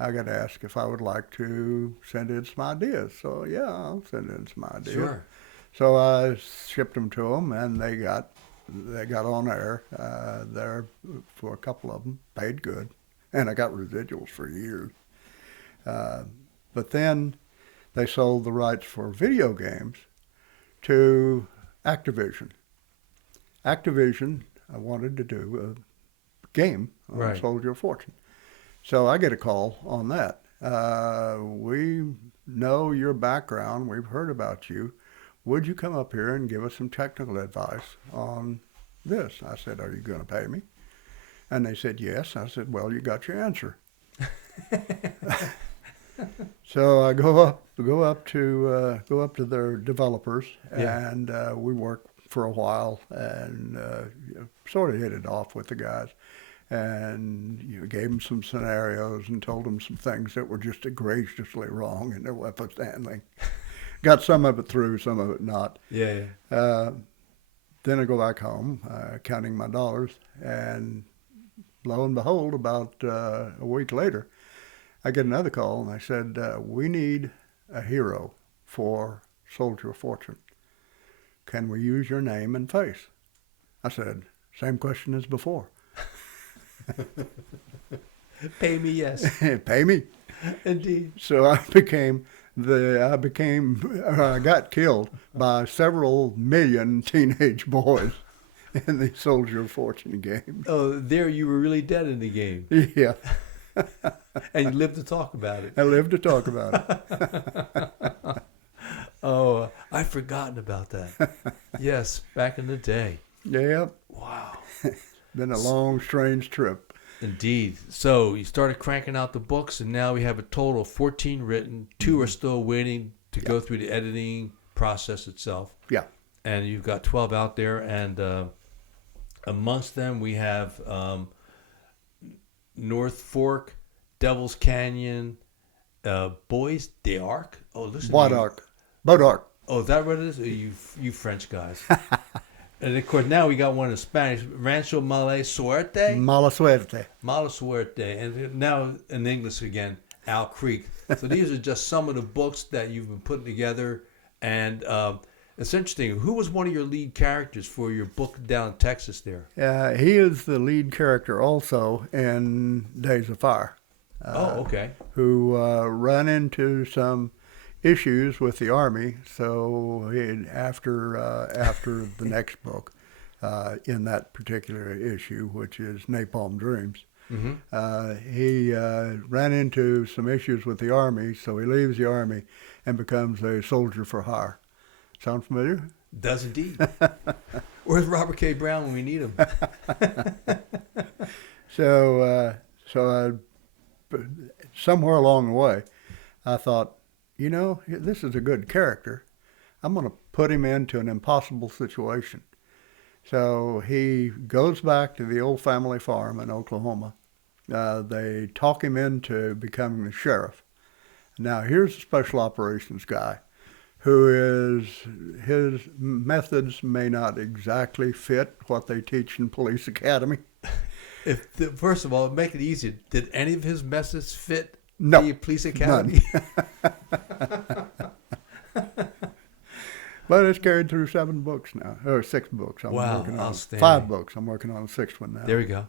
I got asked if I would like to send in some ideas. So yeah, I'll send in some ideas. Sure. So I shipped them to them, and they got on air there for a couple of them, paid good, and I got residuals for years. But then they sold the rights for video games to Activision. Activision wanted to do a game on Right. Soldier of Fortune. So I get a call on that. We know your background. We've heard about you. Would you come up here and give us some technical advice on this? I said, are you going to pay me? And they said, yes. I said, well, you got your answer. So I go up to their developers, Yeah. and we worked for a while, and sort of hit it off with the guys, and gave them some scenarios and told them some things that were just egregiously wrong in their weapons handling. Got some of it through, some of it not. Yeah. Then I go back home, counting my dollars, and lo and behold, about a week later, I get another call, and they said, we need a hero for Soldier of Fortune. Can we use your name and face? I said, same question as before. Pay me, yes. Pay me. Indeed. So I got killed by several million teenage boys in the Soldier of Fortune game. Oh, there you were really dead in the game. Yeah. And you lived to talk about it. I lived to talk about it. Oh, I'd forgotten about that. Yes, back in the day. Yep. Wow. Been a long, strange trip. Indeed. So you started cranking out the books, and now we have a total of 14 written. 2 are still waiting to go through the editing process itself. Yeah. And you've got 12 out there, and amongst them we have North Fork, Devil's Canyon, Boys d'Arc. Oh, listen. Bois d'Arc. Bois d'Arc. Oh, is that what it is? Or you French guys. And of course, now we got one in Spanish, Rancho Mala Suerte. Mala suerte. Mala Suerte. And now in English again, Owl Creek. So these are just some of the books that you've been putting together. And it's interesting. Who was one of your lead characters for your book down in Texas there? He is the lead character also in Days of Fire. Okay. Who ran into some issues with the Army. So after the next book, in that particular issue, which is Napalm Dreams, he ran into some issues with the Army. So he leaves the Army and becomes a soldier for hire. Sound familiar? Does indeed. Where's Robert K. Brown when we need him? So somewhere along the way, I thought, this is a good character. I'm going to put him into an impossible situation. So he goes back to the old family farm in Oklahoma. They talk him into becoming the sheriff. Now, here's a special operations guy who his methods may not exactly fit what they teach in police academy. First of all, make it easy. Did any of his methods fit No, the police academy? But it's carried through 7 books now, or 6 books. I'm Wow, working on outstanding. 5 books. I'm working on the 6th one now. There we go.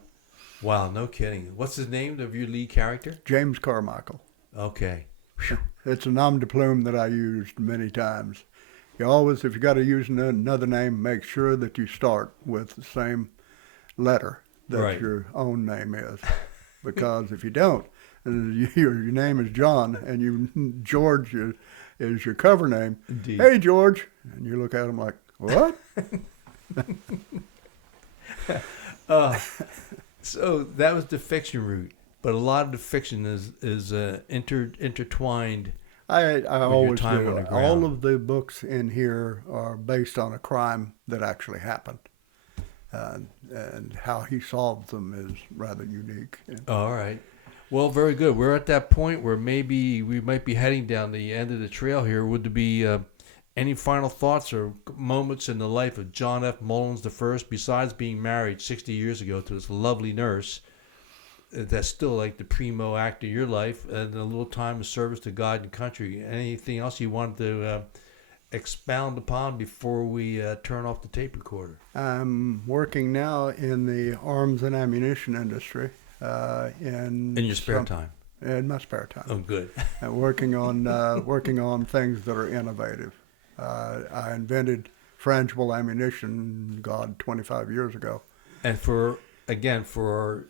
Wow, no kidding. What's the name of your lead character? James Carmichael. Okay. It's a nom de plume that I used many times. You always, if you got to use another name, make sure that you start with the same letter that Right. your own name is, because if you don't, your name is John and George is your cover name. Indeed. Hey George, and you look at him like, what? So that was the fiction route, but a lot of the fiction is intertwined. I always time do. on the ground. All of the books in here are based on a crime that actually happened. And how he solved them is rather unique. All right. Well, very good. We're at that point where maybe we might be heading down the end of the trail here. Would there be any final thoughts or moments in the life of John F. Mullins I, besides being married 60 years ago to this lovely nurse that's still like the primo act of your life, and a little time of service to God and country? Anything else you wanted to expound upon before we turn off the tape recorder? I'm working now in the arms and ammunition industry. In your spare time? In my spare time. Oh, good. And working on things that are innovative. I invented frangible ammunition, 25 years ago. And for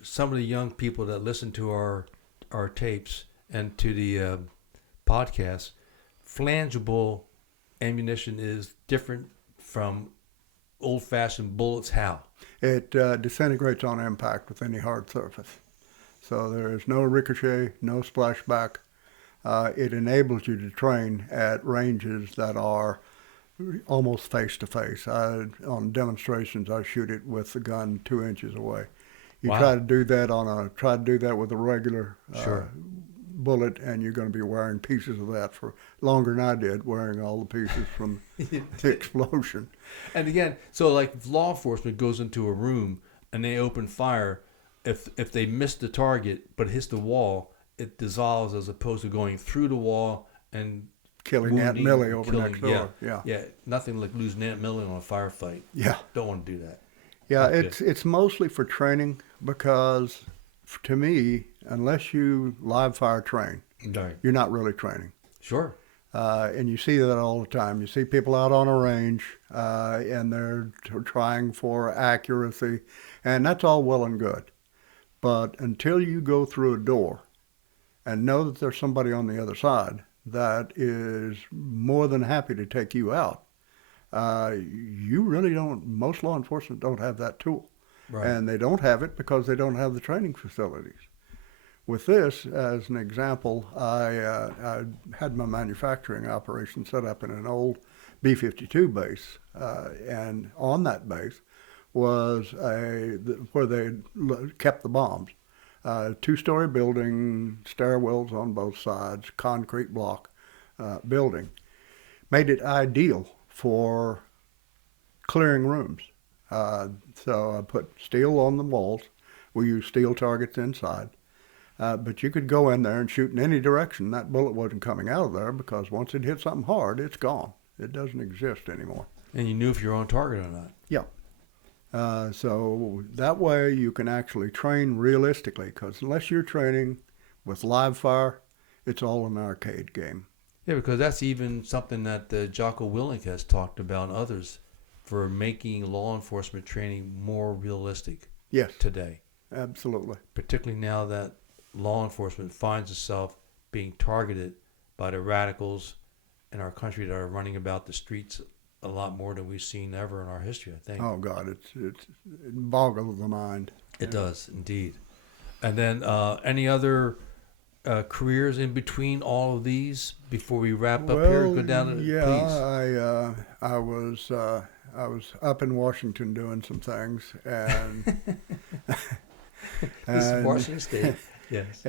some of the young people that listen to our tapes and to the podcast, frangible ammunition is different from old-fashioned bullets. How? It disintegrates on impact with any hard surface. So there is no ricochet, no splashback. It enables you to train at ranges that are almost face-to-face. On demonstrations, I shoot it with the gun 2 inches away. You Wow. try to do that with a regular Sure. bullet, and you're going to be wearing pieces of that for longer than I did, wearing all the pieces from the explosion. And again, so like if law enforcement goes into a room and they open fire, if they miss the target but hits the wall, it dissolves, as opposed to going through the wall and Killing Aunt wounding, Millie over killing- next door. Yeah, nothing like losing Aunt Millie on a firefight. Yeah. Don't want to do that. Yeah, Not it's mostly for training, because to me, unless you live fire train, Right. you're not really training. Sure. And you see that all the time. You see people out on a range, and they're trying for accuracy, and that's all well and good. But until you go through a door and know that there's somebody on the other side that is more than happy to take you out, you really don't, most law enforcement don't have that tool. Right. And they don't have it because they don't have the training facilities. With this, as an example, I had my manufacturing operation set up in an old B-52 base, and on that base was where they kept the bombs, Two-story building, stairwells on both sides, concrete block building. Made it ideal for clearing rooms. So I put steel on the walls. We use steel targets inside. But you could go in there and shoot in any direction. That bullet wasn't coming out of there because once it hit something hard, it's gone. It doesn't exist anymore. And you knew if you're on target or not. Yeah. So that way you can actually train realistically, because unless you're training with live fire, it's all an arcade game. Yeah, because that's even something that Jocko Willink has talked about and others for making law enforcement training more realistic. Yes. Today. Absolutely. Particularly now that law enforcement finds itself being targeted by the radicals in our country that are running about the streets a lot more than we've seen ever in our history, I think. Oh God, it boggles the mind. It does indeed. And then any other careers in between all of these before we wrap up here? Go down to yeah. I was up in Washington doing some things, and This is Washington State. Yes.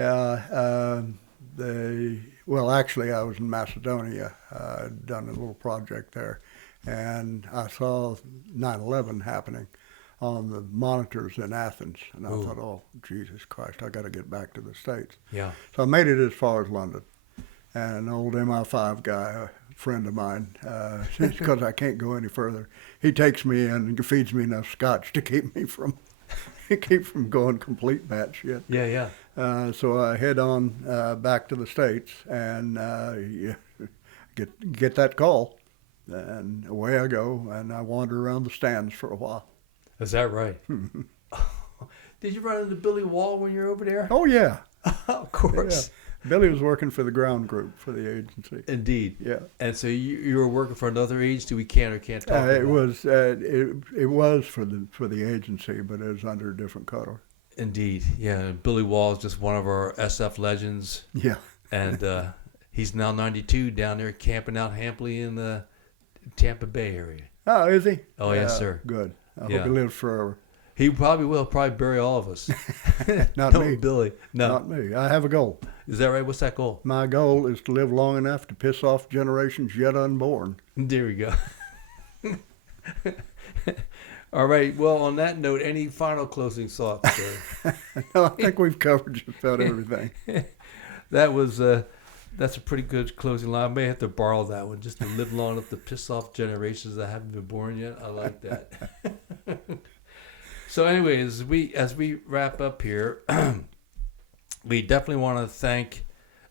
Well, actually, I was in Macedonia. I'd done a little project there, and I saw 9/11 happening on the monitors in Athens, and I thought, oh, Jesus Christ, I got to get back to the States. Yeah. So I made it as far as London, and an old MI5 guy, a friend of mine, because I can't go any further, he takes me in and feeds me enough scotch to keep me from going complete batshit. Yeah. So I head on back to the States and get that call, and away I go, and I wander around the stands for a while. Is that right? Did you run into Billy Wall when you were over there? Oh yeah, of course. Yeah. Billy was working for the ground group for the agency. Indeed. Yeah. And so you were working for another agency we can't talk about? It was for the agency, but it was under a different color. Indeed. Yeah. Billy Wall is just one of our SF legends. Yeah. And he's now 92 down there camping out happily in the Tampa Bay area. Oh, is he? Oh, yes, sir. Good. I hope he lives forever. He probably will. Probably bury all of us. Not No, me. Billy. No. Not me. I have a goal. Is that right? What's that goal? My goal is to live long enough to piss off generations yet unborn. There we go. All right. Well, on that note, any final closing thoughts, sir? No, I think we've covered just about everything. That was that's a pretty good closing line. I may have to borrow that one, just to live long enough to piss off generations that haven't been born yet. I like that. So, anyways, as we wrap up here, we definitely want to thank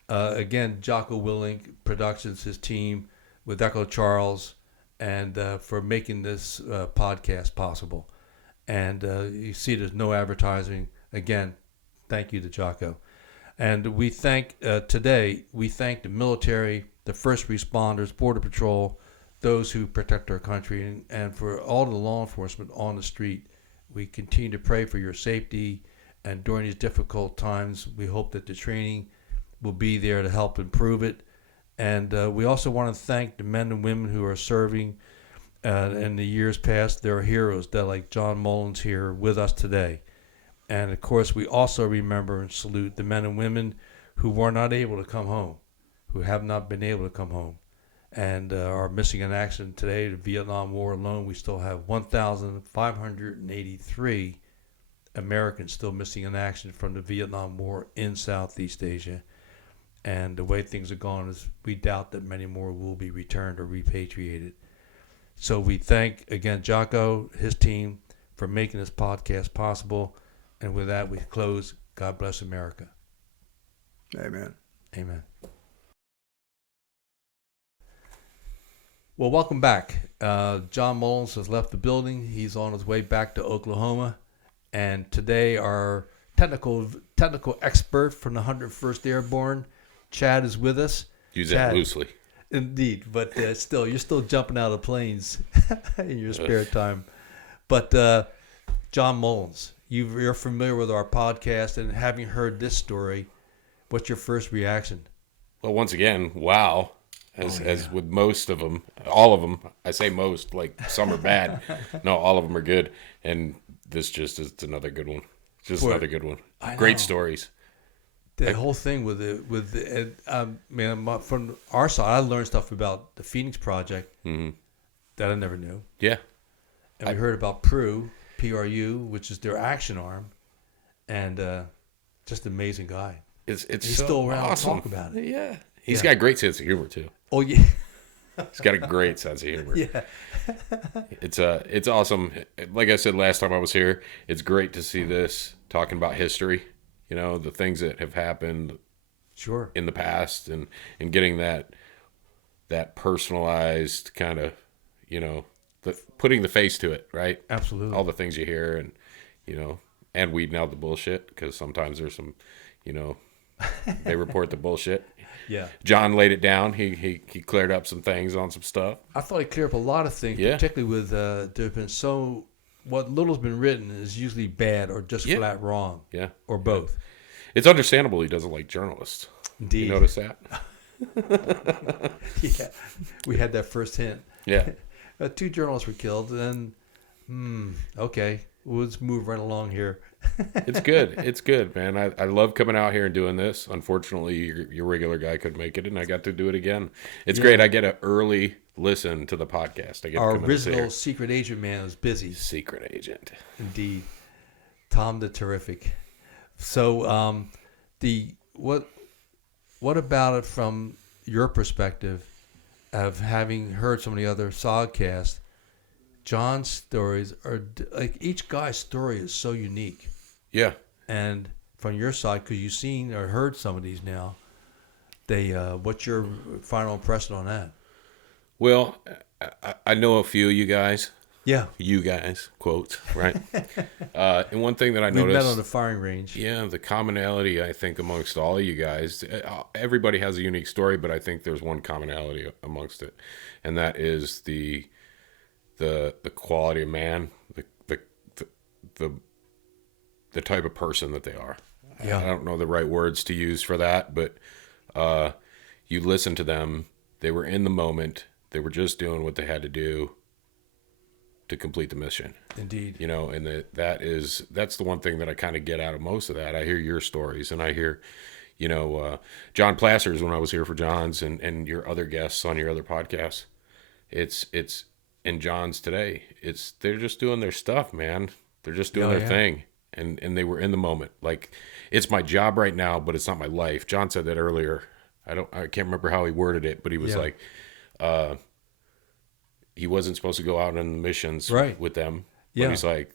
again Jocko Willink Productions, his team with Echo Charles, and for making this podcast possible. And you see, there's no advertising. Again, thank you to Jocko. And we thank today. We thank the military, the first responders, Border Patrol, those who protect our country, and for all the law enforcement on the street. We continue to pray for your safety, and during these difficult times, we hope that the training will be there to help improve it. And we also want to thank the men and women who are serving in the years past. They're heroes, that like John Mullins here with us today. And of course, we also remember and salute the men and women who were not able to come home, who have not been able to come home, and are missing in action today. The Vietnam War alone, we still have 1,583 Americans still missing in action from the Vietnam War in Southeast Asia. And the way things are going is we doubt that many more will be returned or repatriated. So we thank, again, Jocko, his team, for making this podcast possible. And with that, we close. God bless America. Amen. Amen. Well, welcome back. John Mullins has left the building. He's on his way back to Oklahoma. And today our technical expert from the 101st Airborne, Chad, is with us. Use Chad, that loosely. Indeed, but still, you're still jumping out of planes in your spare time. But John Mullins, you're familiar with our podcast, and having heard this story, what's your first reaction? Well, once again, wow. As with most of them, all of them, I say most, like some are bad. No, all of them are good. And this just is another good one. Just another good one. I Great know. stories. The whole thing with man, from our side, I learned stuff about the Phoenix Project that I never knew. Yeah. And we heard about PRU, which is their action arm, and just an amazing guy. It's He's so still around awesome. to talk about it. Yeah. He's Yeah. got a great sense of humor too. Oh yeah, He's got a great sense of humor. yeah, It's awesome. Like I said last time I was here, it's great to see this talking about history. You know, the things that have happened sure. in the past, and getting that personalized kind of, you know, putting the face to it, right? Absolutely. All the things you hear, and you know, and weeding out the bullshit, because sometimes there's some, you know, they report the bullshit. Yeah. John laid it down. He cleared up some things on some stuff. I thought he cleared up a lot of things, Yeah. particularly with there's been what little's been written is usually bad or just flat wrong. Yeah. Or both. It's understandable he doesn't like journalists. Indeed. You notice that? Yeah. We had that first hint. Yeah. 2 journalists were killed, and okay, let's move right along here. It's good. It's good, man. I love coming out here and doing this. Unfortunately, your regular guy couldn't make it, and I got to do it again. It's great. I get an early listen to the podcast. I get Our to come in and sit original here. secret agent man was busy. Secret agent. Indeed. Tom the Terrific. So what about it from your perspective of having heard so many other SOGcasts? John's stories are like, each guy's story is so unique. Yeah. And from your side, because you've seen or heard some of these now, what's your final impression on that? Well, I know a few of you guys. Yeah. You guys, quotes, right? And one thing that I We noticed. met on the firing range. Yeah, the commonality, I think, amongst all of you guys, everybody has a unique story, but I think there's one commonality amongst it, and that is the quality of man, the type of person that they are. Yeah. I don't know the right words to use for that, but you listen to them. They were in the moment. They were just doing what they had to do to complete the mission. Indeed. You know, and that's the one thing that I kind of get out of most of that. I hear your stories, and I hear, you know, John Placer's when I was here for John's, and your other guests on your other podcasts. It's and John's today. They're just doing their stuff, man. They're just doing their thing, and they were in the moment. Like, it's my job right now, but it's not my life. John said that earlier. I can't remember how he worded it, but he was like, he wasn't supposed to go out on the missions with them. But he's like,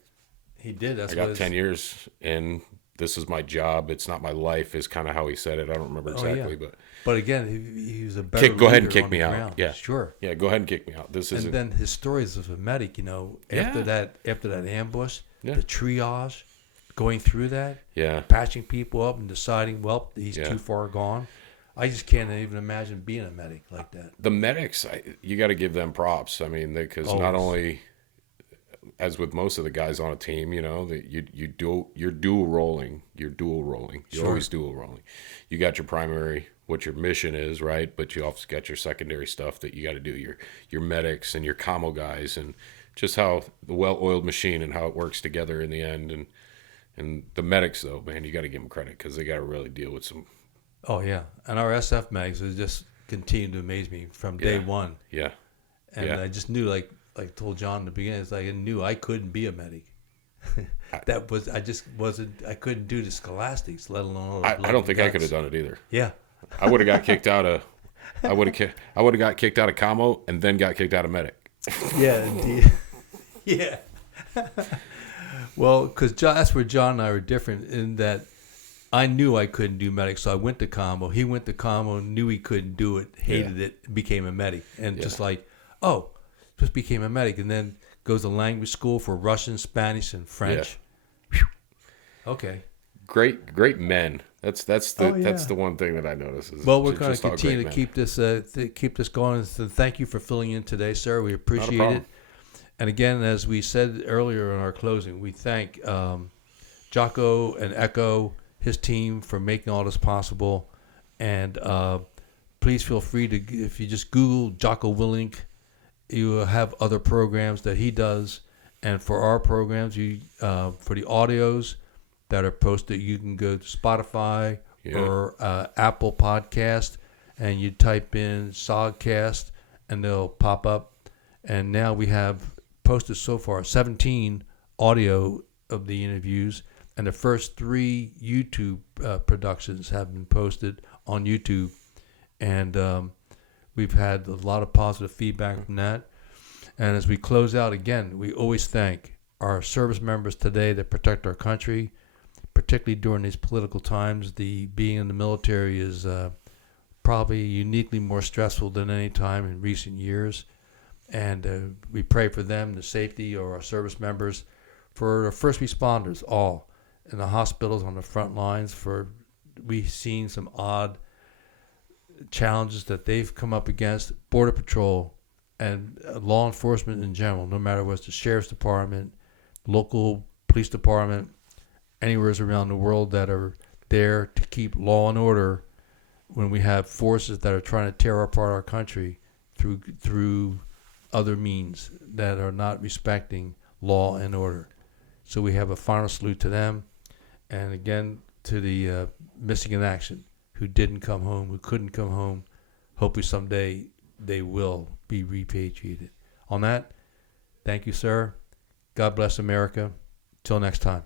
he did. That's I got 10 years, and this is my job. It's not my life, is kind of how he said it. I don't remember exactly, but again, he was a better go ahead and leader kick on me the out. ground. Yeah, sure. Yeah, go ahead and kick me out. This is. And then his stories as a medic, you know, after that ambush, the triage, going through that, patching people up and deciding, well, he's too far gone. I just can't even imagine being a medic like that. The medics, you got to give them props. I mean, because not only, as with most of the guys on a team, you know, that you're dual rolling. You're always dual rolling. You got your primary, what your mission is, right? But you also got your secondary stuff that you got to do. Your medics and your commo guys, and just how the well-oiled machine and how it works together in the end. And the medics, though, man, you got to give them credit, because they got to really deal with some. Oh yeah, and our SF medics has just continued to amaze me from day one. Yeah. And I just knew, like I told John in the beginning, it's like I knew I couldn't be a medic. I couldn't do the scholastics, let alone all the I don't think guts. I could have done it either. Yeah. I would have got kicked out of. I would have got kicked out of commo, and then got kicked out of medic. Yeah, indeed. Yeah. Well, because that's where John and I were different, in that I knew I couldn't do medic, so I went to combo. He went to combo, knew he couldn't do it, hated it, became a medic. And just like, just became a medic. And then goes to language school for Russian, Spanish, and French. Yeah. Okay. Great men. That's the one thing that I noticed. Well, we're going to continue to keep this going. So thank you for filling in today, sir. We appreciate it. And again, as we said earlier in our closing, we thank Jocko and Echo, his team, for making all this possible. And please feel free to, if you just Google Jocko Willink, you will have other programs that he does. And for our programs, for the audios that are posted. You can go to Spotify Yeah. or Apple Podcast, and you type in SOGCast, and they'll pop up. And now we have posted so far 17 audio of the interviews, and the first 3 YouTube productions have been posted on YouTube, and we've had a lot of positive feedback from that. And as we close out again, we always thank our service members today that protect our country, particularly during these political times. Being in the military is probably uniquely more stressful than any time in recent years. And we pray for them, the safety of our service members, for the first responders, all in the hospitals on the front lines. We've seen some odd challenges that they've come up against. Border Patrol and law enforcement in general, no matter what's the sheriff's department, local police department, anywhere around the world that are there to keep law and order when we have forces that are trying to tear apart our country through other means that are not respecting law and order. So we have a final salute to them, and again to the missing in action who didn't come home, who couldn't come home. Hopefully someday they will be repatriated. On that, thank you, sir. God bless America. Till next time.